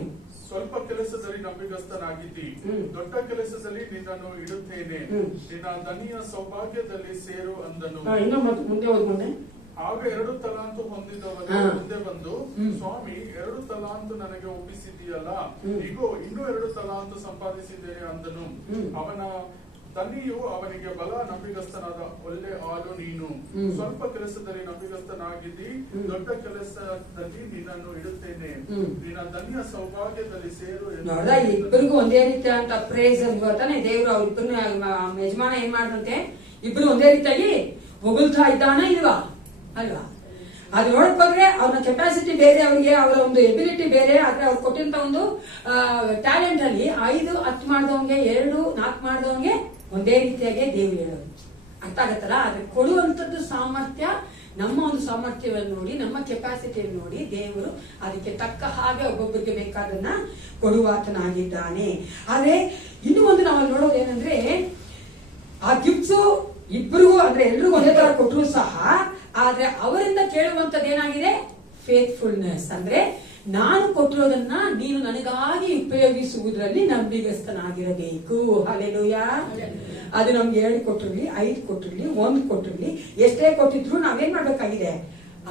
ಸ್ವಲ್ಪ ಕೆಲಸದಲ್ಲಿ ನಂಬಿಗಸ್ತನಾಗಿದ್ದಿ, ದೊಡ್ಡ ಕೆಲಸದಲ್ಲಿ ನಿನ್ನನ್ನು ಇಡುತ್ತೇನೆ. ನಿನ್ನ ದಣಿಯ ಸೌಭಾಗ್ಯದಲ್ಲಿ ಸೇರು ಅಂದನು. ಇನ್ನು ಮುಂದೆ ಓದ್ಕೊಂಡೆ. ಆಗ 2 ತಲಾಂತು ಹೊಂದಿದವನು ಮುಂದೆ ಬಂದು, ಸ್ವಾಮಿ 2 ತಲಾಂತು ನನಗೆ ಒಪ್ಪಿಸಿದೀಯಲ್ಲ, ಇಗೋ ಇನ್ನೂ 2 ತಲಾಂತು ಸಂಪಾದಿಸಿದ್ದೇನೆ ಅಂದನು. ಅವನ ದಣಿಯು ಅವನಿಗೆ ಬಲ, ನಂಬಿಗಸ್ತನಾದ ಒಳ್ಳೆ ಹಾಲು ನೀನು. ಸ್ವಲ್ಪ ಕೆಲಸದಲ್ಲಿ ನಂಬಿಗಸ್ತನಾಗಿದ್ದಿ, ದೊಡ್ಡ ಕೆಲಸದಲ್ಲಿ ನಿನ್ನನ್ನು ಇಡುತ್ತೇನೆ. ನಿನ್ನ ದಣಿಯ ಸೌಭಾಗ್ಯದಲ್ಲಿ ಸೇರು. ನೋಡ್ದ, ಇಬ್ಬರಿಗೂ ಒಂದೇ ರೀತಿಯಾದಂತ ಪ್ರೇಸ್ ತಾನೆ ದೇವರು. ಅವ್ರಿಬ್ಬರು ಯಜಮಾನ ಏನ್ ಮಾಡ್ದಂತೆ, ಇಬ್ರು ಒಂದೇ ರೀತಿಯಾಗಿ ಹೊಗಳ್ತಾ ಇದ್ದಾನೆ ಇಲ್ವಾ ಅಲ್ವಾ? ಅದು ನೋಡಕ್ ಹೋದ್ರೆ ಅವ್ರ ಕೆಪಾಸಿಟಿ ಬೇರೆ, ಅವ್ರಿಗೆ ಅವರ ಒಂದು ಎಬಿಲಿಟಿ ಬೇರೆ. ಆದ್ರೆ ಅವ್ರು ಕೊಟ್ಟಿರಂತ ಒಂದು ಟ್ಯಾಲೆಂಟ್ ಅಲ್ಲಿ 5 10 ಮಾಡಿದವಂಗೆ 2 4 ಮಾಡಿದವಂಗೆ ಒಂದೇ ರೀತಿಯಾಗಿ ದೇವ್ರು ಹೇಳೋದು. ಅರ್ಥ ಆಗತ್ತಲ್ಲ? ಆದ್ರೆ ಕೊಡುವಂತದ್ದು ಸಾಮರ್ಥ್ಯ, ನಮ್ಮ ಒಂದು ಸಾಮರ್ಥ್ಯವನ್ನು ನೋಡಿ, ನಮ್ಮ ಕೆಪಾಸಿಟಿಯನ್ನು ನೋಡಿ ದೇವರು ಅದಕ್ಕೆ ತಕ್ಕ ಹಾಗೆ ಒಬ್ಬೊಬ್ಬರಿಗೆ ಬೇಕಾದನ್ನ ಕೊಡುವಾತನಾಗಿದ್ದಾನೆ. ಆದ್ರೆ ಇನ್ನು ಒಂದು ನಾವು ನೋಡೋದು ಏನಂದ್ರೆ, ಆ ಗಿಫ್ಟ್ಸ್ ಇಬ್ಬರಿಗೂ ಅಂದ್ರೆ ಎಲ್ರಿಗೂ ಒಂದೇ ತರ ಕೊಟ್ಟರು ಸಹ, ಆದ್ರೆ ಅವರಿಂದ ಕೇಳುವಂತದ್ದು ಏನಾಗಿದೆ? ಫೇತ್ಫುಲ್ನೆಸ್. ಅಂದ್ರೆ ನಾನು ಕೊಟ್ಟಿರೋದನ್ನ ನೀನು ನನಗಾಗಿ ಉಪಯೋಗಿಸುವುದರಲ್ಲಿ ನಂಬಿಗಸ್ತನಾಗಿರಬೇಕು. ಹಲ್ಲೆಲೂಯಾ. ಅದು ನಮ್ಗೆ 2 ಕೊಟ್ಟಿರ್ಲಿ, 5 ಕೊಟ್ಟಿರ್ಲಿ, 1 ಕೊಟ್ಟಿರ್ಲಿ, ಎಷ್ಟೇ ಕೊಟ್ಟಿದ್ರು ನಾವೇನ್ ಮಾಡ್ಬೇಕಾಗಿದೆ?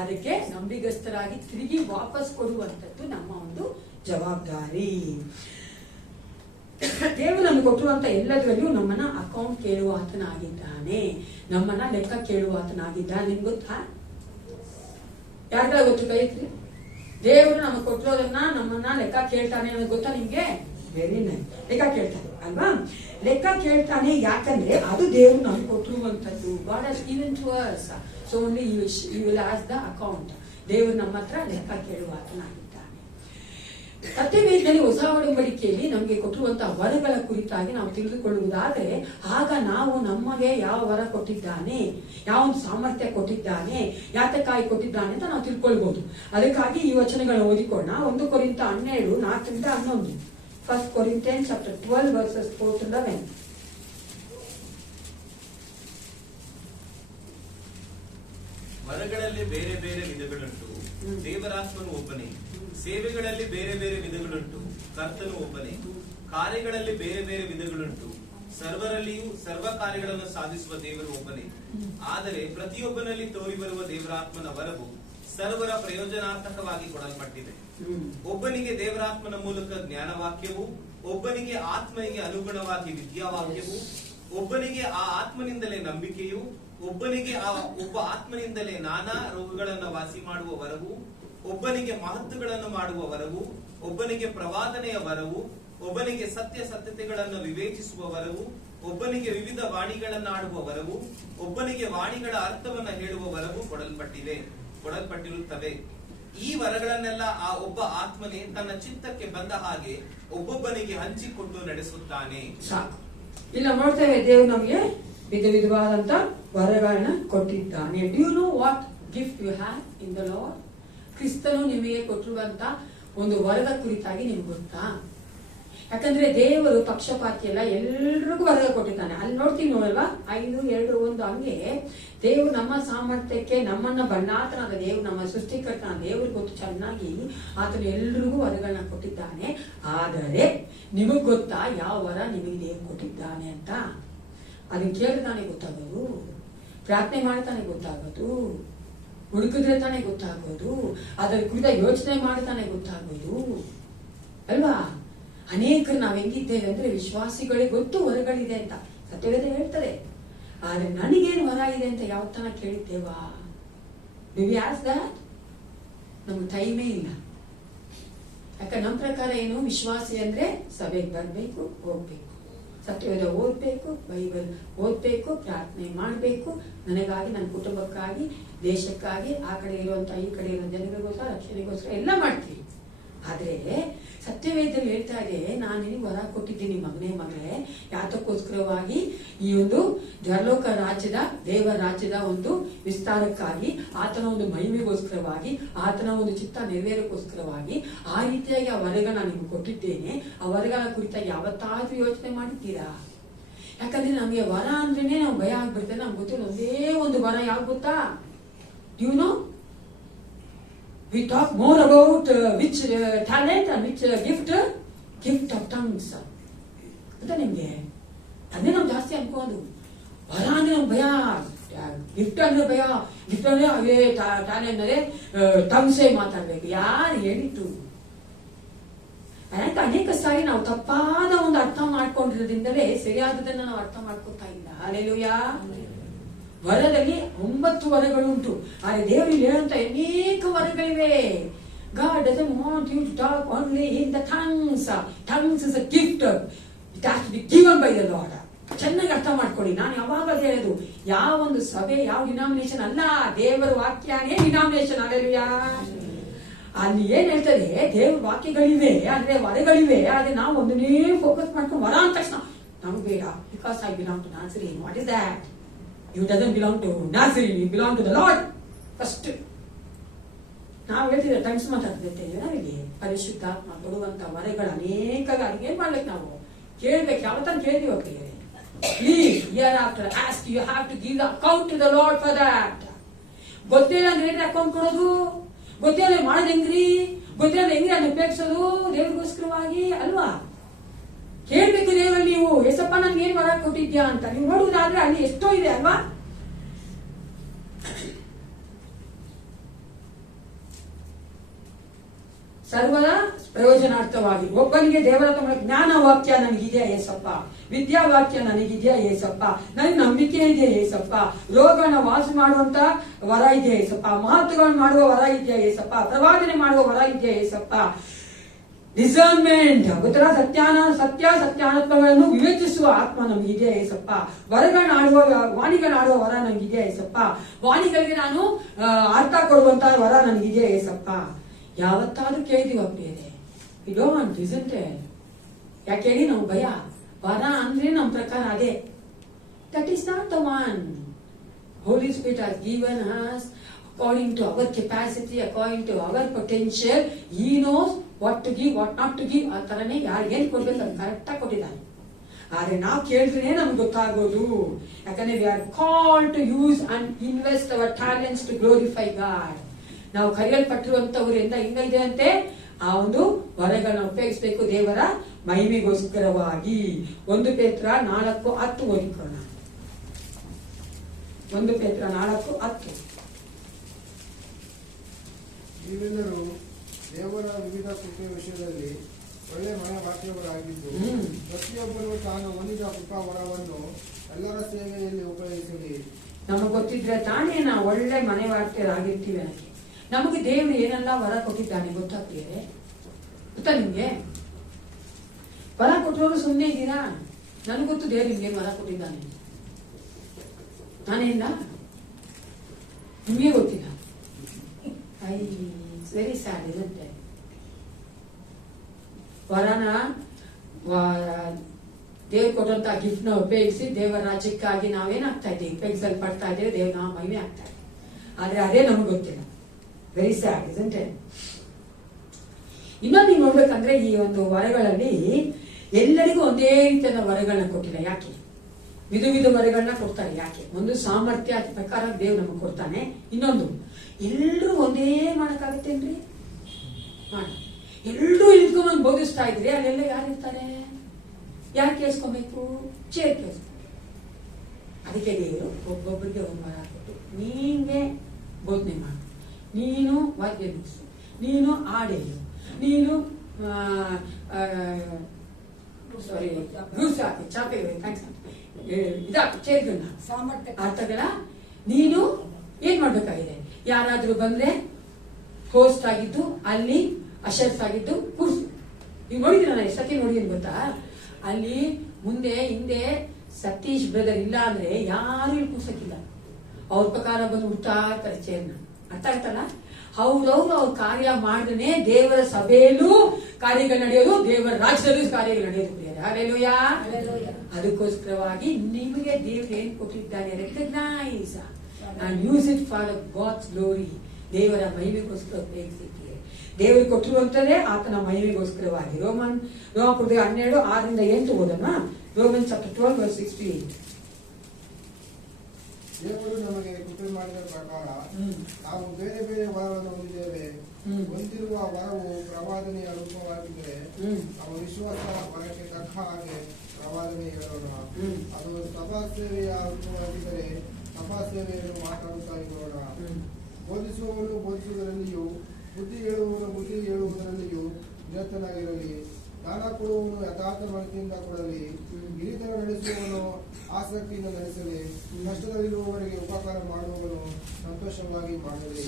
ಅದಕ್ಕೆ ನಂಬಿಗಸ್ತರಾಗಿ ತಿರುಗಿ ವಾಪಸ್ ಕೊಡುವಂತದ್ದು ನಮ್ಮ ಒಂದು ಜವಾಬ್ದಾರಿ. ದೇವರು ನಮ್ಗೆ ಕೊಟ್ಟಿರುವಂತ ಎಲ್ಲದರಲ್ಲಿಯೂ ನಮ್ಮನ್ನ ಅಕೌಂಟ್ ಕೇಳುವಾತನಾಗಿದ್ದಾನೆ, ನಮ್ಮನ್ನ ಲೆಕ್ಕ ಕೇಳುವಾತನಾಗಿದ್ದಾನೆ. ನಿಮ್ಗೆ ಗೊತ್ತಾ? ಯಾರ್ದಾಗ ಗೊತ್ತು? ಕೈ ಎತ್ತಿ. ದೇವರು ನಮಗೆ ಕೊಟ್ಟಿರೋದನ್ನ ನಮ್ಮನ್ನ ಲೆಕ್ಕ ಕೇಳ್ತಾನೆ ಅನ್ನೋದು ಗೊತ್ತಾ ನಿಮ್ಗೆ? Very nice. ಲೆಕ್ಕ ಕೇಳ್ತಾನೆ ಅಲ್ವಾ? ಲೆಕ್ಕ ಕೇಳ್ತಾನೆ. ಯಾಕಂದ್ರೆ ಅದು ದೇವರು ನಮ್ಗೆ ಕೊಟ್ಟಿರುವಂತದ್ದು. God has given to us, so only you will ask the account. ದೇವರು ನಮ್ಮ ಹತ್ರ ಲೆಕ್ಕ ಕೇಳುವಾತನಾಗಿದ್ದಾನೆ. ಸತ್ಯವೇದದಲ್ಲಿ ಹೊಸ ಒಡಂಬಡಿಕೆಯಲ್ಲಿ ನಮಗೆ ಕೊಟ್ಟಿರುವಂತಹ ವರಗಳ ಕುರಿತಾಗಿ ನಾವು ತಿಳಿದುಕೊಳ್ಳುವುದಾದ್ರೆ, ಆಗ ನಾವು ನಮಗೆ ಯಾವ ವರ ಕೊಟ್ಟಿದ್ದಾನೆ, ಯಾವ ಒಂದು ಸಾಮರ್ಥ್ಯ ಕೊಟ್ಟಿದ್ದಾನೆ, ಯಾತಕ್ಕಾಗಿ ಕೊಟ್ಟಿದ್ದಾನೆ ಅಂತ ನಾವು ತಿಳ್ಕೊಳ್ಬಹುದು. ಅದಕ್ಕಾಗಿ ಈ ವಚನಗಳನ್ನು ಓದಿಕೊಳ್ಳೋಣ. 1 ಕೊರಿಂಥ 12 4ರಿಂದ 11. 1 Corinthians chapter 12 verses 4 to 11. ವರಗಳಲ್ಲಿ ಬೇರೆ ಬೇರೆ ವಿಧಗಳುಂಟು, ದೇವರಾತ್ಮನು ಒಬ್ಬನೇ. ಸೇವೆಗಳಲ್ಲಿ ಬೇರೆ ಬೇರೆ ವಿಧಗಳುಂಟು, ಕರ್ತನು ಒಬ್ಬನೇ. ಕಾರ್ಯಗಳಲ್ಲಿ ಬೇರೆ ಬೇರೆ ವಿಧಗಳುಂಟು, ಸರ್ವರಲ್ಲಿಯೂ ಸರ್ವ ಕಾರ್ಯಗಳನ್ನು ಸಾಧಿಸುವ ದೇವರು ಒಬ್ಬನೇ. ಆದರೆ ಪ್ರತಿಯೊಬ್ಬನಲ್ಲಿ ತೋರಿ ಬರುವ ದೇವರಾತ್ಮನ ವರವು ಸರ್ವರ ಪ್ರಯೋಜನಾರ್ಥಕವಾಗಿ ಕೊಡಲ್ಪಟ್ಟಿದೆ. ಒಬ್ಬನಿಗೆ ದೇವರಾತ್ಮನ ಮೂಲಕ ಜ್ಞಾನವಾಕ್ಯವು, ಒಬ್ಬನಿಗೆ ಆತ್ಮನಿಗೆ ಅನುಗುಣವಾಗಿ ವಿದ್ಯಾವಾಕ್ಯವು, ಒಬ್ಬನಿಗೆ ಆ ಆತ್ಮನಿಂದಲೇ ನಂಬಿಕೆಯು, ಒಬ್ಬನಿಗೆ ಆ ಒಬ್ಬ ಆತ್ಮನಿಂದಲೇ ನಾನಾ ರೋಗಗಳನ್ನು ವಾಸಿ ಮಾಡುವ ವರವು, ಒಬ್ಬನಿಗೆ ಮಹತ್ತುಗಳನ್ನು ಮಾಡುವ ವರವು, ಒಬ್ಬನಿಗೆ ಪ್ರವಾದನೆಯ ವರವು, ಒಬ್ಬನಿಗೆ ಸತ್ಯತೆಗಳನ್ನು ವಿವೇಚಿಸುವ ವರವು, ಒಬ್ಬನಿಗೆ ವಿವಿಧ ವಾಣಿಗಳನ್ನಾಡುವ ವರವು, ಒಬ್ಬನಿಗೆ ವಾಣಿಗಳ ಅರ್ಥವನ್ನ ಹೇಳುವ ವರವು ಕೊಡಲ್ಪಟ್ಟಿರುತ್ತವೆ. ಈ ವರಗಳನ್ನೆಲ್ಲ ಆ ಒಬ್ಬ ಆತ್ಮನೇ ತನ್ನ ಚಿತ್ತಕ್ಕೆ ಬಂದ ಹಾಗೆ ಒಬ್ಬೊಬ್ಬನಿಗೆ ಹಂಚಿಕೊಂಡು ನಡೆಸುತ್ತಾನೆ. ಸಾಕು. ಇಲ್ಲ ನೋಡ್ತೇವೆ, ದೇವರು ನಮಗೆ ವಿಧವಾದಂತ ವರಗಳನ್ನ ಕೊಟ್ಟಿದ್ದಾನೆ. Do you know what gift you have in the Lord? ಕ್ರಿಸ್ತನು ನಿಮಗೆ ಕೊಟ್ಟಿರುವಂತ ಒಂದು ವರದ ಕುರಿತಾಗಿ ನಿಮ್ಗೆ ಗೊತ್ತಾ? ಯಾಕಂದ್ರೆ ದೇವರು ಪಕ್ಷಪಾತಿ ಎಲ್ಲ, ಎಲ್ರಿಗೂ ವರದ ಕೊಟ್ಟಿದ್ದಾನೆ. ಅಲ್ಲಿ ನೋಡ್ತೀವಿ ನೋಡಲ್ವಾ, 5, 2, 1 ಹಂಗೆ ದೇವರು ನಮ್ಮ ಸಾಮರ್ಥ್ಯಕ್ಕೆ ನಮ್ಮನ್ನ ಬಣ್ಣಾತನಾದ ದೇವರು, ನಮ್ಮ ಸೃಷ್ಟಿಕರ್ತನ ದೇವರು ಗೊತ್ತು ಚೆನ್ನಾಗಿ, ಆತನು ಎಲ್ರಿಗೂ ವರಗಳನ್ನ ಕೊಟ್ಟಿದ್ದಾನೆ. ಆದರೆ ನಿಮಗ್ ಗೊತ್ತಾ ಯಾವ ವರ ನಿಮಗೆ ದೇವರು ಕೊಟ್ಟಿದ್ದಾನೆ ಅಂತ? ಅದನ್ನ ಕೇಳ್ತಾನೆ ಗೊತ್ತಾಗೋದು, ಪ್ರಾರ್ಥನೆ ಮಾಡ್ತಾನೆ ಗೊತ್ತಾಗೋದು, ಹುಡುಕಿದ್ರೆ ತಾನೇ ಗೊತ್ತಾಗೋದು, ಅದರ ಕುರಿತ ಯೋಚನೆ ಮಾಡ್ತಾನೆ ಗೊತ್ತಾಗೋದು ಅಲ್ವಾ? ಅನೇಕರು ನಾವ್ ಹೆಂಗಿದ್ದೇವೆ ಅಂದ್ರೆ, ವಿಶ್ವಾಸಿಗಳಿಗೆ ಗೊತ್ತು ವರಗಳಿದೆ ಅಂತ ಸತ್ಯವೇದ ಹೇಳ್ತದೆ. ಆದ್ರೆ ನನಗೇನು ವರ ಇದೆ ಅಂತ ಯಾವತ್ತನ ಕೇಳಿದ್ದೇವಾ? ನಮ್ಗೆ ಟೈಮೇ ಇಲ್ಲ. ಯಾಕಂದ್ರೆ ನಮ್ಮ ಪ್ರಕಾರ ಏನು, ವಿಶ್ವಾಸಿ ಅಂದ್ರೆ ಸಭೆಗೆ ಬರ್ಬೇಕು, ಹೋಗ್ಬೇಕು, ಸತ್ಯವೇದ ಓದ್ಬೇಕು, ಬೈಬಲ್ ಓದ್ಬೇಕು, ಪ್ರಾರ್ಥನೆ ಮಾಡ್ಬೇಕು, ನನಗಾಗಿ, ನನ್ನ ಕುಟುಂಬಕ್ಕಾಗಿ, ದೇಶಕ್ಕಾಗಿ, ಆ ಕಡೆ ಇರುವಂತ ಈ ಕಡೆ ಇರೋ ಜನರಿಗೋಸ್ಕರ, ರಕ್ಷಣೆಗೋಸ್ಕರ ಎಲ್ಲ ಮಾಡ್ತೀವಿ. ಆದ್ರೆ ಸತ್ಯವೇದದಲ್ಲಿ ಹೇಳ್ತಾ ಇದೆ, ನಾನು ನಿನಗೆ ವರ ಕೊಟ್ಟಿದ್ದೀನಿ ಮಗಳೇ, ಯಾತಕ್ಕೋಸ್ಕರವಾಗಿ ಈ ಒಂದು ಜಲೋಕ ರಾಜ್ಯದ ದೇವರ ರಾಜ್ಯದ ಒಂದು ವಿಸ್ತಾರಕ್ಕಾಗಿ, ಆತನ ಒಂದು ಮಹಿಮೆಗೋಸ್ಕರವಾಗಿ, ಆತನ ಒಂದು ಚಿತ್ತ ನೆರವೇರಕ್ಕೋಸ್ಕರವಾಗಿ ಆ ರೀತಿಯಾಗಿ ಆ ವರಗಳನ್ನ ನಿಮ್ಗೆ ಕೊಟ್ಟಿದ್ದೇನೆ. ಆ ವರಗಳ ಕುರಿತಾಗಿ ಯಾವತ್ತಾದ್ರೂ ಯೋಚನೆ ಮಾಡಿದ್ದೀರಾ? ಯಾಕಂದ್ರೆ ನಮಗೆ ವರ ಅಂದ್ರೇನೆ ನಾವು ಭಯ ಆಗ್ಬಿಡ್ತೇನೆ. ನಮ್ಗೆ ಗೊತ್ತಿಲ್ಲ ಒಂದೇ ಒಂದು ವರ ಯಾವ್ದು ಗೊತ್ತಾ? You know, we talk more about which talent and which gift of tongues ಅಂತ ನಿಮ್ಗೆ ಅದೇ ನಾವು ಜಾಸ್ತಿ ಅನ್ಕೋದು. ವರ ಅಂದ್ರೆ ನಮ್ಗೆ ಭಯ, ಗಿಫ್ಟ್ ಅಂದ್ರೆ ಭಯ. ಗಿಫ್ಟ್ ಅಂದ್ರೆ ಅವೇ ಟ್ಯಾಲೆಂಟ್ ಅಂದ್ರೆ ಟಂಗ್ಸೇ ಮಾತಾಡ್ಬೇಕು. ಯಾರು ಹೇಳಿಟ್ಟು? ಅನೇಕ ಸಾರಿ ನಾವು ತಪ್ಪಾದ ಒಂದು ಅರ್ಥ ಮಾಡ್ಕೊಂಡಿರೋದ್ರಿಂದಲೇ ಸರಿಯಾದದನ್ನ ನಾವು ಅರ್ಥ ಮಾಡ್ಕೊತಾ ಇಲ್ಲ. ಹಲ್ಲೆಲೂಯಾ. ವರದಲ್ಲಿ 9 ವರಗಳುಂಟು. ಆದರೆ ದೇವರಲ್ಲಿ ಹೇಳುವಂತ ಅನೇಕ ವರಗಳಿವೆ. God doesn't want you to talk only in the tongues. Tongues is a gift. It has to be given by the Lord. ಚೆನ್ನಾಗಿ ಅರ್ಥ ಮಾಡ್ಕೊಳ್ಳಿ. ನಾನು ಯಾವಾಗ ಹೇಳೋದು, ಯಾವ ಒಂದು ಸಭೆ, ಯಾವ ಡಿನಾಮಿನೇಷನ್ ಅಲ್ಲ, ದೇವರ ವಾಕ್ಯನೇ ಡಿನಾಮಿನೇಷನ್. ಹಲ್ಲೆಲೂಯಾ. ಅಲ್ಲಿ ಏನ್ ಹೇಳ್ತಾರೆ, ದೇವ್ರ ವಾಕ್ಯಗಳಿವೆ, ಅಂದ್ರೆ ವರಗಳಿವೆ. ಆದ್ರೆ ನಾವು ಒಂದನ್ನೇ ಫೋಕಸ್ ಮಾಡ್ಕೊಂಡು ವರ ಅಂದ ತಕ್ಷಣ ನಮ್ಗೆ ಬೇಡ, because I belong to Nazarene. What is that? You doesn't belong to Nazarene, you belong to the Lord first. ನಾವು ಹೇಳ್ತಿದ್ರೆ ಟಂಗ್ಸ್ ಮಾತಾಡ್ತಿರ್ತೇವೆ. ನಾವಿಲ್ಲಿ ಪರಿಶುದ್ಧಾತ್ಮ ಕೊಡುವಂತ ವರಗಳ ಅನೇಕ ಏನ್ ಮಾಡ್ಬೇಕು, ನಾವು ಕೇಳ್ಬೇಕು. ಯಾವ ತರ ಕೇಳಿದೀವಿ ಪ್ರಿಯರೇ? Please hear after ask, you have to give account to the Lord for that. ಗೊತ್ತಿಲ್ಲ ಅಂದ್ರೆ ಅಕೌಂಟ್ ಕೊಡೋದು, ಗೊತ್ತಿಲ್ಲ ಮಾಡೋದು ಹೆಂಗ್ರಿ, ಗೊತ್ತಿಲ್ಲ ಹೆಂಗ್ರಿ ಅದನ್ನ ಉಪಯೋಗಿಸೋದು ದೇವ್ರಿಗೋಸ್ಕರವಾಗಿ ಅಲ್ವಾ? ಕೇಳ್ಬೇಕು ದೇವರಲ್ಲಿ ನೀವು, ಎಸಪ್ಪ ನನ್ಗೆ ಏನ್ ವರ ಕೊಟ್ಟಿದ್ಯಾ ಅಂತ. ನೀವು ನೋಡುವುದಾದ್ರೆ ಅಲ್ಲಿ ಎಷ್ಟೋ ಇದೆ ಅಲ್ವಾ? ಸರ್ವದ ಪ್ರಯೋಜನಾರ್ಥವಾಗಿ ಒಬ್ಬನಿಗೆ ದೇವರ ತಮ್ಮ ಜ್ಞಾನ ವಾಕ್ಯ ನನಗಿದೆಯಾ ಏಸಪ್ಪ, ವಿದ್ಯಾ ವಾಕ್ಯ ನನಗಿದೆಯಾ ಏಸಪ್ಪ, ನನಗೆ ನಂಬಿಕೆ ಇದೆಯಾ ಏಸಪ್ಪ, ರೋಗನ ವಾಸ ಮಾಡುವಂತ ವರ ಇದೆಯಾ ಏಸಪ್ಪ, ಮಾತುಗಳನ್ನು ಮಾಡುವ ವರ ಇದೆಯಾ ಏಸಪ್ಪ, ಪ್ರವಾದನೆ ಮಾಡುವ ವರ ಇದೆಯಾ ಏಸಪ್ಪ, ಡಿಸರ್ನ್ಮೆಂಟ್ ಉತ್ತರ ಸತ್ಯಾನಾತ್ಮಗಳನ್ನು ವಿವೇಚಿಸುವ ಆತ್ಮ ನಮಗಿದೆಯಾ ಏಸಪ್ಪ, ವರಗಳನ್ನ ಆಡುವ ವಾಣಿಗಳಾಡುವ ವರ ನನಗಿದೆಯಾ ಏಸಪ್ಪ, ವಾಣಿಗಳಿಗೆ ನಾನು ಅರ್ಥ ಕೊಡುವಂತ ವರ ನನಗಿದೆಯಾ ಏಸಪ್ಪ. ಯಾವತ್ತಾದ್ರೂ ಕೇಳಿದೀವ ಬೇರೆ? We don't, isn't it? ಯಾಕೆ ಹೇಳಿ? ನಾವು ಭಯ. ವರ ಅಂದ್ರೆ ನಮ್ಮ ಪ್ರಕಾರ ಅದೇ. That is not the one. Holy Spirit has given us according to our capacity, according to our potential. He knows what to give, what not to give. ಆ ತರನೇ ಯಾರಿಗೆ ಏನ್ ಕೊಡ್ಬೇಕು ಅದು ಕರೆಕ್ಟ್ ಆಗಿ ಕೊಟ್ಟಿದ್ದಾನೆ. ಆದ್ರೆ ನಾವು ಕೇಳಿದ್ರೆ ನಮ್ಗೆ ಗೊತ್ತಾಗೋದು. ಯಾಕಂದ್ರೆ we are called to use and invest our talents to glorify God. ನಾವು ಕರೆಯಲ್ಪಟ್ಟಿರುವಂತವರಿಂದ ಹಿಂಗಿದೆ ಅಂತೆ ಆ ಒಂದು ವರಗಳನ್ನ ಉಪಯೋಗಿಸಬೇಕು ದೇವರ ಮಹಿಮೆಗೋಸ್ಕರವಾಗಿ. 1 ಪೇತ್ರ 4:10 ಓದಿಕೊಳ್ಳೋಣ. 1 ಪೇತ್ರ 4:10. ನೀವೆಲ್ಲರೂ ದೇವರ ವಿವಿಧ ಕೃಪೆಯ ವಿಷಯದಲ್ಲಿ ಒಳ್ಳೆ ಮನೋಭಾಗ್ಯವರಾಗಿದ್ದು ಪ್ರತಿಯೊಬ್ಬರು ತಾನು ಹೊಂದಿದ ಕೃಪಾ ವರವನ್ನು ಎಲ್ಲರ ಸೇವೆಯಲ್ಲಿ ಉಪಯೋಗಿಸಲಿ. ನಮಗೆ ಗೊತ್ತಿದ್ರೆ ತಾನೇ ನಾವು ಒಳ್ಳೆ ಮನೆ ವಾರ್ತೆಯರಾಗಿರ್ತೀವಿ. ನಮಗೆ ದೇವರು ಏನೆಲ್ಲ ವರ ಕೊಟ್ಟಿದ್ದಾನೆ ಗೊತ್ತಾಗ್ತಿದೆ? ಗೊತ್ತಾ ನಿಮ್ಗೆ? ವರ ಕೊಟ್ಟವರು ಸುಮ್ಮನೆ ಇದ್ದೀರಾ? ನನಗೆ ಗೊತ್ತು ದೇವ್ರು ನಿಮ್ಗೆ ವರ ಕೊಟ್ಟಿದ್ದಾನೆ. ನಾನೇನ ನಿಮ್ಗೆ ಗೊತ್ತಿಲ್ಲ. ವೆರಿ ಸ್ಯಾಡ್ ಇರುತ್ತೆ. ವರನ ದೇವ್ರು ಕೊಟ್ಟಂತ ಗಿಫ್ಟ್ ನ ಉಪಯೋಗಿಸಿ ದೇವರ ರಾಜ್ಯಕ್ಕಾಗಿ ನಾವೇನಾಗ್ತಾ ಇದ್ದೀವಿ, ಉಪಯೋಗಿಸಲ್ಪಡ್ತಾ ಇದ್ದೇವೆ, ದೇವ್ರ ನಾವು ಮಹಿಮೆ ಆಗ್ತಾ ಇದೆ. ಆದ್ರೆ ಅದೇ ನಮ್ಗೆ ಗೊತ್ತಿಲ್ಲ. Very sad isn't it? ಇನ್ನೊಂದು ನೀವು ನೋಡ್ಬೇಕಂದ್ರೆ ಈ ಒಂದು ವರಗಳಲ್ಲಿ ಎಲ್ಲರಿಗೂ ಒಂದೇ ರೀತಿಯ ವರಗಳನ್ನ ಕೊಟ್ಟಿಲ್ಲ. ಯಾಕೆ? ವಿಧ ವರಗಳನ್ನ ಕೊಡ್ತಾರೆ. ಯಾಕೆ? ಒಂದು ಸಾಮರ್ಥ್ಯ ಪ್ರಕಾರ ದೇವ್ರು ನಮಗೆ ಕೊಡ್ತಾನೆ. ಇನ್ನೊಂದು ಎಲ್ರೂ ಒಂದೇ ಮಾಡಕ್ಕಾಗತ್ತೇನ್ರಿ? ಮಾಡ ಎಲ್ರೂ ಇಳ್ಕೊಂಡ್ ಬೋಧಿಸ್ತಾ ಇದ್ರೆ ಅಲ್ಲೆಲ್ಲ ಯಾರು ಇರ್ತಾರೆ? ಯಾರು ಕೇಳಿಸ್ಕೊಬೇಕು? ಚೇರ್ ಕೇಳಿಸ್ಕೊಬೇಕು. ಅದಕ್ಕೆ ದೇವರು ಒಬ್ಬೊಬ್ಬರಿಗೆ ಒಂದು ವರ ಕೊಟ್ಟು, ನೀನೇ ಬೋಧನೆ ಮಾಡು, ನೀನು ವಾದ್ಯ ನುಡಿಸು, ನೀನು ಹಾಡೆಳು, ನೀನು ಸಾರಿ ಗೂಸ್ ಹಾಕಿ ಚಾಪೆ ಇದಾಕು ಚೇರ್ಗಳನ್ನ ಅರ್ಥಗಳ ನೀನು ಏನ್ ಮಾಡ್ಬೇಕಾಗಿದೆ? ಯಾರಾದ್ರೂ ಬಂದ್ರೆ ಹೋಸ್ಟ್ ಆಗಿದ್ದು, ಅಲ್ಲಿ ಅಶರ್ಸ್ ಆಗಿದ್ದು ಕೂರ್ಸು. ಈಗ ನೋಡಿದಿರ, ನಾನು ಎಷ್ಟಕ್ಕೆ ನೋಡಿದೀನಿ ಗೊತ್ತಾ? ಅಲ್ಲಿ ಮುಂದೆ ಹಿಂದೆ ಸತೀಶ್ ಬ್ರದರ್ ಇಲ್ಲ ಅಂದ್ರೆ ಯಾರು ಇಲ್ಲಿ ಕೂರ್ಸಕ್ಕಿಲ್ಲ. ಅವ್ರ ಪ್ರಕಾರ ಬಂದು ಹುಡ್ತಾ ಇರ್ತಾರೆ ಚೇರ್ನ. ಅರ್ಥ ಆಗ್ತಲ್ಲ? ಅವ್ರವ್ರು ಅವ್ರ ಕಾರ್ಯ ಮಾಡಿದ್ರೆ ದೇವರ ಸಭೆಯಲ್ಲೂ ಕಾರ್ಯಗಳು ನಡೆಯೋದು, ದೇವರ ರಾಜ್ಯದಲ್ಲೂ ಕಾರ್ಯಗಳು ನಡೆಯೋದು ಪ್ರಿಯರೇ. ಹಲ್ಲೆಲೂಯಾ. ಅದಕ್ಕೋಸ್ಕರವಾಗಿ ನಿಮಗೆ ದೇವರು ಏನ್ ಕೊಟ್ಟಿದ್ದಾನೆ recognise and use it for God's glory. ದೇವರ ಮಹಿಮೆಗೋಸ್ಕರ ಉಪಯೋಗಿಸಿ. ದೇವರು ಕೊಟ್ಟಿರುವಂತದೇ ಆತನ ಮಹಿಮೆಗೋಸ್ಕರವಾಗಿ. ರೋಮಾಪುರದ 12:6-8 ಓದೋಣ. Roman chapter 12:6-8. ದೇವರು ನಮಗೆ ಕೃಪೆ ಮಾಡಿದ ಪ್ರಕಾರ ನಾವು ಬೇರೆ ಬೇರೆ ವರವನ್ನು ಹೊಂದಿದ್ದೇವೆ. ಹೊಂದಿರುವ ವರವು ಪ್ರವಾದನೆಯ ರೂಪವಾಗಿದ್ದರೆ ನಾವು ವಿಶ್ವಾಸ ವರಕ್ಕೆ ತಕ್ಕ ಹಾಗೆ ಪ್ರವಾದನೆ ಹೇಳೋಣ. ಅದು ಸಭಾ ಸೇವೆಯ ರೂಪವಾಗಿದ್ದರೆ ಸಭಾ ಸೇವೆಯನ್ನು ಮಾತಾಡುತ್ತಾ ಇರೋಣ. ಬೋಧಿಸುವವನು ಬೋಧಿಸುವುದರಲ್ಲಿಯೂ ಬುದ್ಧಿ ಹೇಳುವವನು ಬುದ್ಧಿ ಹೇಳುವುದರಲ್ಲಿಯೂ ನಿರತನಾಗಿರಲಿ. ದಾನ ಕೊಡುವವನು ಯಥಾರ್ಥ ಮನಸ್ಸಿನಿಂದ ಕೊಡಲಿ. ಹಿರಿತನ ನಡೆಸುವವನು ಆಸಕ್ತಿಯಿಂದ ನಡೆಸಲಿ. ಕಷ್ಟದಲ್ಲಿರುವವರಿಗೆ ಉಪಕಾರ ಮಾಡುವವನು ಸಂತೋಷವಾಗಿ ಮಾಡಲಿ.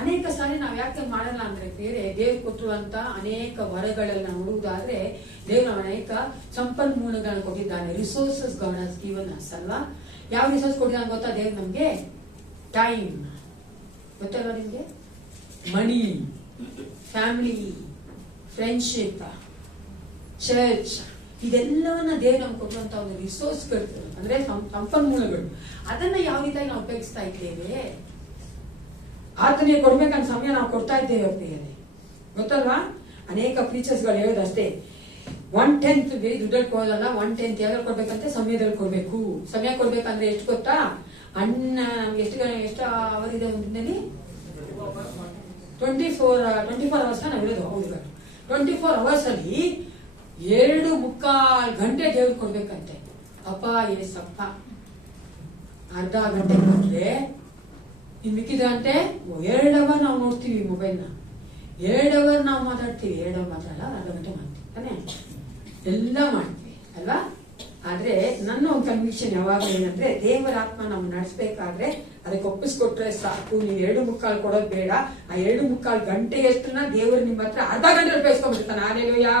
ಅನೇಕ ಸಾರಿ ನಾವ್ ಯಾಕೆ ಮಾಡಲ್ಲ ಅಂದ್ರೆ ಬೇರೆ ದೇವ್ರು ಕೊಟ್ಟಿರುವಂತ ಅನೇಕ ವರಗಳನ್ನ ನೋಡುವುದಾದ್ರೆ ದೇವ್ರು ಅನೇಕ ಸಂಪನ್ಮೂಲಗಳನ್ನು ಕೊಟ್ಟಿದ್ದಾನೆ. ರಿಸೋರ್ಸಸ್ ಗಾಡ್ ಹಸ್ ಗಿವನ್ ಅಸ್ ಅಲ್ವಾ. ಯಾವ ರಿಸೋರ್ಸ್ ಕೊಟ್ಟಿದ್ದಾನೆ ಗೊತ್ತಾ ದೇವ್ರು ನಮ್ಗೆ? ಟೈಮ್ ಗೊತ್ತಲ್ವಾ ನಿಮ್ಗೆ? ಮನಿ, ಫ್ಯಾಮಿಲಿ, ಫ್ರೆಂಡ್ಶಿಪ್, ಚರ್ಚ್, ಇದೆಲ್ಲವನ್ನ ದೇವ್ರು ನಮ್ಗೆ ಕೊಟ್ಟಂತ ಒಂದು ರಿಸೋರ್ಸ್ಗಳು ಅಂದ್ರೆ ಸಂಪನ್ಮೂಲಗಳು. ಅದನ್ನ ಯಾವ ರೀತಿಯಾಗಿ ನಾವು ಉಪಯೋಗಿಸ್ತಾ ಇದ್ದೇವೆ? ಆತನಿಗೆ ಕೊಡ್ಬೇಕಂತ ಸಮಯ ನಾವು ಕೊಡ್ತಾ ಇದ್ದೇವೆ ಪ್ರಿಯರೇ, ಗೊತ್ತಲ್ವಾ? ಅನೇಕ ಪ್ರೀಚರ್ಸ್ಗಳು ಹೇಳೋದಷ್ಟೇ, 1/10 ದುಡ್ಡಲ್ಲಿ ಕೊಡೋದಲ್ಲ, 1/10 ಯಾವ್ದು ಕೊಡ್ಬೇಕಂತೆ ಸಮಯದಲ್ಲಿ ಕೊಡ್ಬೇಕು. ಸಮಯ ಕೊಡ್ಬೇಕಂದ್ರೆ ಎಷ್ಟು ಗೊತ್ತಾ? ಅನ್ನ ಎಷ್ಟು ಅವರ್ ಇದೆ ಒಂದಿನಲ್ಲಿ 24 ಅವರ್ಸ್ ನಾವು ಇರೋದು. ಹೌದು, 24 ಅವರ್ಸ್ ಅಲ್ಲಿ 2.25 ಗಂಟೆ ದೇವ್ರು ಕೊಡ್ಬೇಕಂತೆ. ಅಪ್ಪ ಏಸಪ್ಪ, ಅರ್ಧ ಗಂಟೆ ಕೊಟ್ರೆ ಇನ್ ಮಿಕ್ಕಿದ ಗಂಟೆ 2 ಅವರ್ ನಾವು ನೋಡ್ತೀವಿ ಮೊಬೈಲ್ನ, 2 ಅವರ್ ನಾವು ಮಾತಾಡ್ತೀವಿ. 2 ಅವರ್ ಮಾತಾಡಲ್ಲ, ಅರ್ಧ ಗಂಟೆ ಮಾಡ್ತೀವಿ ತಾನೆ, ಎಲ್ಲ ಮಾಡ್ತೀವಿ ಅಲ್ವಾ? ಆದ್ರೆ ನನ್ನ ಒಂದು ಕನ್ವಿಕ್ಷನ್ ಯಾವಾಗ ಏನಂದ್ರೆ ದೇವರ ಆತ್ಮ ನಾವು ನಡೆಸಬೇಕಾದ್ರೆ ಅದಕ್ಕೆ ಒಪ್ಪಿಸ್ಕೊಟ್ರೆ ಸಾಕು. ನೀವು 2.25 ಕೊಡೋದು ಬೇಡ. ಆ 2.25 ಗಂಟೆ ಎಷ್ಟನ್ನ ದೇವರು ನಿಮ್ಮ ಹತ್ರ ಅರ್ಧ ಗಂಟೆ ಉಪಯೋಗಿಸ್ಕೊಂಡ್ಬಿಡ್ತಾನೆ. ಹಲ್ಲೆಲೂಯಾ.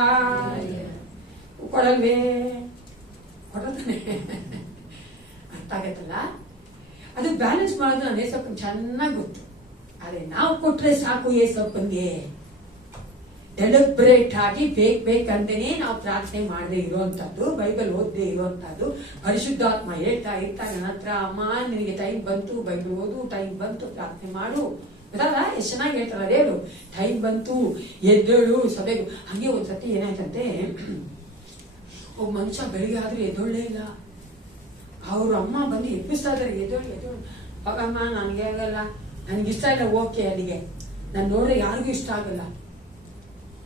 ಕೊಡಲ್ವೇ? ಕೊಡತಾನೆ. ಅರ್ಥ ಆಗತ್ತಲ್ಲ? ಅದು ಬ್ಯಾಲೆನ್ಸ್ ಮಾಡೋದು ನಾನು ಏಸಪ್ಪನ್ ಚೆನ್ನಾಗಿ ಗೊತ್ತು. ಆದ್ರೆ ನಾವು ಕೊಟ್ರೆ ಸಾಕು ಏಸಪ್ಪನ್ಗೆ. ಡೆಲಿಬ್ರೇಟ್ ಆಗಿ ಬೇಕಂದೇನೆ ನಾವು ಪ್ರಾರ್ಥನೆ ಮಾಡದೆ ಇರುವಂತದ್ದು, ಬೈಬಲ್ ಓದದೆ ಇರುವಂತದ್ದು. ಪರಿಶುದ್ಧಾತ್ಮ ಹೇಳ್ತಾ ನನ್ನ ಹತ್ರ, ಅಮ್ಮ ನಿನಗೆ ಟೈಮ್ ಬಂತು, ಬೈಬಲ್ ಓದು, ಟೈಮ್ ಬಂತು, ಪ್ರಾರ್ಥನೆ ಮಾಡು ಅದಲ್ಲ. ಎಷ್ಟು ಚೆನ್ನಾಗಿ ಹೇಳ್ತಾರ ದೇವರು, ಟೈಮ್ ಬಂತು ಎದ್ದೇಳು ಸಭೆಗೆ. ಹಂಗೆ ಒಂದ್ಸತಿ ಏನಾಯ್ತಂತೆ, ಒಬ್ಬ ಮನುಷ್ಯ ಬೆಳಿಗ್ಗೆ ಆದ್ರೂ ಎದ್ದೊಳ್ಳೇ ಇಲ್ಲ. ಅವ್ರ ಅಮ್ಮ ಬಂದು ಎಬ್ಬಿಸ್ತಾ ಇದಾರೆ, ಎದ್ದೋಳು ಪಗಮ್ಮ ನನ್ಗೆ ಆಗಲ್ಲ, ನನ್ಗಿಷ್ಟ ಇಲ್ಲ, ಓಕೆ ಅಲ್ಲಿಗೆ. ನಾನು ನೋಡ್ರೆ ಯಾರಿಗೂ ಇಷ್ಟ ಆಗಲ್ಲ,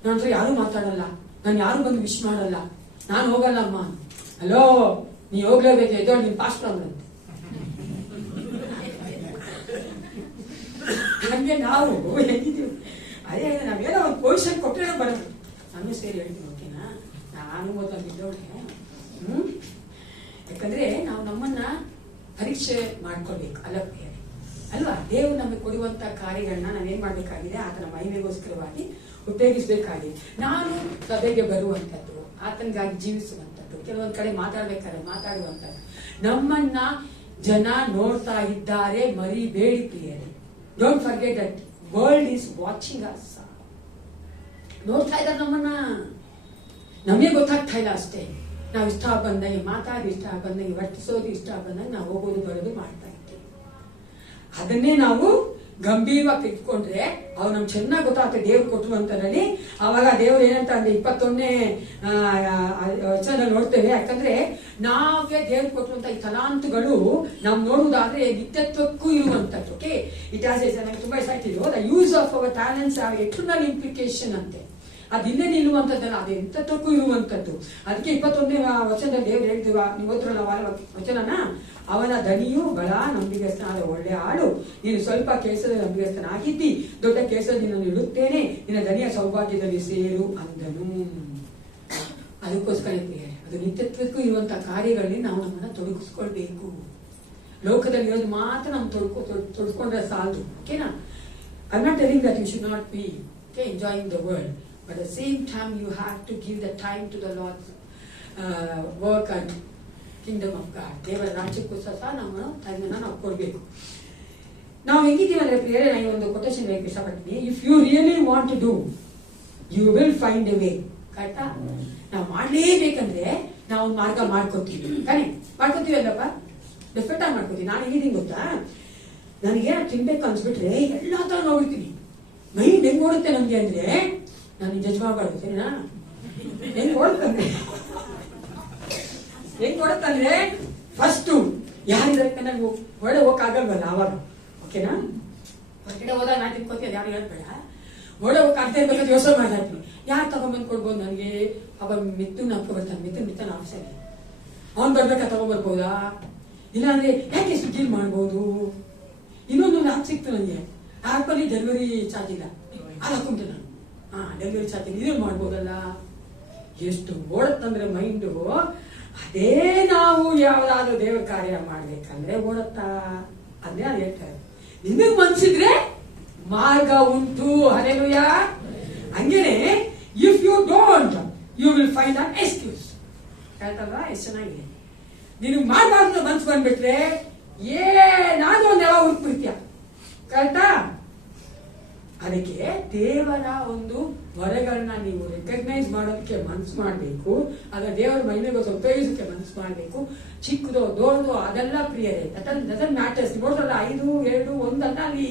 ನನ್ನ ಹತ್ರ ಯಾರು ಮಾತಾಡಲ್ಲ, ನಾನು ಯಾರು ಬಂದು ವಿಶ್ ಮಾಡಲ್ಲ, ನಾನು ಹೋಗಲ್ಲ ಅಮ್ಮ. ಹಲೋ, ನೀ ಹೋಗ್ಲೇಬೇಕು, ಎದ್ದೋಳು, ನೀನ್ ಪಾಸ್ಟ್ ಅಂದ್ರಂತೆ. ಹಂಗೆ ನಾವು ಹೆಂಗಿದೀವಿ. ಅದೇ ನಾವೇನೋ ಒಂದು ಪೊಸಿಷನ್ ಕೊಟ್ಟರೆ ಬರೋದು. ನಾನು ಸೇರಿ ಹೇಳ್ತೀನಿ, ಓಕೆನಾ, ನಾನು ಓದಿದ್ದೋಳೆ. ಯಾಕಂದ್ರೆ ನಾವು ನಮ್ಮನ್ನ ಪರೀಕ್ಷೆ ಮಾಡ್ಕೊಳ್ಬೇಕು ಅಲ್ವಾ? ದೇವರು ನಮಗೆ ಕೊಡುವಂತ ಕಾರ್ಯಗಳನ್ನ ನಾವೇನ್ ಮಾಡ್ಬೇಕಾಗಿದೆ? ಆತನ ಮಹಿಮೆಗೋಸ್ಕರವಾಗಿ ಉಪಯೋಗಿಸ್ಬೇಕಾಗಿದೆ. ನಾನು ಸಭೆಗೆ ಬರುವಂತದ್ದು, ಆತನಿಗಾಗಿ ಜೀವಿಸುವಂತದ್ದು, ಕೆಲವೊಂದ್ ಕಡೆ ಮಾತಾಡ್ಬೇಕಾದ್ರೆ ಮಾತಾಡುವಂತದ್ದು. ನಮ್ಮನ್ನ ಜನ ನೋಡ್ತಾ ಇದ್ದಾರೆ, ಮರಿಬೇಡಿ ಪ್ರಿಯರೇ. Don't forget that world is watching us. ನೋಡ್ತಾ ಇದ್ದಾರೆ ನಮ್ಮನ್ನ, ನಮಗೆ ಗೊತ್ತಾಗ್ತಾ ಇಲ್ಲ ಅಷ್ಟೇ. ನಾವು ಇಷ್ಟ ಬಂದಂಗೆ ಮಾತಾಡಿ, ಇಷ್ಟ ಬಂದಂಗೆ ವರ್ತಿಸೋದು, ಇಷ್ಟ ಬಂದಂಗೆ ನಾವು ಹೋಗೋದು ಬರೋದು ಮಾಡ್ತಾ ಇದ್ದೇವೆ. ಅದನ್ನೇ ನಾವು ಗಂಭೀರವಾಗಿ ಇಟ್ಕೊಂಡ್ರೆ ಅವ್ರು ನಮ್ಗೆ ಚೆನ್ನಾಗಿ ಗೊತ್ತಾಗ್ತದೆ ದೇವ್ರು ಕೊಟ್ಟುವಂತದ್ರಲ್ಲಿ. ಅವಾಗ ದೇವ್ರು ಏನಂತ ಅಂದ್ರೆ 21ನೇ ವಚನದಲ್ಲಿ ನೋಡ್ತೇವೆ. ಯಾಕಂದ್ರೆ ನಾವೇ ದೇವ್ರು ಕೊಟ್ಟುವಂತ ಈ ತಲಾಂತುಗಳು ನಾವು ನೋಡುವುದಾದ್ರೆ ನಿತ್ಯತ್ವಕ್ಕೂ ಇರುವಂತದ್ದು. ಓಕೆ, ಇಟ್ ಆಸ್ ನನಗೆ ತುಂಬಾ ಇಷ್ಟ ಆಗ್ತಿದ್ರು, the use of our talents are eternal implication ಅಂತೆ. ಅದು ಹಿಂದೆ ನಿಲ್ಲುವಂತದ್ದಲ್ಲ, ಅದು ಎಂತಕ್ಕೂ ಇರುವಂತದ್ದು. ಅದಕ್ಕೆ 21ನೇ ವಚನದಲ್ಲಿ ದೇವ್ರು ಹೇಳ್ತೀವ, ನೀವು ಓದ್ರಲ್ಲ ವಚನನ, ಅವನ ದನಿಯು ಬಹಳ ನಂಬಿಗಸ್ತನಾದ ಒಳ್ಳೆ ಆಳು, ನೀನು ಸ್ವಲ್ಪ ಕೆಲಸದ ನಂಬಿಗಸ್ತನಾಗಿದ್ದಿ, ದೊಡ್ಡ ಕೆಲಸ ನಿನ್ನನ್ನು ಇಡುತ್ತೇನೆ, ನಿನ್ನ ದನಿಯ ಸೌಭಾಗ್ಯದಲ್ಲಿ ಸೇರು ಅಂದನು. ಅದಕ್ಕೋಸ್ಕರ ಅದು ನಿತ್ಯತ್ವಕ್ಕೂ ಇರುವಂತಹ ಕಾರ್ಯಗಳಲ್ಲಿ ನಾವು ನಮ್ಮನ್ನ ತೊಡಗಿಸ್ಕೊಳ್ಬೇಕು. ಲೋಕದಲ್ಲಿ ಇರೋದು ಮಾತ್ರ ನಾವು ತೊಡ್ಕೊಂಡ್ರೆ ಸಾಲದು. ಓಕೆನಾ? I am not telling that you should not be enjoying the world, but at the same time you have to give the time to the Lord's work and kingdom of God. ದೇವರ ರಾಜ್ಯಕ್ಕೋಸ್ಕರ ನಮ್ಮ ಟೈಮನ್ನ ನಾವು ಕೊಡ್ಬೇಕು. ನಾವು ಹೆಂಗಿದ್ದೀವಿ ಅಂದ್ರೆ ಪ್ರಿಯರೇ, ನಾನು ಒಂದು quotation ಹೇಳಕ್ಕೆ ಇಷ್ಟಪಡ್ತೀನಿ. If you really want to do, you will find a way. ಕರೆಕ್ಟಾ? ನಾವು ಮಾಡ್ಲೇಬೇಕಂದ್ರೆ ನಾವು ಒಂದು ಮಾರ್ಗ ಮಾಡ್ಕೋತೀವಿ ತಾನೇ? ಮಾಡ್ಕೋತೀವಿ ಅಲ್ಲಪ್ಪ, ಡೆಫಿನೆಟ್ ಆಗಿ ಮಾಡ್ಕೋತೀವಿ. ನಾನು ಹೆಂಗಿದ್ದೀನಿ ಗೊತ್ತಾ, ನನಗೆ ತಿನ್ಬೇಕು ಅನ್ಸ್ಬಿಟ್ರೆ ಎಲ್ಲಾ ತರ ನೋಡ್ತೀನಿ. ಮೈಂಡ್ ಹೆಂಗ್ ಓಡುತ್ತೆ ನಮ್ಗೆ ಅಂದ್ರೆ, ನಾನು ಜಡ್ಜ್ ಮಾಡಬಾರ್ದು ಸರಿನಾ? ಹೆಂಗ್ ಓಡುತ್ತಂದ್ರೆ ಫಸ್ಟ್ ಯಾರಿದ್ದಾರೆ ನನಗೆ ಒಳ್ಳೆ ಹೋಗಕ್ಕಾಗಲ್ವಲ್ಲ ಅವಾಗ, ಓಕೆನಾ? ಹೊರಗಡೆ ಹೋದಾಗ ನಾನು ತಿನ್ಕೋತೀನಿ, ಅದು ಯಾರು ಹೇಳ್ಬೇಡ. ಒಳ್ಳೆ ಹೋಗಕ್ಕಾಗ್ತಾ ಇರ್ಬೇಕಂತ ಯೋಚನೆ ಮಾಡ್ತೀನಿ, ಯಾರು ತಗೊಂಡ್ಬಂದು ಕೊಡ್ಬೋದು ನನಗೆ? ಅವಾಗ ಮಿಥುನ್ ಹಾಕೋ ಬರ್ತಾನೆ, ಮಿಥುನ್ ಆಫೀಸಲ್ಲಿ ಅವ್ನು ಬರ್ಬೇಕಾ ತಗೊಂಡ್ಬರ್ಬೋದಾ? ಇಲ್ಲಾಂದ್ರೆ ಯಾಕೆ ಎಷ್ಟು ಡೀಲ್ ಮಾಡ್ಬೋದು? ಇನ್ನೊಂದು ಆಪ್ ಸಿಕ್ತು ನನಗೆ, ಆ್ಯಪಲ್ಲಿ ಡೆಲಿವರಿ ಚಾರ್ಜ್ ಇಲ್ಲ, ಅದು ಹಾಕೊಂಡೆ ನಾನು. ಡೆಲಿವರಿ ಚಾರ್ಜ್ ಇದು ಮಾಡ್ಬೋದಲ್ಲ. ಎಷ್ಟು ಓಡತ್ತಂದ್ರೆ ಮೈಂಡು. ಅದೇ ನಾವು ಯಾವ್ದಾದ್ರು ದೇವರ ಕಾರ್ಯ ಮಾಡ್ಬೇಕಂದ್ರೆ ಓಡತ್ತಾ ಅಂದ್ರೆ ಅದು ಹೇಳ್ತಾರೆ, ನಿಮಗ್ ಮನ್ಸಿದ್ರೆ ಮಾರ್ಗ ಉಂಟು. ಹಲ್ಲೆಲೂಯಾ. ಹಂಗೇನೆ if you don't you will find an excuse. ಹೇಳ್ತಲ್ವಾ? ಎಷ್ಟು ಚೆನ್ನಾಗಿದೆ. ನೀನು ಮಾಡಬಾರ್ದು ಮನ್ಸು ಬಂದ್ಬಿಟ್ರೆ ಏನಾದ್ರೂ ಒಂದ್ ಯಾವ ಹುಡುಕ್ಬಿಡ್ತೀಯ. ಕರೆಕ್ಟಾ? ಅದಕ್ಕೆ ದೇವರ ಒಂದು ವರಗಳನ್ನ ನೀವು ರೆಕಗ್ನೈಸ್ ಮಾಡೋದಕ್ಕೆ ಮನ್ಸು ಮಾಡ್ಬೇಕು. ಅದ ದೇವರ ಮಹಿಮೆಗೋಸ್ಕರ ಉಪಯೋಗಿಸಕ್ಕೆ ಮನ್ಸು ಮಾಡ್ಬೇಕು. ಚಿಕ್ಕದೋ ದೊಡ್ಡದೋ ಅದೆಲ್ಲ ಪ್ರಿಯರೇ, ಡಸಂಟ್ ಮ್ಯಾಟರ್ಸ್. ನೋಡ್ರಲ್ಲ, 5, 2, 1 ಅಂತ ಅಲ್ಲಿ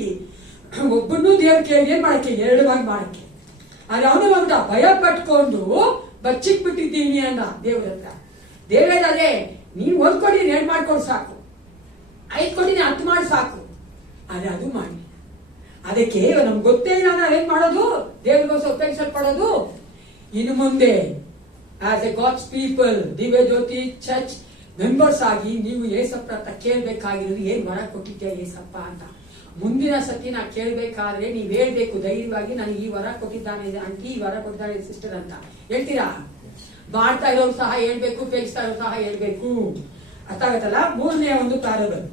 ಒಬ್ಬನ್ನೂ ದೇವ್ರ ಏನ್ ಮಾಡಕ್ಕೆ, 2 ಭಾಗ ಮಾಡಕ್ಕೆ. ಆದ್ರೆ ಅವನು ಒಂದು ಭಯ ಪಟ್ಕೊಂಡು ಬಚ್ಚಿಕ್ ಬಿಟ್ಟಿದ್ದೀನಿ ಅಂದ ದೇವ್ರ ಹತ್ರ. ದೇವರೇ, ನೀವು 1 ಕೋಟಿ 2 ಮಾಡ್ಕೊಂಡು ಸಾಕು, 5 ಕೋಟಿ 10 ಮಾಡಿ ಸಾಕು, ಆದ್ರೆ ಅದು ಮಾಡಿ. ಅದಕ್ಕೆ ನಮ್ಗೆ ಗೊತ್ತೇ ಇಲ್ಲ ನಾವೇನ್ ಮಾಡೋದು, ದೇವರಿಗೋಸ್ಕರ ಉಪಯೋಗಿಸಲ್ಪಡೋದು. ಇನ್ನು ಮುಂದೆ ಆಸ್ ಎ ಗಾಡ್ಸ್ ಪೀಪಲ್, ದಿವ್ಯ ಜ್ಯೋತಿ ಚರ್ಚ್ ಮೆಂಬರ್ಸ್ ಆಗಿ ನೀವು ಏಸಪ್ಪ ಹತ್ರ ಕೇಳ್ಬೇಕಾಗಿರೋದು, ಏನ್ ವರ ಕೊಟ್ಟಿದ್ಯಾ ಏಸಪ್ಪ ಅಂತ. ಮುಂದಿನ ಸತಿ ನಾ ಕೇಳ್ಬೇಕಾದ್ರೆ ನೀವ್ ಹೇಳ್ಬೇಕು ಧೈರ್ಯವಾಗಿ, ನನಗೆ ಈ ವರ ಕೊಟ್ಟಿದ್ದಾನೆ ಆಂಟಿ, ಈ ವರ ಕೊಟ್ಟಿದ್ದಾನೆ ಸಿಸ್ಟರ್ ಅಂತ ಹೇಳ್ತೀರಾ. ಮಾಡ್ತಾ ಇರೋರು ಸಹ ಹೇಳ್ಬೇಕು, ಉಪಯೋಗಿಸ್ತಾ ಇರೋರು ಸಹ ಹೇಳ್ಬೇಕು. ಅರ್ಥ ಆಗತ್ತಲ್ಲ? 3ನೇ ಒಂದು ಪ್ಯಾರಬಲ್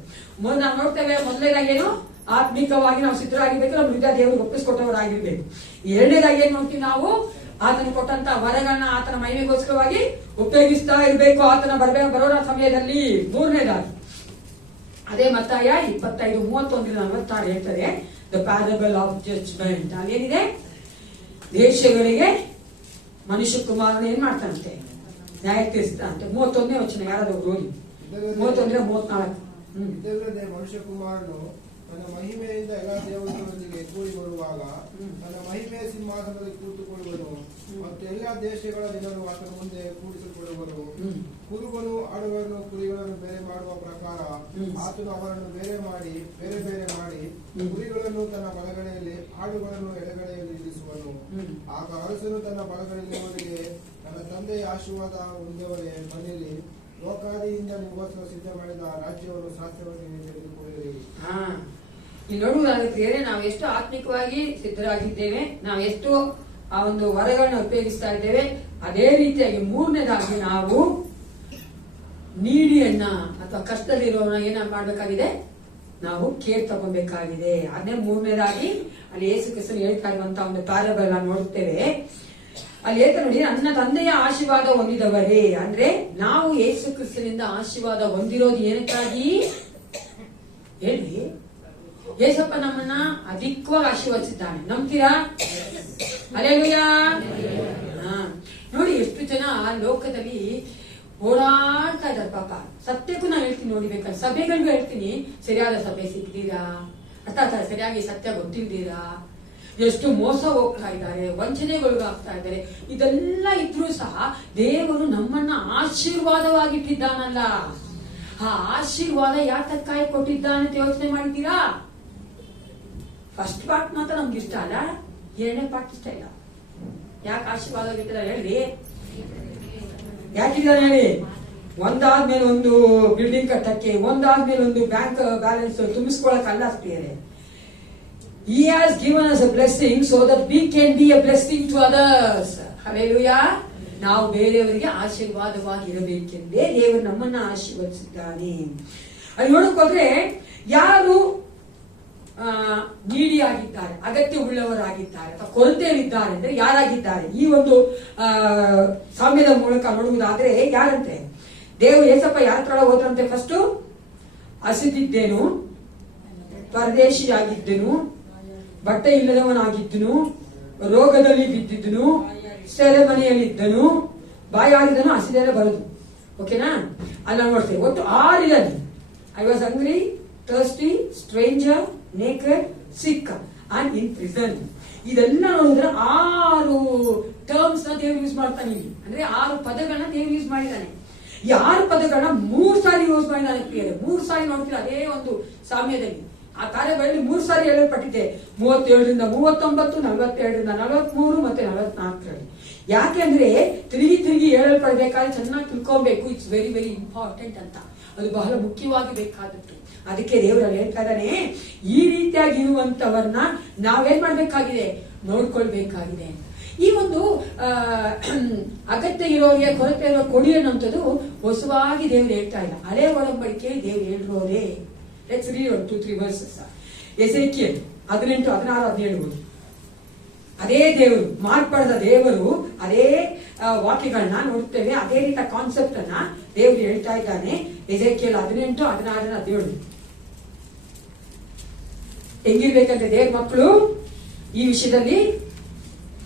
ನಾವು ನೋಡ್ತೇವೆ. ಮೊದಲನೇದಾಗೇನು, ಆತ್ಮಿಕವಾಗಿ ನಾವು ಸಿದ್ಧರಾಗಿರ್ಬೇಕು, ನಮ್ಮ ಹೃದಯ ದೇವರಿಗೆ ಒಪ್ಪಿಸ್ಕೊಟ್ಟವರಾಗಿರ್ಬೇಕು. 2ನೇದಾಗಿ ಏನ್ ನೋಡ್ತೀವಿ ನಾವು, ಆತನ ಕೊಟ್ಟಂತ ವರಗಳನ್ನ ಆತನ ಮಹಿಮೆಗೋಸ್ಕರವಾಗಿ ಉಪಯೋಗಿಸ್ತಾ ಇರ್ಬೇಕು ಆತನ ಬರೋಣ ಸಮಯದಲ್ಲಿ. 3ನೇದಾಗಿ ಅದೇ ಮತ್ತಾಯ 25:31-46 ಹೇಳ್ತಾರೆ, ದ ಪ್ಯಾರಬಲ್ ಆಫ್ ಜಡ್ಜ್ಮೆಂಟ್. ಅದೇನಿದೆ, ದೇಶಗಳಿಗೆ ಮನುಷ್ಯ ಕುಮಾರನ ಏನ್ ಮಾಡ್ತಾನಂತೆ, ನ್ಯಾಯ ತೀರಿಸ್ತಾನಂತೆ. 31ನೇ ವಚನ ಯಾರಾದ್ರೂ ಓದಿ. 31-34. ಇದಲ್ಲದೆ ಮನುಷ್ಯ ಕುಮಾರನು ತನ್ನ ಮಹಿಮೆಯಿಂದ ಎಲ್ಲಾ ದೇವತೆಗಳೊಂದಿಗೆ ಕೂಡಿ ಬರುವಾಗ ತನ್ನ ಮಹಿಮೆಯ ಸಿಂಹಾಸನದಲ್ಲಿ ಕೂತುಕೊಳ್ಳುವನು ಮತ್ತು ಎಲ್ಲಾ ದೇಶಗಳ ಜನರು ಆತನ ಮುಂದೆ ಕೂಡಿಸಲ್ಪಡುವರು. ಕುರುಬನು ಆಡುಗಳನ್ನು ಕುರಿಗಳನ್ನು ಬೇರೆ ಮಾಡುವ ಪ್ರಕಾರ ಆತನು ಅವರನ್ನು ಬೇರೆ ಬೇರೆ ಮಾಡಿ ಕುರಿಗಳನ್ನು ತನ್ನ ಬಲಗಡೆಯಲ್ಲಿ ಆಡುಗಳನ್ನು ಎಡಗಡೆಯಲ್ಲಿ ಇರಿಸುವನು. ಆಗ ಅರಸನು ತನ್ನ ಬಲಗಡೆಯಲ್ಲಿರುವವರಿಗೆ, ನನ್ನ ತಂದೆಯ ಆಶೀರ್ವಾದ ಹೊಂದವರೇ, ಮನೆಯಲ್ಲಿ ಲೋಕಾದಿಯಿಂದ ನಿಮಗೋಸ್ಕರ ಸಿದ್ಧ ಮಾಡಿದ ರಾಜ್ಯವನ್ನು ಶಾಸ್ತ್ರವನ್ನು ತೆಗೆದುಕೊಳ್ಳಿರಿ. ಇಲ್ಲಿ ನೋಡುವುದಾಗುತ್ತೆ, ನಾವು ಎಷ್ಟು ಆತ್ಮಿಕವಾಗಿ ಸಿದ್ಧರಾಗಿದ್ದೇವೆ, ನಾವು ಎಷ್ಟು ಆ ಒಂದು ವರಗಳನ್ನ ಉಪಯೋಗಿಸ್ತಾ ಇದ್ದೇವೆ. ಅದೇ ರೀತಿಯಾಗಿ 3ನೇದಾಗಿ ನಾವು ನೀಡಿಯನ್ನ ಅಥವಾ ಕಷ್ಟದಲ್ಲಿರೋನ ಏನ ಮಾಡ್ಬೇಕಾಗಿದೆ, ನಾವು ಕೇರ್ ತಗೊಬೇಕಾಗಿದೆ. ಅದೇ 3ನೇದಾಗಿ ಅಲ್ಲಿ ಯೇಸು ಕ್ರಿಸ್ತನು ಹೇಳ್ತಾ ಇರುವಂತಹ ಒಂದು ಪ್ಯಾರಬಲ್ ನೋಡುತ್ತೇವೆ. ಅಲ್ಲಿ ಹೇಳ್ತಾ ನೋಡಿ, ನನ್ನ ತಂದೆಯ ಆಶೀರ್ವಾದ ಹೊಂದಿದವರೇ, ಅಂದ್ರೆ ನಾವು ಯೇಸು ಕ್ರಿಸ್ತನಿಂದ ಆಶೀರ್ವಾದ ಹೊಂದಿರೋದು ಏನಕ್ಕಾಗಿ ಹೇಳಿ, ಯೇಸಪ್ಪ ನಮ್ಮನ್ನ ಅಧಿಕವಾಗಿ ಆಶೀರ್ವದಿಸಿದ್ದಾನೆ. ನಂಬ್ತೀರಾ? ಹಲ್ಲೆಲೂಯಾ. ನೋಡಿ, ಎಷ್ಟು ಜನ ಲೋಕದಲ್ಲಿ ಓಡಾಡ್ತಾ ಇದ್ದಾರೆ ಪಾಪ. ಸತ್ಯಕ್ಕೂ ನಾನು ಹೇಳ್ತೀನಿ, ನೋಡಿಬೇಕಾದ್ರೆ ಸಭೆಗಳಿಗೂ ಹೇಳ್ತೀನಿ, ಸರಿಯಾದ ಸಭೆ ಸಿಗ್ತೀರಾ, ಅರ್ಥಾತ್ ಸರಿಯಾಗಿ ಸತ್ಯ ಗೊತ್ತಿಲ್ದಿರಾ, ಎಷ್ಟು ಮೋಸ ಹೋಗ್ತಾ ಇದ್ದಾರೆ, ವಂಚನೆಗೊಳಗಾಗ್ತಾ ಇದ್ದಾರೆ. ಇದೆಲ್ಲ ಇದ್ರೂ ಸಹ ದೇವರು ನಮ್ಮನ್ನ ಆಶೀರ್ವಾದವಾಗಿಟ್ಟಿದ್ದಾನಲ್ಲ, ಆ ಆಶೀರ್ವಾದ ಯಾತಕ್ಕಾಗಿ ಕೊಟ್ಟಿದ್ದಾನೆ ಅಂತ ಯೋಚನೆ ಮಾಡಿದ್ದೀರಾ? ಫಸ್ಟ್ ಪಾರ್ಟ್ ಮಾತ್ರ ನಮ್ಗೆ ಇಷ್ಟ ಅಲ್ಲ, 2ನೇ ಪಾರ್ಟ್ ಇಷ್ಟ ಇಲ್ಲ. ಯಾಕೆ ಆಶೀರ್ವಾದ ಹೇಳ್ರಿ, ಯಾಕಿದ್ದಾರೆ ಹೇಳಿ? ಒಂದಾದ್ಮೇಲೆ ಒಂದು ಬಿಲ್ಡಿಂಗ್ ಕಟ್ಟಕ್ಕೆ, ಒಂದಾದ್ಮೇಲೆ ಒಂದು ಬ್ಯಾಂಕ್ ಬ್ಯಾಲೆನ್ಸ್ ತುಂಬಿಸ್ಕೊಳಕಲ್ಲ ಪ್ರಿಯರೇ. He has given us a blessing so that we can be a blessing to others. Hallelujah. ನಾವು ಬೇರೆಯವರಿಗೆ ಆಶೀರ್ವಾದವಾಗಿರಬೇಕೆಂದೇ ದೇವರು ನಮ್ಮನ್ನ ಆಶೀರ್ವದಿಸಿದ್ದಾನೆ. ಅಲ್ಲಿ ನೋಡಕ್ ಹೋದ್ರೆ ಯಾರು ನೀಡಿಯಾಗಿದ್ದಾರೆ, ಅಗತ್ಯ ಉಳ್ಳವರಾಗಿದ್ದಾರೆ ಅಥವಾ ಕೊರತೆಯಲ್ಲಿದ್ದಾರೆ ಅಂದ್ರೆ ಯಾರಾಗಿದ್ದಾರೆ? ಈ ಒಂದು ಸಾಮ್ಯದ ಮೂಲಕ ನೋಡುವುದಾದ್ರೆ ಯಾರಂತೆ, ದೇವರು ಏಸಪ್ಪ ಯಾರ ಹತ್ರ ಹೋದ್ರಂತೆ? ಫಸ್ಟ್ ಹಸಿದಿದ್ದೇನು ಪರದೇಶಿಯಾಗಿದ್ದನು, ಬಟ್ಟೆ ಇಲ್ಲದವನಾಗಿದ್ದನು, ರೋಗದಲ್ಲಿ ಬಿದ್ದಿದ್ದನು, ಸೆರೆಮನೆಯಲ್ಲಿದ್ದನು, ಬಾಯಾಗಿದ್ದನು, ಹಸಿದರೆ ಬರುದು. ಓಕೆನಾ? ಅಲ್ಲ ನೋಡ್ತೇವೆ ಒಟ್ಟು 6 ಇರಲಿ. I was hungry, thirsty, stranger, naked, sick and in prison. ಇದೆಲ್ಲ ನೋಡಿದ್ರೆ 6 ಟರ್ಮ್ಸ್ ನ ದೇವ್ರು ಯೂಸ್ ಮಾಡ್ತಾನೆ ಇಲ್ಲಿ. ಅಂದ್ರೆ 6 ಪದಗಳನ್ನ ದೇವ್ರು ಯೂಸ್ ಮಾಡಿದ್ದಾನೆ. ಈ 6 ಪದಗಳನ್ನ 3 ಸಾರಿ ಯೂಸ್ ಮಾಡಿದ್ದಾನೆ ಪ್ರಿಯರೇ. 3 ಸಾರಿ ನೋಡ್ತೀರಾ ಅದೇ ಒಂದು ಸಾಮ್ಯದಲ್ಲಿ. ಆ ಕಾರ್ಯಗಳಲ್ಲಿ 3 ಸಾರಿ ಹೇಳಲ್ಪಟ್ಟಿದೆ. 37ರಿಂದ 39, 42ರಿಂದ 43 ಮತ್ತೆ 44ರಲ್ಲಿ. ಯಾಕೆ ಅಂದ್ರೆ ತಿರುಗಿ ಹೇಳಲ್ಪಡಬೇಕಾದ್ರೆ ಚೆನ್ನಾಗಿ ತಿಳ್ಕೊಬೇಕು. ಇಟ್ಸ್ ವೆರಿ ವೆರಿ ಇಂಪಾರ್ಟೆಂಟ್ ಅಂತ. ಅದು ಬಹಳ ಮುಖ್ಯವಾಗಿ ಬೇಕಾದದ್ದು. ಅದಕ್ಕೆ ದೇವರಲ್ಲಿ ಹೇಳ್ತಾ ಇದ್ದಾನೆ, ಈ ರೀತಿಯಾಗಿ ಇರುವಂತವರನ್ನ ನಾವೇನ್ ಮಾಡ್ಬೇಕಾಗಿದೆ, ನೋಡ್ಕೊಳ್ಬೇಕಾಗಿದೆ. ಈ ಒಂದು ಅಗತ್ಯ ಇರೋರಿಗೆ ಕೊರತೆ ಇರೋ ಕೊಡಿ ಅನ್ನೋಂಥದ್ದು ಹೊಸವಾಗಿ ದೇವರು ಹೇಳ್ತಾ ಇಲ್ಲ. ಹಳೆ ಒಡಂಬಡಿಕೆ ದೇವರು ಹೇಳಿರೋರೇ. Let's read 1, 2, 3 verses. ಎಸೇಕಿಯೇಲ್ 18, 16, 17. ಅದೇ ದೇವರು, ಮಾರ್ಪಡದ ದೇವರು, ಅದೇ ವಾಕ್ಯಗಳನ್ನ ನೋಡ್ತೇವೆ. ಅದೇ ರೀತಿಯ ಕಾನ್ಸೆಪ್ಟ್ ಅನ್ನ ದೇವರು ಹೇಳ್ತಾ ಇದ್ದಾನೆ. ಎಸೇಕಿಯೇಲ್ 18, 16, 17. ಹೆಂಗಿರ್ಬೇಕಂದ್ರೆ ದೇವ್ರ ಮಕ್ಕಳು ಈ ವಿಷಯದಲ್ಲಿ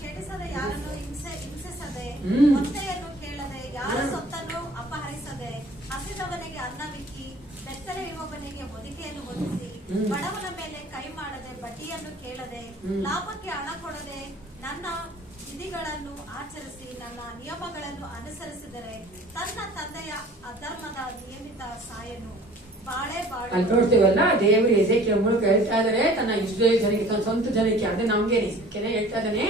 ಕೆಡಿಸದೆ, ಯಾರನ್ನು ಹಿಂಸಿಸದೆ, ಒತ್ತೆಯನ್ನು ಕೇಳದೆ, ಯಾರ ಸೊತ್ತನ್ನು ಅಪಹರಿಸದೆ, ಹಸಿದವನಿಗೆ ಅನ್ನವಿಕ್ಕಿ, ಬೆತ್ತಲೆಯುವವನಿಗೆ ಹೊದಿಕೆಯನ್ನು ಹೊದಿಸಿ, ಬಡವನ ಮೇಲೆ ಕೈ ಮಾಡದೆ, ಬಡ್ಡಿಯನ್ನು ಕೇಳದೆ, ಲಾಭಕ್ಕೆ ಹಣ ಕೊಡದೆ, ನನ್ನ ವಿಧಿಗಳನ್ನು ಆಚರಿಸಿ ನನ್ನ ನಿಯಮಗಳನ್ನು ಅನುಸರಿಸಿದರೆ ತನ್ನ ತಂದೆಯ ಅಧರ್ಮದ ನಿಯಮಿತ ಸಾಯನು. ಅಲ್ಲಿ ನೋಡ್ತೇವಲ್ಲ, ದೇವರು ಎಸೇಕಿಯೇಲ್ ಮೂಲಕ ಹೇಳ್ತಾ ಇದಾರೆ ತನ್ನ ಇಸ್ರೇಲ್ ಜನಕ್ಕೆ, ತನ್ನ ಸ್ವಂತ ಜನಕ್ಕೆ, ಅದೇ ನಮ್ಗೇನೆ ಹೇಳ್ತಾ ಇದ್ದಾನೆ,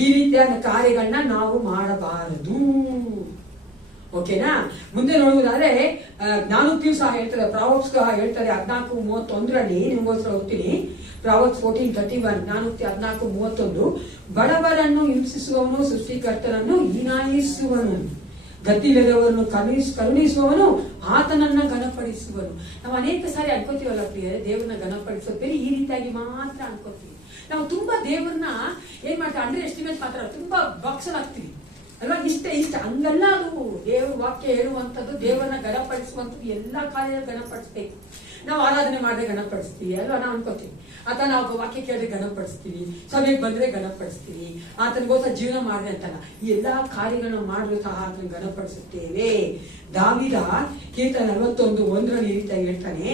ಈ ರೀತಿಯಾದ ಕಾರ್ಯಗಳನ್ನ ನಾವು ಮಾಡಬಾರದು. ಓಕೆನಾ? ಮುಂದೆ ನೋಡುವುದಾದ್ರೆ ಜ್ಞಾನೋಕ್ತಿಯು ಸಹ ಹೇಳ್ತಾರೆ, ಪ್ರಾವರ್ಬ್ಸ್ ಹೇಳ್ತಾರೆ 14:31ರಲ್ಲಿ. ನಿಮಗೋಸ್ಕರ ಓದ್ತೀನಿ. ಪ್ರಾವರ್ಬ್ಸ್ 14:31, ಜ್ಞಾನೋಕ್ತಿ 14:31. ಬಡವರನ್ನು ಹಿಂಸಿಸುವವನು ಸೃಷ್ಟಿಕರ್ತನನ್ನು ಹೀನಾಯಿಸುವನು, ಗತಿಯಿಲ್ಲದವರನ್ನು ಕರುಣಿಸುವವನು ಆತನನ್ನ ಘನಪಡಿಸುವನು. ನಾವು ಅನೇಕ ಸಾರಿ ಅನ್ಕೋತೀವಲ್ಲ ಪ್ರಿಯರೇ, ದೇವರನ್ನ ಘನಪಡಿಸೋದು ಬೇರೆ ಈ ರೀತಿಯಾಗಿ ಮಾತ್ರ ಅನ್ಕೋತೀವಿ. ನಾವು ತುಂಬಾ ದೇವರನ್ನ ಏನ್ ಮಾಡ್ತೀವಿ, ಅಂಡರ್ ಎಸ್ಟಿಮೇಟ್ ಮಾತ್ರ, ತುಂಬಾ ಬಾಕ್ಸಲಾಗ್ತೀವಿ ಅಲ್ವಾ. ಇಷ್ಟ ಹಂಗಲ್ಲ. ಅದು ದೇವ್ರ ವಾಕ್ಯ ಹೇಳುವಂಥದ್ದು, ದೇವರನ್ನ ಘನಪಡಿಸುವಂಥದ್ದು ಎಲ್ಲಾ ಕಾರ್ಯ ಘನಪಡಿಸ್ಬೇಕು. ನಾವು ಆರಾಧನೆ ಮಾಡಿದ್ರೆ ಘನಪಡಿಸ್ತೀವಿ ಅಲ್ವಾ, ನಾವು ಅನ್ಕೋತೀವಿ. ಆತ ನಾವು ವಾಕ್ಯ ಕೇಳಿದ್ರೆ ಘನಪಡಿಸ್ತೀವಿ, ಸಭೆಗೆ ಬಂದ್ರೆ ಘನಪಡಿಸ್ತೀವಿ, ಆತನಿಗೋಸ್ಕರ ಜೀವನ ಮಾಡಿದ್ರೆ ಅಂತಲ್ಲ, ಈ ಎಲ್ಲಾ ಕಾರ್ಯಗಳನ್ನ ಮಾಡಲು ಸಹ ಆತನ ಘನಪಡಿಸುತ್ತೇವೆ. ದಾವೀದ ಕೀರ್ತನೆ 41:1ರಲ್ಲಿ ಈ ರೀತಿಯಾಗಿ ಹೇಳ್ತಾನೆ,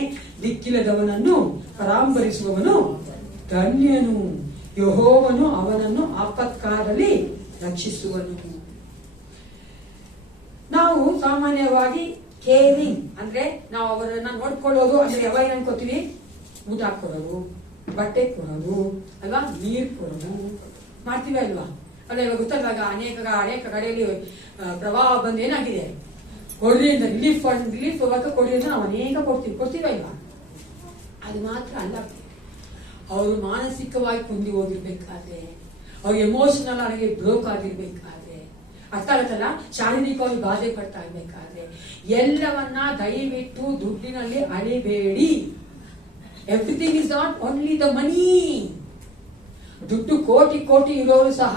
ದಿಕ್ಕಿಲ್ಲದವನನ್ನು ಪರಾಂಬರಿಸುವವನು ಧನ್ಯನು, ಯೆಹೋವನು ಅವನನ್ನು ಆಪತ್ಕಾಲದಲ್ಲಿ ರಕ್ಷಿಸುವನು. ನಾವು ಸಾಮಾನ್ಯವಾಗಿ ಕೇರಿಂಗ್ ಅಂದ್ರೆ ನಾವು ಅವರನ್ನ ನೋಡ್ಕೊಳ್ಳೋದು ಅಂದ್ರೆ ಯಾವಾಗ ಅನ್ಕೋತೀವಿ, ಊಟ ಕೊಡೋದು, ಬಟ್ಟೆ ಕೊಡೋದು ಅಲ್ವಾ, ನೀರ್ ಕೊಡೋದು ಮಾಡ್ತೀವಿ ಅಲ್ವಾ. ಅಲ್ಲ ಇವಾಗ ಗೊತ್ತಲ್ವಾಗ, ಅನೇಕ ಕಡೆಯಲ್ಲಿ ಪ್ರವಾಹ ಬಂದು ಏನಾಗಿದೆ, ಕೊಡ್ರಿ ಅಂತ ರಿಲೀಫ್ ಹೋಗಕ್ಕೆ ಕೊಡ್ರಿ ಅಂತ ನಾವು ಅನೇಕ ಕೊಡ್ತೀವಿ ಅಲ್ವಾ. ಅದು ಮಾತ್ರ ಅಲ್ಲ, ಅವರು ಮಾನಸಿಕವಾಗಿ ಕುಂದಿ ಹೋಗಿರ್ಬೇಕಾದ್ರೆ, ಅವ್ರು ಎಮೋಷನಲ್ ಆಗಿ ಬ್ರೋಕ್ ಆಗಿರ್ಬೇಕಾದ್ರೆ, ಅರ್ಥ ಆಗತ್ತಲ್ಲ, ಶಾರೀರಿಕವಾಗಿ ಬಾಧೆ ಪಡ್ತಾ ಇರ್ಬೇಕಾದ್ರೆ, ಎಲ್ಲವನ್ನ ದಯವಿಟ್ಟು ದುಡ್ಡಿನಲ್ಲಿ ಅಳಿಬೇಡಿ. Everything is not only the money. ದುಡ್ಡು ಕೋಟಿ ಇರೋರು ಸಹ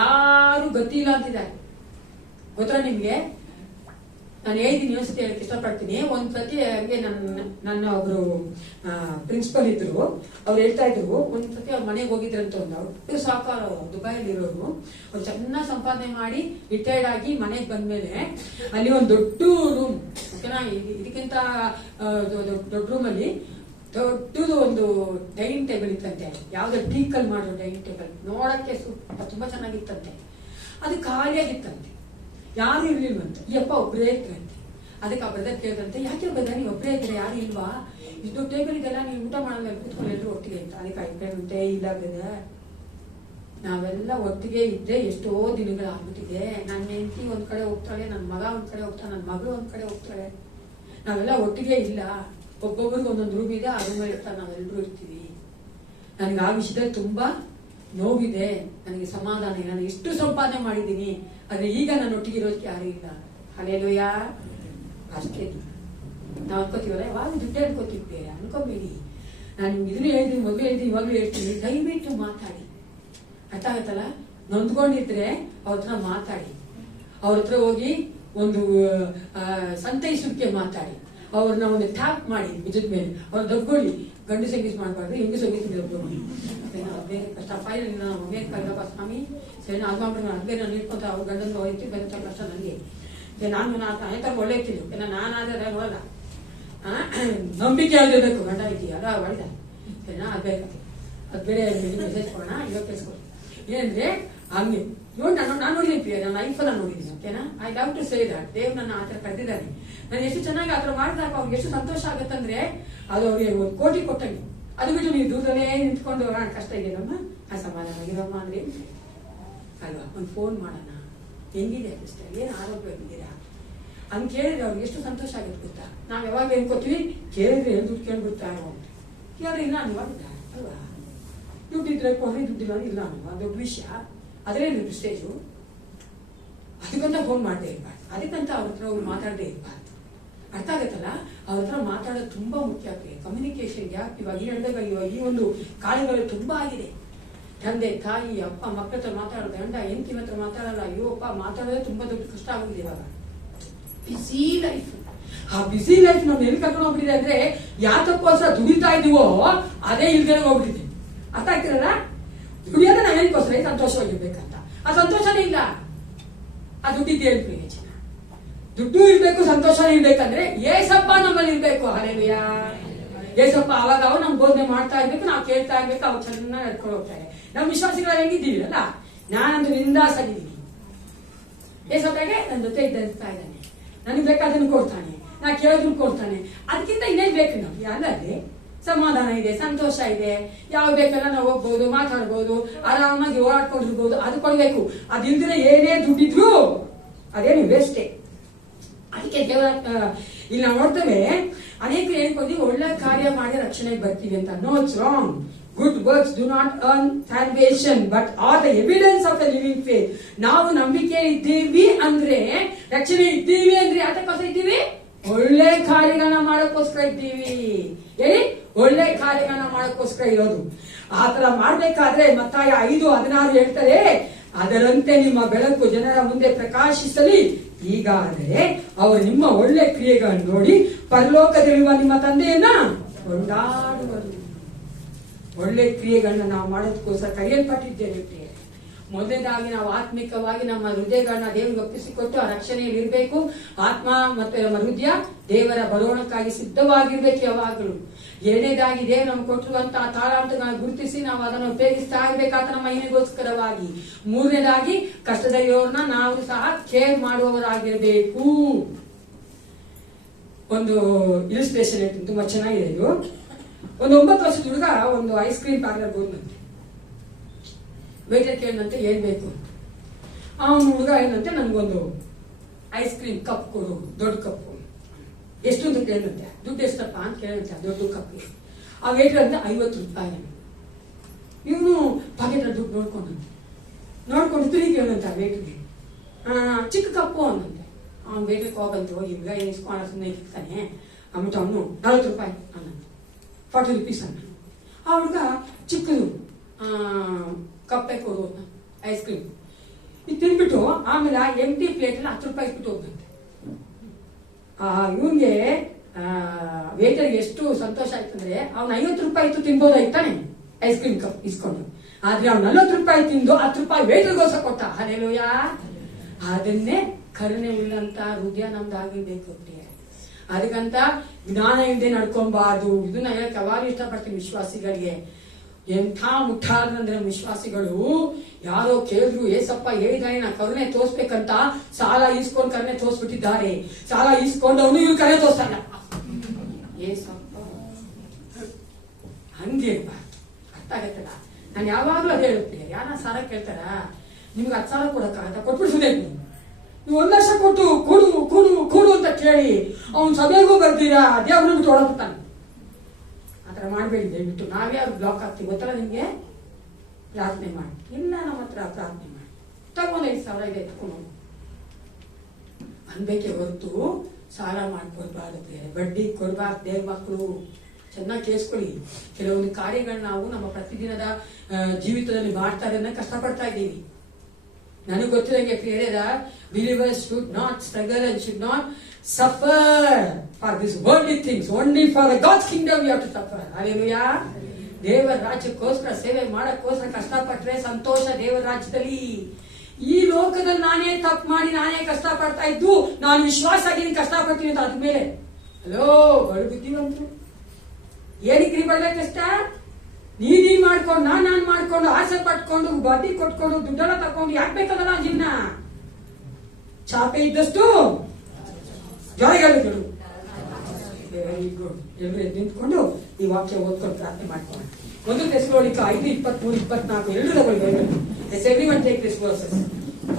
ಯಾರು ಗತಿ ಇಲ್ಲ ಅಂತಿದ್ದಾರೆ. ಗೊತ್ತಾ ನಿಮ್ಗೆ? ನಾನು ಹೇಳಿದ್ದೀನಿ, ಒಂದ್ಸತಿ ಹೇಳಕ್ ಇಷ್ಟಪಡ್ತೀನಿ. ಒಂದ್ಸತಿ ಹಂಗೆ ನನ್ನ ಒಬ್ರು ಪ್ರಿನ್ಸಿಪಲ್ ಇದ್ರು, ಅವ್ರು ಹೇಳ್ತಾ ಇದ್ರು, ಒಂದ್ಸತಿ ಅವ್ರ ಮನೆಗೆ ಹೋಗಿದ್ರಂತ. ಅವ್ರು ಸಾಕಾರ ದುಬೈಲಿ ಇರೋರು, ಅವ್ರು ಚೆನ್ನಾಗಿ ಸಂಪಾದನೆ ಮಾಡಿ ರಿಟೈರ್ಡ್ ಆಗಿ ಮನೆಗೆ ಬಂದ್ಮೇಲೆ ಅಲ್ಲಿ ಒಂದು ದೊಡ್ಡ ರೂಮ್, ಓಕೆನಾ, ಇದಕ್ಕಿಂತ ದೊಡ್ಡ ರೂಮ್ ಅಲ್ಲಿ ದೊಡ್ಡದು ಒಂದು ಡೈನಿಂಗ್ ಟೇಬಲ್ ಇತ್ತಂತೆ. ಯಾವ್ದು ಟೀಕಲ್ ಮಾಡೋ ಡೈನಿಂಗ್ ಟೇಬಲ್, ನೋಡಕ್ಕೆ ತುಂಬಾ ಚೆನ್ನಾಗಿತ್ತಂತೆ. ಅದು ಖಾಲಿಯಾಗಿತ್ತಂತೆ, ಯಾರು ಇರ್ಲಿಲ್ವಂತೆ. ಈ ಅಪ್ಪ ಒಬ್ಬರೇ ಇದ್ರಂತೆ. ಅದಕ್ಕೆ ಆ ಬ್ರದರ್ ಕೇಳಿದಂತೆ, ಯಾಕೆ ಬ್ರದರ್ ನೀವು ಒಬ್ಬರೇ ಇದ್ರೆ, ಯಾರು ಇಲ್ವಾ, ಇಷ್ಟು ಟೇಬಲ್ ಇದೆಲ್ಲ ನೀವು ಊಟ ಮಾಡಲ್ಲ, ಕೂತ್ಕೊಂಡು ಎಲ್ಲರೂ ಒಟ್ಟಿಗೆ ಅಂತ. ಅದಕ್ಕೆ ಆಯ್ತಂತೆ, ಇಲ್ಲ ಬ್ರದರ್, ನಾವೆಲ್ಲ ಒಟ್ಟಿಗೆ ಇದ್ದೆ ಎಷ್ಟೋ ದಿನಗಳಾಗ್ಬಿಟ್ಟಿದೆ. ನನ್ನ ಹೆಂಡತಿ ಒಂದ್ ಕಡೆ ಹೋಗ್ತಾಳೆ, ನನ್ನ ಮಗ ಒಂದ್ ಕಡೆ ಹೋಗ್ತಾಳೆ, ನನ್ನ ಮಗಳು ಒಂದ್ ಕಡೆ ಹೋಗ್ತಾಳೆ, ನಾವೆಲ್ಲ ಒಟ್ಟಿಗೆ ಇಲ್ಲ. ಒಬ್ಬೊಬ್ರಿಗೆ ಒಂದೊಂದು ರೂಮ್ ಇದೆ, ಆ ರೂಮಲ್ಲಿ ಇರ್ತಾರೆ, ನಾವೆಲ್ಲರೂ ಇರ್ತೀವಿ. ನನಗೆ ಆ ವಿಷಯದಲ್ಲಿ ತುಂಬಾ ನೋವಿದೆ, ನನಗೆ ಸಮಾಧಾನ ಇಲ್ಲ. ನಾನು ಎಷ್ಟು ಸಂಪಾದನೆ ಮಾಡಿದ್ದೀನಿ, ಆದ್ರೆ ಈಗ ನಾನು ಒಟ್ಟಿಗೆ ಇರೋದಕ್ಕೆ ಯಾರು ಇಲ್ಲ. ಹಲ್ಲೆಲೂಯ. ಅಷ್ಟೇ ನಾವು ಅನ್ಕೋತೀವಲ್ಲ, ಯಾವಾಗ ದುಡ್ಡೇ ಅನ್ಕೋತೀವಿ, ಅನ್ಕೋಬೇಡಿ. ನಾನು ನಿಮ್ಗೆ ಇದನ್ನು ಹೇಳಿದ್ದೀನಿ, ಮೊದಲು ಹೇಳಿದ್ದೀನಿ, ಇವಾಗಲೂ ಹೇಳ್ತೀನಿ, ದಯವಿಟ್ಟು ಮಾತಾಡಿ. ಅರ್ಥ ಆಗತ್ತಲ್ಲ, ನೊಂದ್ಕೊಂಡಿದ್ರೆ ಅವ್ರ ಹತ್ರ ಮಾತಾಡಿ. ಅವ್ರ ಹತ್ರ ಹೋಗಿ ಒಂದು ಸಂತೈಸೋಕೆ ಮಾತಾಡಿ. ಅವ್ರನ್ನ ಒಂದು ಟ್ಯಾಪ್ ಮಾಡಿ ಭುಜದ ಮೇಲೆ ಅವ್ರ ದಬ್ಗೊಳ್ಳಿ. ಗಂಡು ಸಂಗೀತ ಮಾಡಬಾರ್ದು, ಹೆಂಗು ಸಂಗೀತ ದಬ್ಗೊಳ್ಳಿ. ಬೇರೆ ಕಷ್ಟ ಫೈನಲ್ ನಾವು ಅಮೇರಿಕ ಇಲ್ಲಪ್ಪ ಸ್ವಾಮಿ ಸರಿ ಅದು ಮಾಡ್ಬಿಟ್ಟು ಅದೇ ನಾನು ಇಟ್ಕೊಂತ ಅವ್ರ ಗಂಡನ ಹೋಯ್ತು ಬಂದ ಕಷ್ಟ ನನಗೆ. ನಾನು ಆಯ್ತಾರ ಒಳ್ಳೆ ಇರ್ತೀನಿ, ನಾನಾದ್ರೆ ನೋಡಲ್ಲ. ನಂಬಿಕೆ ಆಗಿರ್ಬೇಕು ಗಂಡ ಐತಿ ಅದ ಹೊಡಿದ ಸರಿನಾ. ಅದು ಬೇಕಾಗ್ತದೆ, ಅದು ಬೇರೆ ಮೆಸೇಜ್ ಕೊಡೋಣ. ಇವಾಗ ಕೇಳಿಸ್ಕೊಳ್ಳಿ ಏನಂದ್ರೆ ಹಂಗೆ ನೋಡಿ ನಾನು ನೋಡಿದ್ದೀನಿ, ನನ್ನ ಲೈಫಲ್ಲ ನೋಡಿದ್ದೀನಿ. ಓಕೆನಾ, I love to say that. ದೇವ್ ನನ್ನ ಆ ಥರ ಕರೆದಿದ್ದಾನೆ. ನಾನು ಎಷ್ಟು ಚೆನ್ನಾಗಿ ಆ ಥರ ಮಾಡಿದಾಗ ಅವ್ರಿಗೆ ಎಷ್ಟು ಸಂತೋಷ ಆಗುತ್ತಂದ್ರೆ ಅದು ಅವ್ರಿಗೆ ಒಂದು ಕೋಟಿ ಕೊಟ್ಟಂಗೆ. ಅದು ಬಿಟ್ಟು ನೀವು ದೂರದಲ್ಲೇ ನಿಂತ್ಕೊಂಡು ಕಷ್ಟ ಇದೆಯಲ್ಲಮ್ಮ ಆ ಸಮಾಧಾನವಾಗಿರಮ್ಮ ಅಂದ್ರೆ ಅಲ್ವಾ, ಒಂದು ಫೋನ್ ಮಾಡೋಣ, ಹೆಂಗಿದೆ ಸಿಸ್ಟರ್, ಏನು ಆರೋಗ್ಯವಾಗಿದ್ದೀರಾ ಅಂತ ಕೇಳಿದ್ರೆ ಅವ್ರಿಗೆ ಎಷ್ಟು ಸಂತೋಷ ಆಗುತ್ತೆ ಗೊತ್ತಾ. ನಾವು ಯಾವಾಗ ಏನ್ಕೋತೀವಿ, ಕೇಳಿದ್ರೆ ಏನು ದುಡ್ಡು ಕೇಳ್ಬಿಡ್ತಾ ಕೇಳಿದ್ರೆ ಇಲ್ಲ ಅನ್ವಾಗ್ತಾ ಅಲ್ವಾ. ದುಡ್ಡಿದ್ರೆ ಕೊಡ್ರಿ, ದುಡ್ಡಿಲ್ಲ ಇಲ್ಲ ಅನ್ನುವ ದೊಡ್ಡ ವಿಷಯ. ಅದ್ರೇನು ಸ್ಟೇಜು, ಅದಕ್ಕಂತ ಫೋನ್ ಮಾಡದೇ ಇರಬಾರ್ದು, ಅದಕ್ಕಂತ ಅವ್ರ ಹತ್ರ ಅವ್ರು ಮಾತಾಡದೇ ಇರಬಾರ್ದು. ಅರ್ಥ ಆಗತ್ತಲ್ಲ, ಅವ್ರ ಹತ್ರ ಮಾತಾಡೋದು ತುಂಬಾ ಮುಖ್ಯ ಆಗ್ತದೆ. ಕಮ್ಯುನಿಕೇಶನ್ ಗ್ಯಾಪ್ ಇವಾಗ ಈ ಒಂದು ಕಾಲಗಳು ತುಂಬಾ ಆಗಿದೆ. ತಂದೆ ತಾಯಿ ಅಪ್ಪ ಮಕ್ಕಳ ಹತ್ರ ಮಾತಾಡೋದು, ಗಂಡ ಹೆಂಡತಿ ಹತ್ರ ಮಾತಾಡಲ್ಲ. ಅಯ್ಯೋ ಅಪ್ಪ ಮಾತಾಡೋದೇ ತುಂಬಾ ದೊಡ್ಡ ಕಷ್ಟ ಆಗಿದೆ ಇವಾಗ. ಬಿಸಿ ಲೈಫ್, ಆ ಬಿಸಿ ಲೈಫ್ ನಮ್ಗೆ ಎಲ್ಲಿ ಕರ್ಕೊಂಡು ಹೋಗ್ಬಿಟ್ಟಿದೆ ಅಂದ್ರೆ ಯಾತಕ್ಕೋಸ್ಕರ ದುಡಿತಾ ಇದೀವೋ ಅದೇ ಇಲ್ದೇ ಹೋಗ್ಬಿಟ್ಟಿದೆ. ಅರ್ಥ ಆಗ್ತಿರಲ್ಲ, ದುಡಿಯೋದ ನಾವೇನಕ್ಕೋಸ್ಕರ ಸಂತೋಷವಾಗಿರ್ಬೇಕಂತ. ಆ ಸಂತೋಷನೇ ಇಲ್ಲ, ಆ ದುಡ್ಡಿದ್ದೇ ಪ್ರಯೋಜನ. ದುಡ್ಡು ಇರ್ಬೇಕು, ಸಂತೋಷನೇ ಇರ್ಬೇಕಂದ್ರೆ ಏಸಪ್ಪ ನಮ್ಮಲ್ಲಿ ಇರ್ಬೇಕು. ಹಲ್ಲೆಲೂಯಾ. ಏಸಪ್ಪ ಅವಾಗ ಅವ್ರು ನಮ್ಗೆ ಬೋಧನೆ ಮಾಡ್ತಾ ಇರ್ಬೇಕು, ನಾವು ಕೇಳ್ತಾ ಇರ್ಬೇಕು, ಅವ್ರು ಚೆನ್ನಾಗಿ ನಡ್ಕೊಂಡು ಹೋಗ್ತಾರೆ. ನಮ್ಮ ವಿಶ್ವಾಸಿಗಳು ಹೆಂಗಿದ್ದೀವಿ ಅಲ್ಲ, ನಾನಂತೂ ನಿಂದಾಸಾಗಿದ್ದೀನಿ. ಏಸಪ್ಪಗೆ ನನ್ನ ಜೊತೆ ಇದ್ದಂತಾ ಇದ್ದಾನೆ, ನನಗೆ ಬೇಕಾದನ್ನು ಕೊಡ್ತಾನೆ, ನಾ ಕೇಳೋದನ್ನು ಕೊಡ್ತಾನೆ. ಅದಕ್ಕಿಂತ ಇನ್ನೇನ್ ಬೇಕು ನಮ್ಗೆ? ಅಲ್ಲದೆ ಸಮಾಧಾನ ಇದೆ, ಸಂತೋಷ ಇದೆ, ಯಾವ ಬೇಕಲ್ಲ ನಾವು ಹೋಗ್ಬೋದು, ಮಾತಾಡ್ಬೋದು, ಆರಾಮಾಗಿ ಓಡಾಡ್ಕೊಂಡಿರ್ಬೋದು. ಅದು ಕೊಡ್ಬೇಕು. ಅದಿಲ್ದಿರ ಏನೇ ದುಡ್ಡಿದ್ರು ಅದೇನು ವೇಸ್ಟೇ. ಅದಕ್ಕೆ ದೇವರ ಇಲ್ಲಿ ನಾವು ನೋಡ್ತೇವೆ, ಅನೇಕರು ಏನ್ಕೊಡ್ತೀವಿ, ಒಳ್ಳೆ ಕಾರ್ಯ ಮಾಡಿ ರಕ್ಷಣೆಗೆ ಬರ್ತೀವಿ ಅಂತ. No, it's wrong. Good works do not earn salvation but are the evidence of the living faith. ನಾವು ನಂಬಿಕೆ ಇದ್ದೀವಿ ಅಂದ್ರೆ, ರಕ್ಷಣೆ ಇದ್ದೀವಿ ಅಂದ್ರೆ ಯಾತಕ್ಕೋಸ್ಕರ ಇದ್ದೀವಿ? ಒಳ್ಳೆ ಕಾರ್ಯಗಳನ್ನ ಮಾಡೋಕ್ಕೋಸ್ಕರ ಇದ್ದೀವಿ. ಹೇಳಿ, ಒಳ್ಳೆ ಕಾರ್ಯಗಳನ್ನ ಮಾಡೋಕ್ಕೋಸ್ಕರ ಇರೋದು. ಆತರ ಮಾಡ್ಬೇಕಾದ್ರೆ ಮತ್ತಾಯ 5:16 ಹೇಳ್ತಾರೆ, ಅದರಂತೆ ನಿಮ್ಮ ಬೆಳಕು ಜನರ ಮುಂದೆ ಪ್ರಕಾಶಿಸಲಿ. ಹೀಗಾದರೆ ಅವರು ನಿಮ್ಮ ಒಳ್ಳೆ ಕ್ರಿಯೆಗಳನ್ನು ನೋಡಿ ಪರಲೋಕದಲ್ಲಿರುವ ನಿಮ್ಮ ತಂದೆಯನ್ನ ಕೊಂಡಾಡುವರು. ಒಳ್ಳೆ ಕ್ರಿಯೆಗಳನ್ನ ನಾವು ಮಾಡೋದಕ್ಕೋಸ್ಕರ ಕರೆಯಲ್ಪಟ್ಟಿದ್ದೇವೆ. ಮೊದಲನೇದಾಗಿ ನಾವು ಆತ್ಮಿಕವಾಗಿ ನಮ್ಮ ಹೃದಯಗಳನ್ನ ದೇವರಿಗೆ ಒಪ್ಪಿಸಿಕೊಟ್ಟು ಆ ರಕ್ಷಣೆಯಲ್ಲಿ ಇರಬೇಕು. ಆತ್ಮ ಮತ್ತು ನಮ್ಮ ಹೃದಯ ದೇವರ ಬರೋಣಕ್ಕಾಗಿ ಸಿದ್ಧವಾಗಿರ್ಬೇಕು ಯಾವಾಗಲೂ. ಎರಡನೇದಾಗಿ ದೇವರು ನಮ್ಗೆ ಕೊಟ್ಟಿರುವಂತಹ ತಾಳಾಂತಗಳನ್ನ ಗುರುತಿಸಿ ನಾವು ಅದನ್ನು ಉಪಯೋಗಿಸ್ತಾ ಇರ್ಬೇಕಾದ ನಮ್ಮ ಮಹಿಮೆಗೋಸ್ಕರವಾಗಿ. ಮೂರನೇದಾಗಿ ಕಷ್ಟದಲ್ಲಿರೋರ್ನ ನಾವು ಸಹ ಕೇರ್ ಮಾಡುವವರಾಗಿರ್ಬೇಕು. ಒಂದು ಇಲಿಸ್ಟ್ರೇಷನ್ ಹೇಳ್ತೀನಿ, ತುಂಬಾ ಚೆನ್ನಾಗಿದೆ ಇದು. ಒಂದು 9 ವರ್ಷದ ಹುಡುಗ ಒಂದು ಐಸ್ ಕ್ರೀಮ್ ಪಾರ್ಲರ್ ಹೋದಂತೆ. ವೇಟರ್ ಕೇಳಿದಂತೆ ಏನ್ ಬೇಕು. ಅವನ ಹುಡುಗ ಏನಂತೆ, ನನ್ಗೊಂದು ಐಸ್ ಕ್ರೀಮ್ ಕಪ್ ಕೊಡು, ದೊಡ್ಡ ಕಪ್ಪು. ಎಷ್ಟು ಅಂತ ಕೇಳಿದಂತೆ. ದುಡ್ಡು ಎಷ್ಟಪ್ಪ ಅಂತ ಕೇಳಿದಂತೆ ದೊಡ್ಡ ಕಪ್ಗೆ. ಆ ವೇಟರ್ ಅಂತ 50 ರೂಪಾಯಿ. ಇವನು ಪಾಕೆಟ್ ದುಡ್ಡು ನೋಡ್ಕೊಂಡು ತಿರುಗಿ ಕೇಳಿದಂತೆ ಆ ವೇಟರ್ಗೆ, ಚಿಕ್ಕ ಕಪ್ಪು ಅನ್ನಂತೆ. ಅವ್ನು ವೇಟರ್ಗೆ ಹೋಗಂತು, ಈಗ ಇಸ್ಕೊಂಡ ಸುಮ್ಮನೆ ಇರ್ತಾನೆ ಅಂದ್ಬಿಟ್ಟು ಅವನು 40 ರೂಪಾಯಿ ಅನ್ನಂತೆ, 40 rupees ಅನ್ನ. ಆ ಹುಡುಗ ಚಿಕ್ಕದು ಕಪ್ಪೆ ಕೊಡು ಐಸ್ ಕ್ರೀಮ್ ಇದು ತಿನ್ಬಿಟ್ಟು ಆಮೇಲೆ ಎಂಟಿ ಪ್ಲೇಟ್ ಅಲ್ಲಿ 10 ರೂಪಾಯಿ ಇಟ್ಬಿಟ್ಟು ಹೋಗ್ದಂತೆ. ಇವನ್ಗೆ ವೇಟರ್ಗೆ ಎಷ್ಟು ಸಂತೋಷ ಆಯ್ತಂದ್ರೆ, ಅವ್ನು 50 ರೂಪಾಯಿ ಇತ್ತು ತಿನ್ಬೋದಾಯ್ತಾನೆ ಐಸ್ ಕ್ರೀಮ್ ಕಪ್ ಇಸ್ಕೊಂಡು. ಆದ್ರೆ ಅವ್ನು 40 ರೂಪಾಯಿ ತಿಂದು 10 ರೂಪಾಯಿ ವೇಟರ್ಗೋಸ್ಕರ ಕೊಟ್ಟ. ಹಲ್ಲೆಲೂಯಾ. ಅದನ್ನೇ ಕರುಣೆ ಉಳ್ಳಂತ ಹೃದಯ ನಮ್ದಾಗಿರ್ಬೇಕು. ಅದಕ್ಕಂತ ಜ್ಞಾನ ಇಲ್ಲದೆ ನಡ್ಕೊಬಾರ್ದು. ಇದನ್ನ ಹೇಳಕ್ ಯಾವಾಗ ಇಷ್ಟಪಡ್ತೀನಿ ವಿಶ್ವಾಸಿಗಳಿಗೆ. ಎಂಥ ಮುಟ್ಟಾದ್ರಂದ್ರೆ ವಿಶ್ವಾಸಿಗಳು ಯಾರೋ ಕೇಳಿದ್ರು, ಏಸಪ್ಪ ಹೇಳಿದಾನೆ ನಾ ಕರುಣೆ ತೋರ್ಸ್ಬೇಕಂತ ಸಾಲ ಈಸ್ಕೊಂಡು ಕರುಣೆ ತೋರ್ಸ್ಬಿಟ್ಟಿದ್ದಾರೆ. ಸಾಲ ಈಸ್ಕೊಂಡವನು ಇವ್ರು ಕರುಣೆ ತೋರ್ಸಲ್ಲ. ಏಸಪ್ಪ ಹಂಗೆ ಅರ್ಥ ಆಗತ್ತಲ್ಲ. ನಾನು ಯಾವಾಗ್ಲೂ ಅದೇ ಹೇಳ್ತೀನಿ, ಯಾರ ಸಾಲ ಕೇಳ್ತಾರ, ನಿಮ್ಗೆ 10 ಸಾವಿರ ಕೊಡಕ್ಕಾಗತ್ತ, ಕೊಟ್ಬಿಡ್ಸುದೇ. ನೀವು 1 ಲಕ್ಷ ಕೊಟ್ಟು ಕೊಡು ಕೊಡು ಕೊಡು ಅಂತ ಕೇಳಿ ಅವ್ನು ಸಭೆಗೂ ಬರ್ತೀರಾ, ದೇವ್ರನ್ನ ಬಿಟ್ಟು ಹೊರಬಿಡ್ತಾನೆ. ಆತರ ಮಾಡ್ಬೇಡಿ ದಯವಿಟ್ಟು. ನಾವೇ ಅವ್ರು ಬ್ಲಾಕ್ ಆಗ್ತೀವಿ ಗೊತ್ತಲ್ಲ ನಿಮ್ಗೆ. ಪ್ರಾರ್ಥನೆ ಮಾಡಿ, ಇಲ್ಲ ನಮ್ಮ ಹತ್ರ ಪ್ರಾರ್ಥನೆ ಮಾಡಿ, ತಗೊಂಡು 5 ಸಾವಿರ ಇದೆ ಎತ್ಕೊಂಡು ಅನ್ಬೇಕೆ ಹೊರತು ಸಾಲ ಮಾಡ್ಕೊಡ್ಬಾರ್ದು. ಬಡ್ಡಿ ಕೊಡ್ಬಾರ್ದು. ದೇವ್ರ ಮಕ್ಕಳು ಚೆನ್ನಾಗಿ ಕೇಳಿಸ್ಕೊಳ್ಳಿ. ಕೆಲವೊಂದು ಕಾರ್ಯಗಳನ್ನ ನಾವು ನಮ್ಮ ಪ್ರತಿದಿನದ ಜೀವಿತದಲ್ಲಿ ಮಾಡ್ತಾ ಇರೋದನ್ನ ಕಷ್ಟಪಡ್ತಾ ಇದ್ದೀವಿ. ನನಗೆ ಗೊತ್ತಿರಂಗೆ ಪ್ರಿಯರೇ, believers should not struggle and should not suffer for this worldly things. Only for the God's kingdom you have to suffer. Hallelujah. ದೇವರ ರಾಜ್ಯಕ್ಕೋಸ್ಕರ ಸೇವೆ ಮಾಡಕ್ಕೋಸ್ಕರ ಕಷ್ಟಪಟ್ರೆ ಸಂತೋಷ ದೇವರ ರಾಜ್ಯದಲ್ಲಿ. ಈ ಲೋಕದಲ್ಲಿ ನಾನೇ ತಪ್ಪು ಮಾಡಿ ನಾನೇ ಕಷ್ಟಪಡ್ತಾ ಇದ್ದು ನಾನು ವಿಶ್ವಾಸ ಆಗಿ ಕಷ್ಟಪಡ್ತೀನಿ ಅಂತ ಆದ್ಮೇಲೆ ಹಲೋ ಬಡ ಬುದ್ಧಿವಂತರು ಏನಕ್ಕೆ ಬಡ್ಬೇಕು ಕಷ್ಟ? ನೀನ್ ಮಾಡ್ಕೊಂಡು ನಾನ್ ಮಾಡ್ಕೊಂಡು ಆಸೆ ಪಟ್ಕೊಂಡು ಬಡ್ಡಿ ಕೊಟ್ಕೊಂಡು ದುಡ್ಡೆಲ್ಲ ತಕೊಂಡು ಯಾಕೆ ಬೇಕಲ್ಲ ಜೀವನ? ಚಾಪೆ ಇದ್ದಷ್ಟು ಜಾರಿಗಳು. Very good. ಎಲ್ಲರೂ ನಿಂತ್ಕೊಂಡು ಈ ವಾಕ್ಯ ಓದ್ಕೊಂಡು ಪ್ರಾರ್ಥನೆ ಮಾಡ್ಕೊಂಡು 1 ಥೆಸಲೋನಿಕ 5:23-24 ಎರಡು ತಗೊಳ್ಬೇಕು. Everyone take this verses.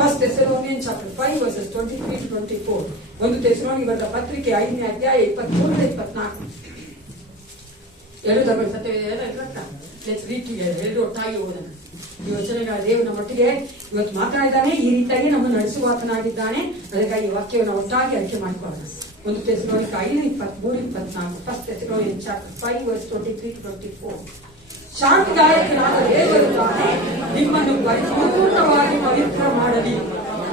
1 Thessalonians chapter 5 verses 23-24. 1 Thessalonica ಬರೆದ ಪತ್ರಿಕೆ 5ನೇ ಅಧ್ಯಾಯ 23-24. ಎರಡು ತಗೊಳ್ಳಿ. ಸತ್ಯವೇದ ಲೆಟ್ಸ್ ರೀಡ್ ಟುಗೆದರ್. ಎರಡು ಒಟ್ಟಾಗಿ ಓದೋಣ. ಈ ವಚನಗಳ ದೇವರ ಮಟ್ಟಿಗೆ ಇವತ್ತು ಮಾತನಾಡಿದ್ದಾನೆ, ಈ ರೀತಿಯಾಗಿ ನಮ್ಮನ್ನು ನಡೆಸುವಾತನಾಗಿದ್ದಾನೆ. ಅದಕ್ಕಾಗಿ ಈ ವಾಕ್ಯವನ್ನು ಒಟ್ಟಾಗಿ ಅರಿಕೆ ಮಾಡಿಕೊಳ್ಳೋಣ. 1 ಥೆಸಲೋನಿಕ 5:23-24. 1 Thessalonians chapter 5 verse 23-24. ಶಾಂತಿದಾಯಕನಾದ ದೇವರು ತಾನೇ ನಿಮ್ಮನ್ನು ಪರಿಪೂರ್ಣವಾಗಿ ಪವಿತ್ರ ಮಾಡಲಿ.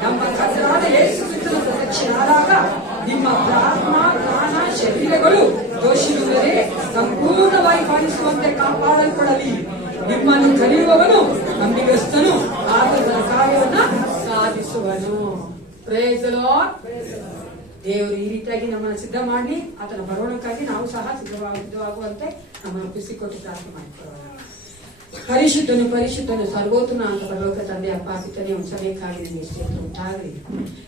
ನಮ್ಮ ಕರ್ತನಾದ ಯೇಸು ಕ್ರಿಸ್ತನ ಪ್ರತ್ಯಕ್ಷನಾದಾಗ ನಿಮ್ಮ ಪ್ರಾಣ ಪ್ರಾಣ ಶರೀರಗಳು ದೋಷಿಲ್ಲದೆ ಸಂಪೂರ್ಣವಾಗಿ ಪಾಲಿಸುವಂತೆ ಕಾಪಾಡಲ್ಪಡಲಿ. ನಿಮ್ಮನ್ನು ಕರೆಯುವವನು ನಂಬಿಗಸ್ತನು, ಆತನ ಕಾರ್ಯವನ್ನ ಸಾಧಿಸುವನು. Price the lord. ದೇವರು ಈ ರೀತಿಯಾಗಿ ನಮ್ಮನ್ನು ಸಿದ್ಧ ಮಾಡಿ ಆತನ ಬರೋಣಕ್ಕಾಗಿ ನಾವು ಸಹ ಸಿದ್ಧವಾಗುವಂತೆ ನಮ್ಮನ್ನು ಒಪ್ಪಿಸಿಕೊಟ್ಟು ಪ್ರಾರ್ಥನೆ ಮಾಡಿಕೊಳ್ಳೋಣ. ಪರಿಶುದ್ಧನು ಪರಿಶುದ್ಧನು ಸರ್ವೋತ್ತಮ ಅಂತ ಪರಲೋಕ ತಂದೆ ಅಪ್ಪ ಪಿತನೇ ಒಂದು ಸಭೆಯಕ್ಕಾಗಿ ನಿಮಗೆ ಸ್ತೋತ್ರ ಉಂಟಾಗಲಿ.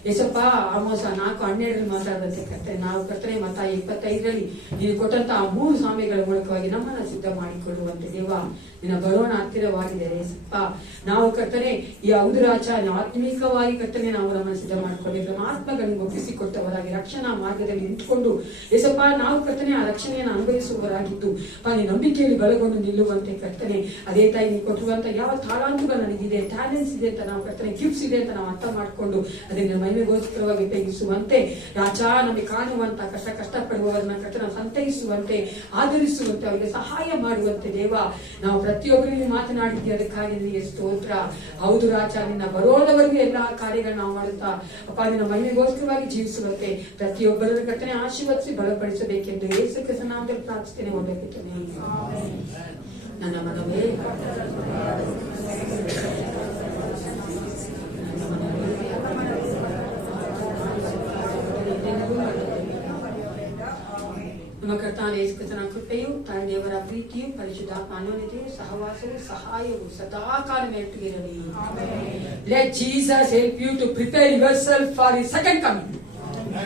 ಯೇಸಪ್ಪ ಆಮೋಸ 4:12 ಮಾತಾಡದಂತೆ ಕರ್ತನೆ ನಾವು ಕರ್ತನೆ ಮತ್ತ 25 ನೀನು ಕೊಟ್ಟಂತ ಆ 3 ಸಾಮ್ಯಗಳ ಮೂಲಕವಾಗಿ ನಮ್ಮನ್ನು ಸಿದ್ಧ ಮಾಡಿಕೊಳ್ಳುವಂತೆ ದೇವ ನಿನ್ನ ಬರೋಣ ಹತ್ತಿರವಾಗಿದೆ. ಯೇಸಪ್ಪ ನಾವು ಕರ್ತನೆ ಈ ಔದರಾಚ ಆತ್ಮಿಕವಾಗಿ ಕರ್ತನೆ ನಾವು ನಮ್ಮನ್ನು ಸಿದ್ಧ ಮಾಡಿಕೊಳ್ಳಬೇಕು. ನಮ್ಮ ಆತ್ಮಗಳನ್ನು ಒಪ್ಪಿಸಿಕೊಟ್ಟವರಾಗಿ ರಕ್ಷಣಾ ಮಾರ್ಗದಲ್ಲಿ ನಿಂತುಕೊಂಡು ಯೇಸಪ್ಪ ನಾವು ಕರ್ತನೆ ಆ ರಕ್ಷಣೆಯನ್ನು ಅನುಭವಿಸುವವರಾಗಿದ್ದು ನಂಬಿಕೆಯಲ್ಲಿ ಬಲಗೊಂಡು ನಿಲ್ಲುವಂತೆ ಕರ್ತನೆ ಅದೇ ತಾಯಿ ನೀವು ಕೊಟ್ಟಿರುವಂತ ಯಾವ ತಾಳಾಂತುಗಳು ನನಗಿದೆ, ಟ್ಯಾಲೆಂಟ್ಸ್ ಇದೆ ಅಂತ ನಾವು ಕರ್ತನೆ, ಗಿಫ್ಟ್ಸ್ ಇದೆ ಅಂತ ನಾವು ಅರ್ಥ ಮಾಡಿಕೊಂಡು ಅದನ್ನ ಮಹಿಮೆಗೋಸ್ಕರವಾಗಿ ಉಪಯೋಗಿಸುವಂತೆ ರಾಜಾ ನಮಗೆ ಕಾಣುವಂತ ಕಷ್ಟಪಡುವವರನ್ನ ಕರ್ತನ ಸಂತೈಸುವಂತೆ ಆಧರಿಸುವಂತೆ ಅವರಿಗೆ ಸಹಾಯ ಮಾಡುವಂತೆ ದೇವ ನಾವು ಪ್ರತಿಯೊಬ್ಬರಿಗೆ ಮಾತನಾಡಿದ್ದೆ. ಅದಕ್ಕಾಗಿ ನಿನಗೆ ಸ್ತೋತ್ರ. ಹೌದು ರಾಜ, ನಿನ್ನ ಬರೋದವರೆಗೂ ಎಲ್ಲಾ ಕಾರ್ಯಗಳನ್ನ ನಾವು ಮಾಡುತ್ತಾ ಅಪ್ಪ ನಿನ್ನ ಮಹಿಮೆಗೋಸ್ಕರವಾಗಿ ಜೀವಿಸುವಂತೆ ಪ್ರತಿಯೊಬ್ಬರ ಕರ್ತನೆ ಆಶೀರ್ವದಿಸಿ ಬಲಪಡಿಸಬೇಕೆಂದು ಯೇಸು ಕ್ರಿಸ್ತನ ನಾಮದಲ್ಲಿ ಪ್ರಾರ್ಥಿಸ್ತೇನೆ. ಒಳ್ಳೆಕಿದ್ದೇನೆ ನನ್ನ ಮನವೇ ನಮ್ಮ ಕರ್ತಾನ ಯೇಸು ಕ್ರಿಸ್ತನ ಕೃಪೆಯು ತಾಯಿ ದೇವರ ಪ್ರೀತಿಯು ಪರಿಶುದ್ಧಾತ್ಮ ಅನ್ಯೋನ್ಯತೆಯು ಸಹವಾಸವು ಸಹಾಯವು ಸದಾಕಾಲ ಮೇಲ್ಟಿಗಿರಲಿ. Let Jesus help you to prepare yourself for his second coming.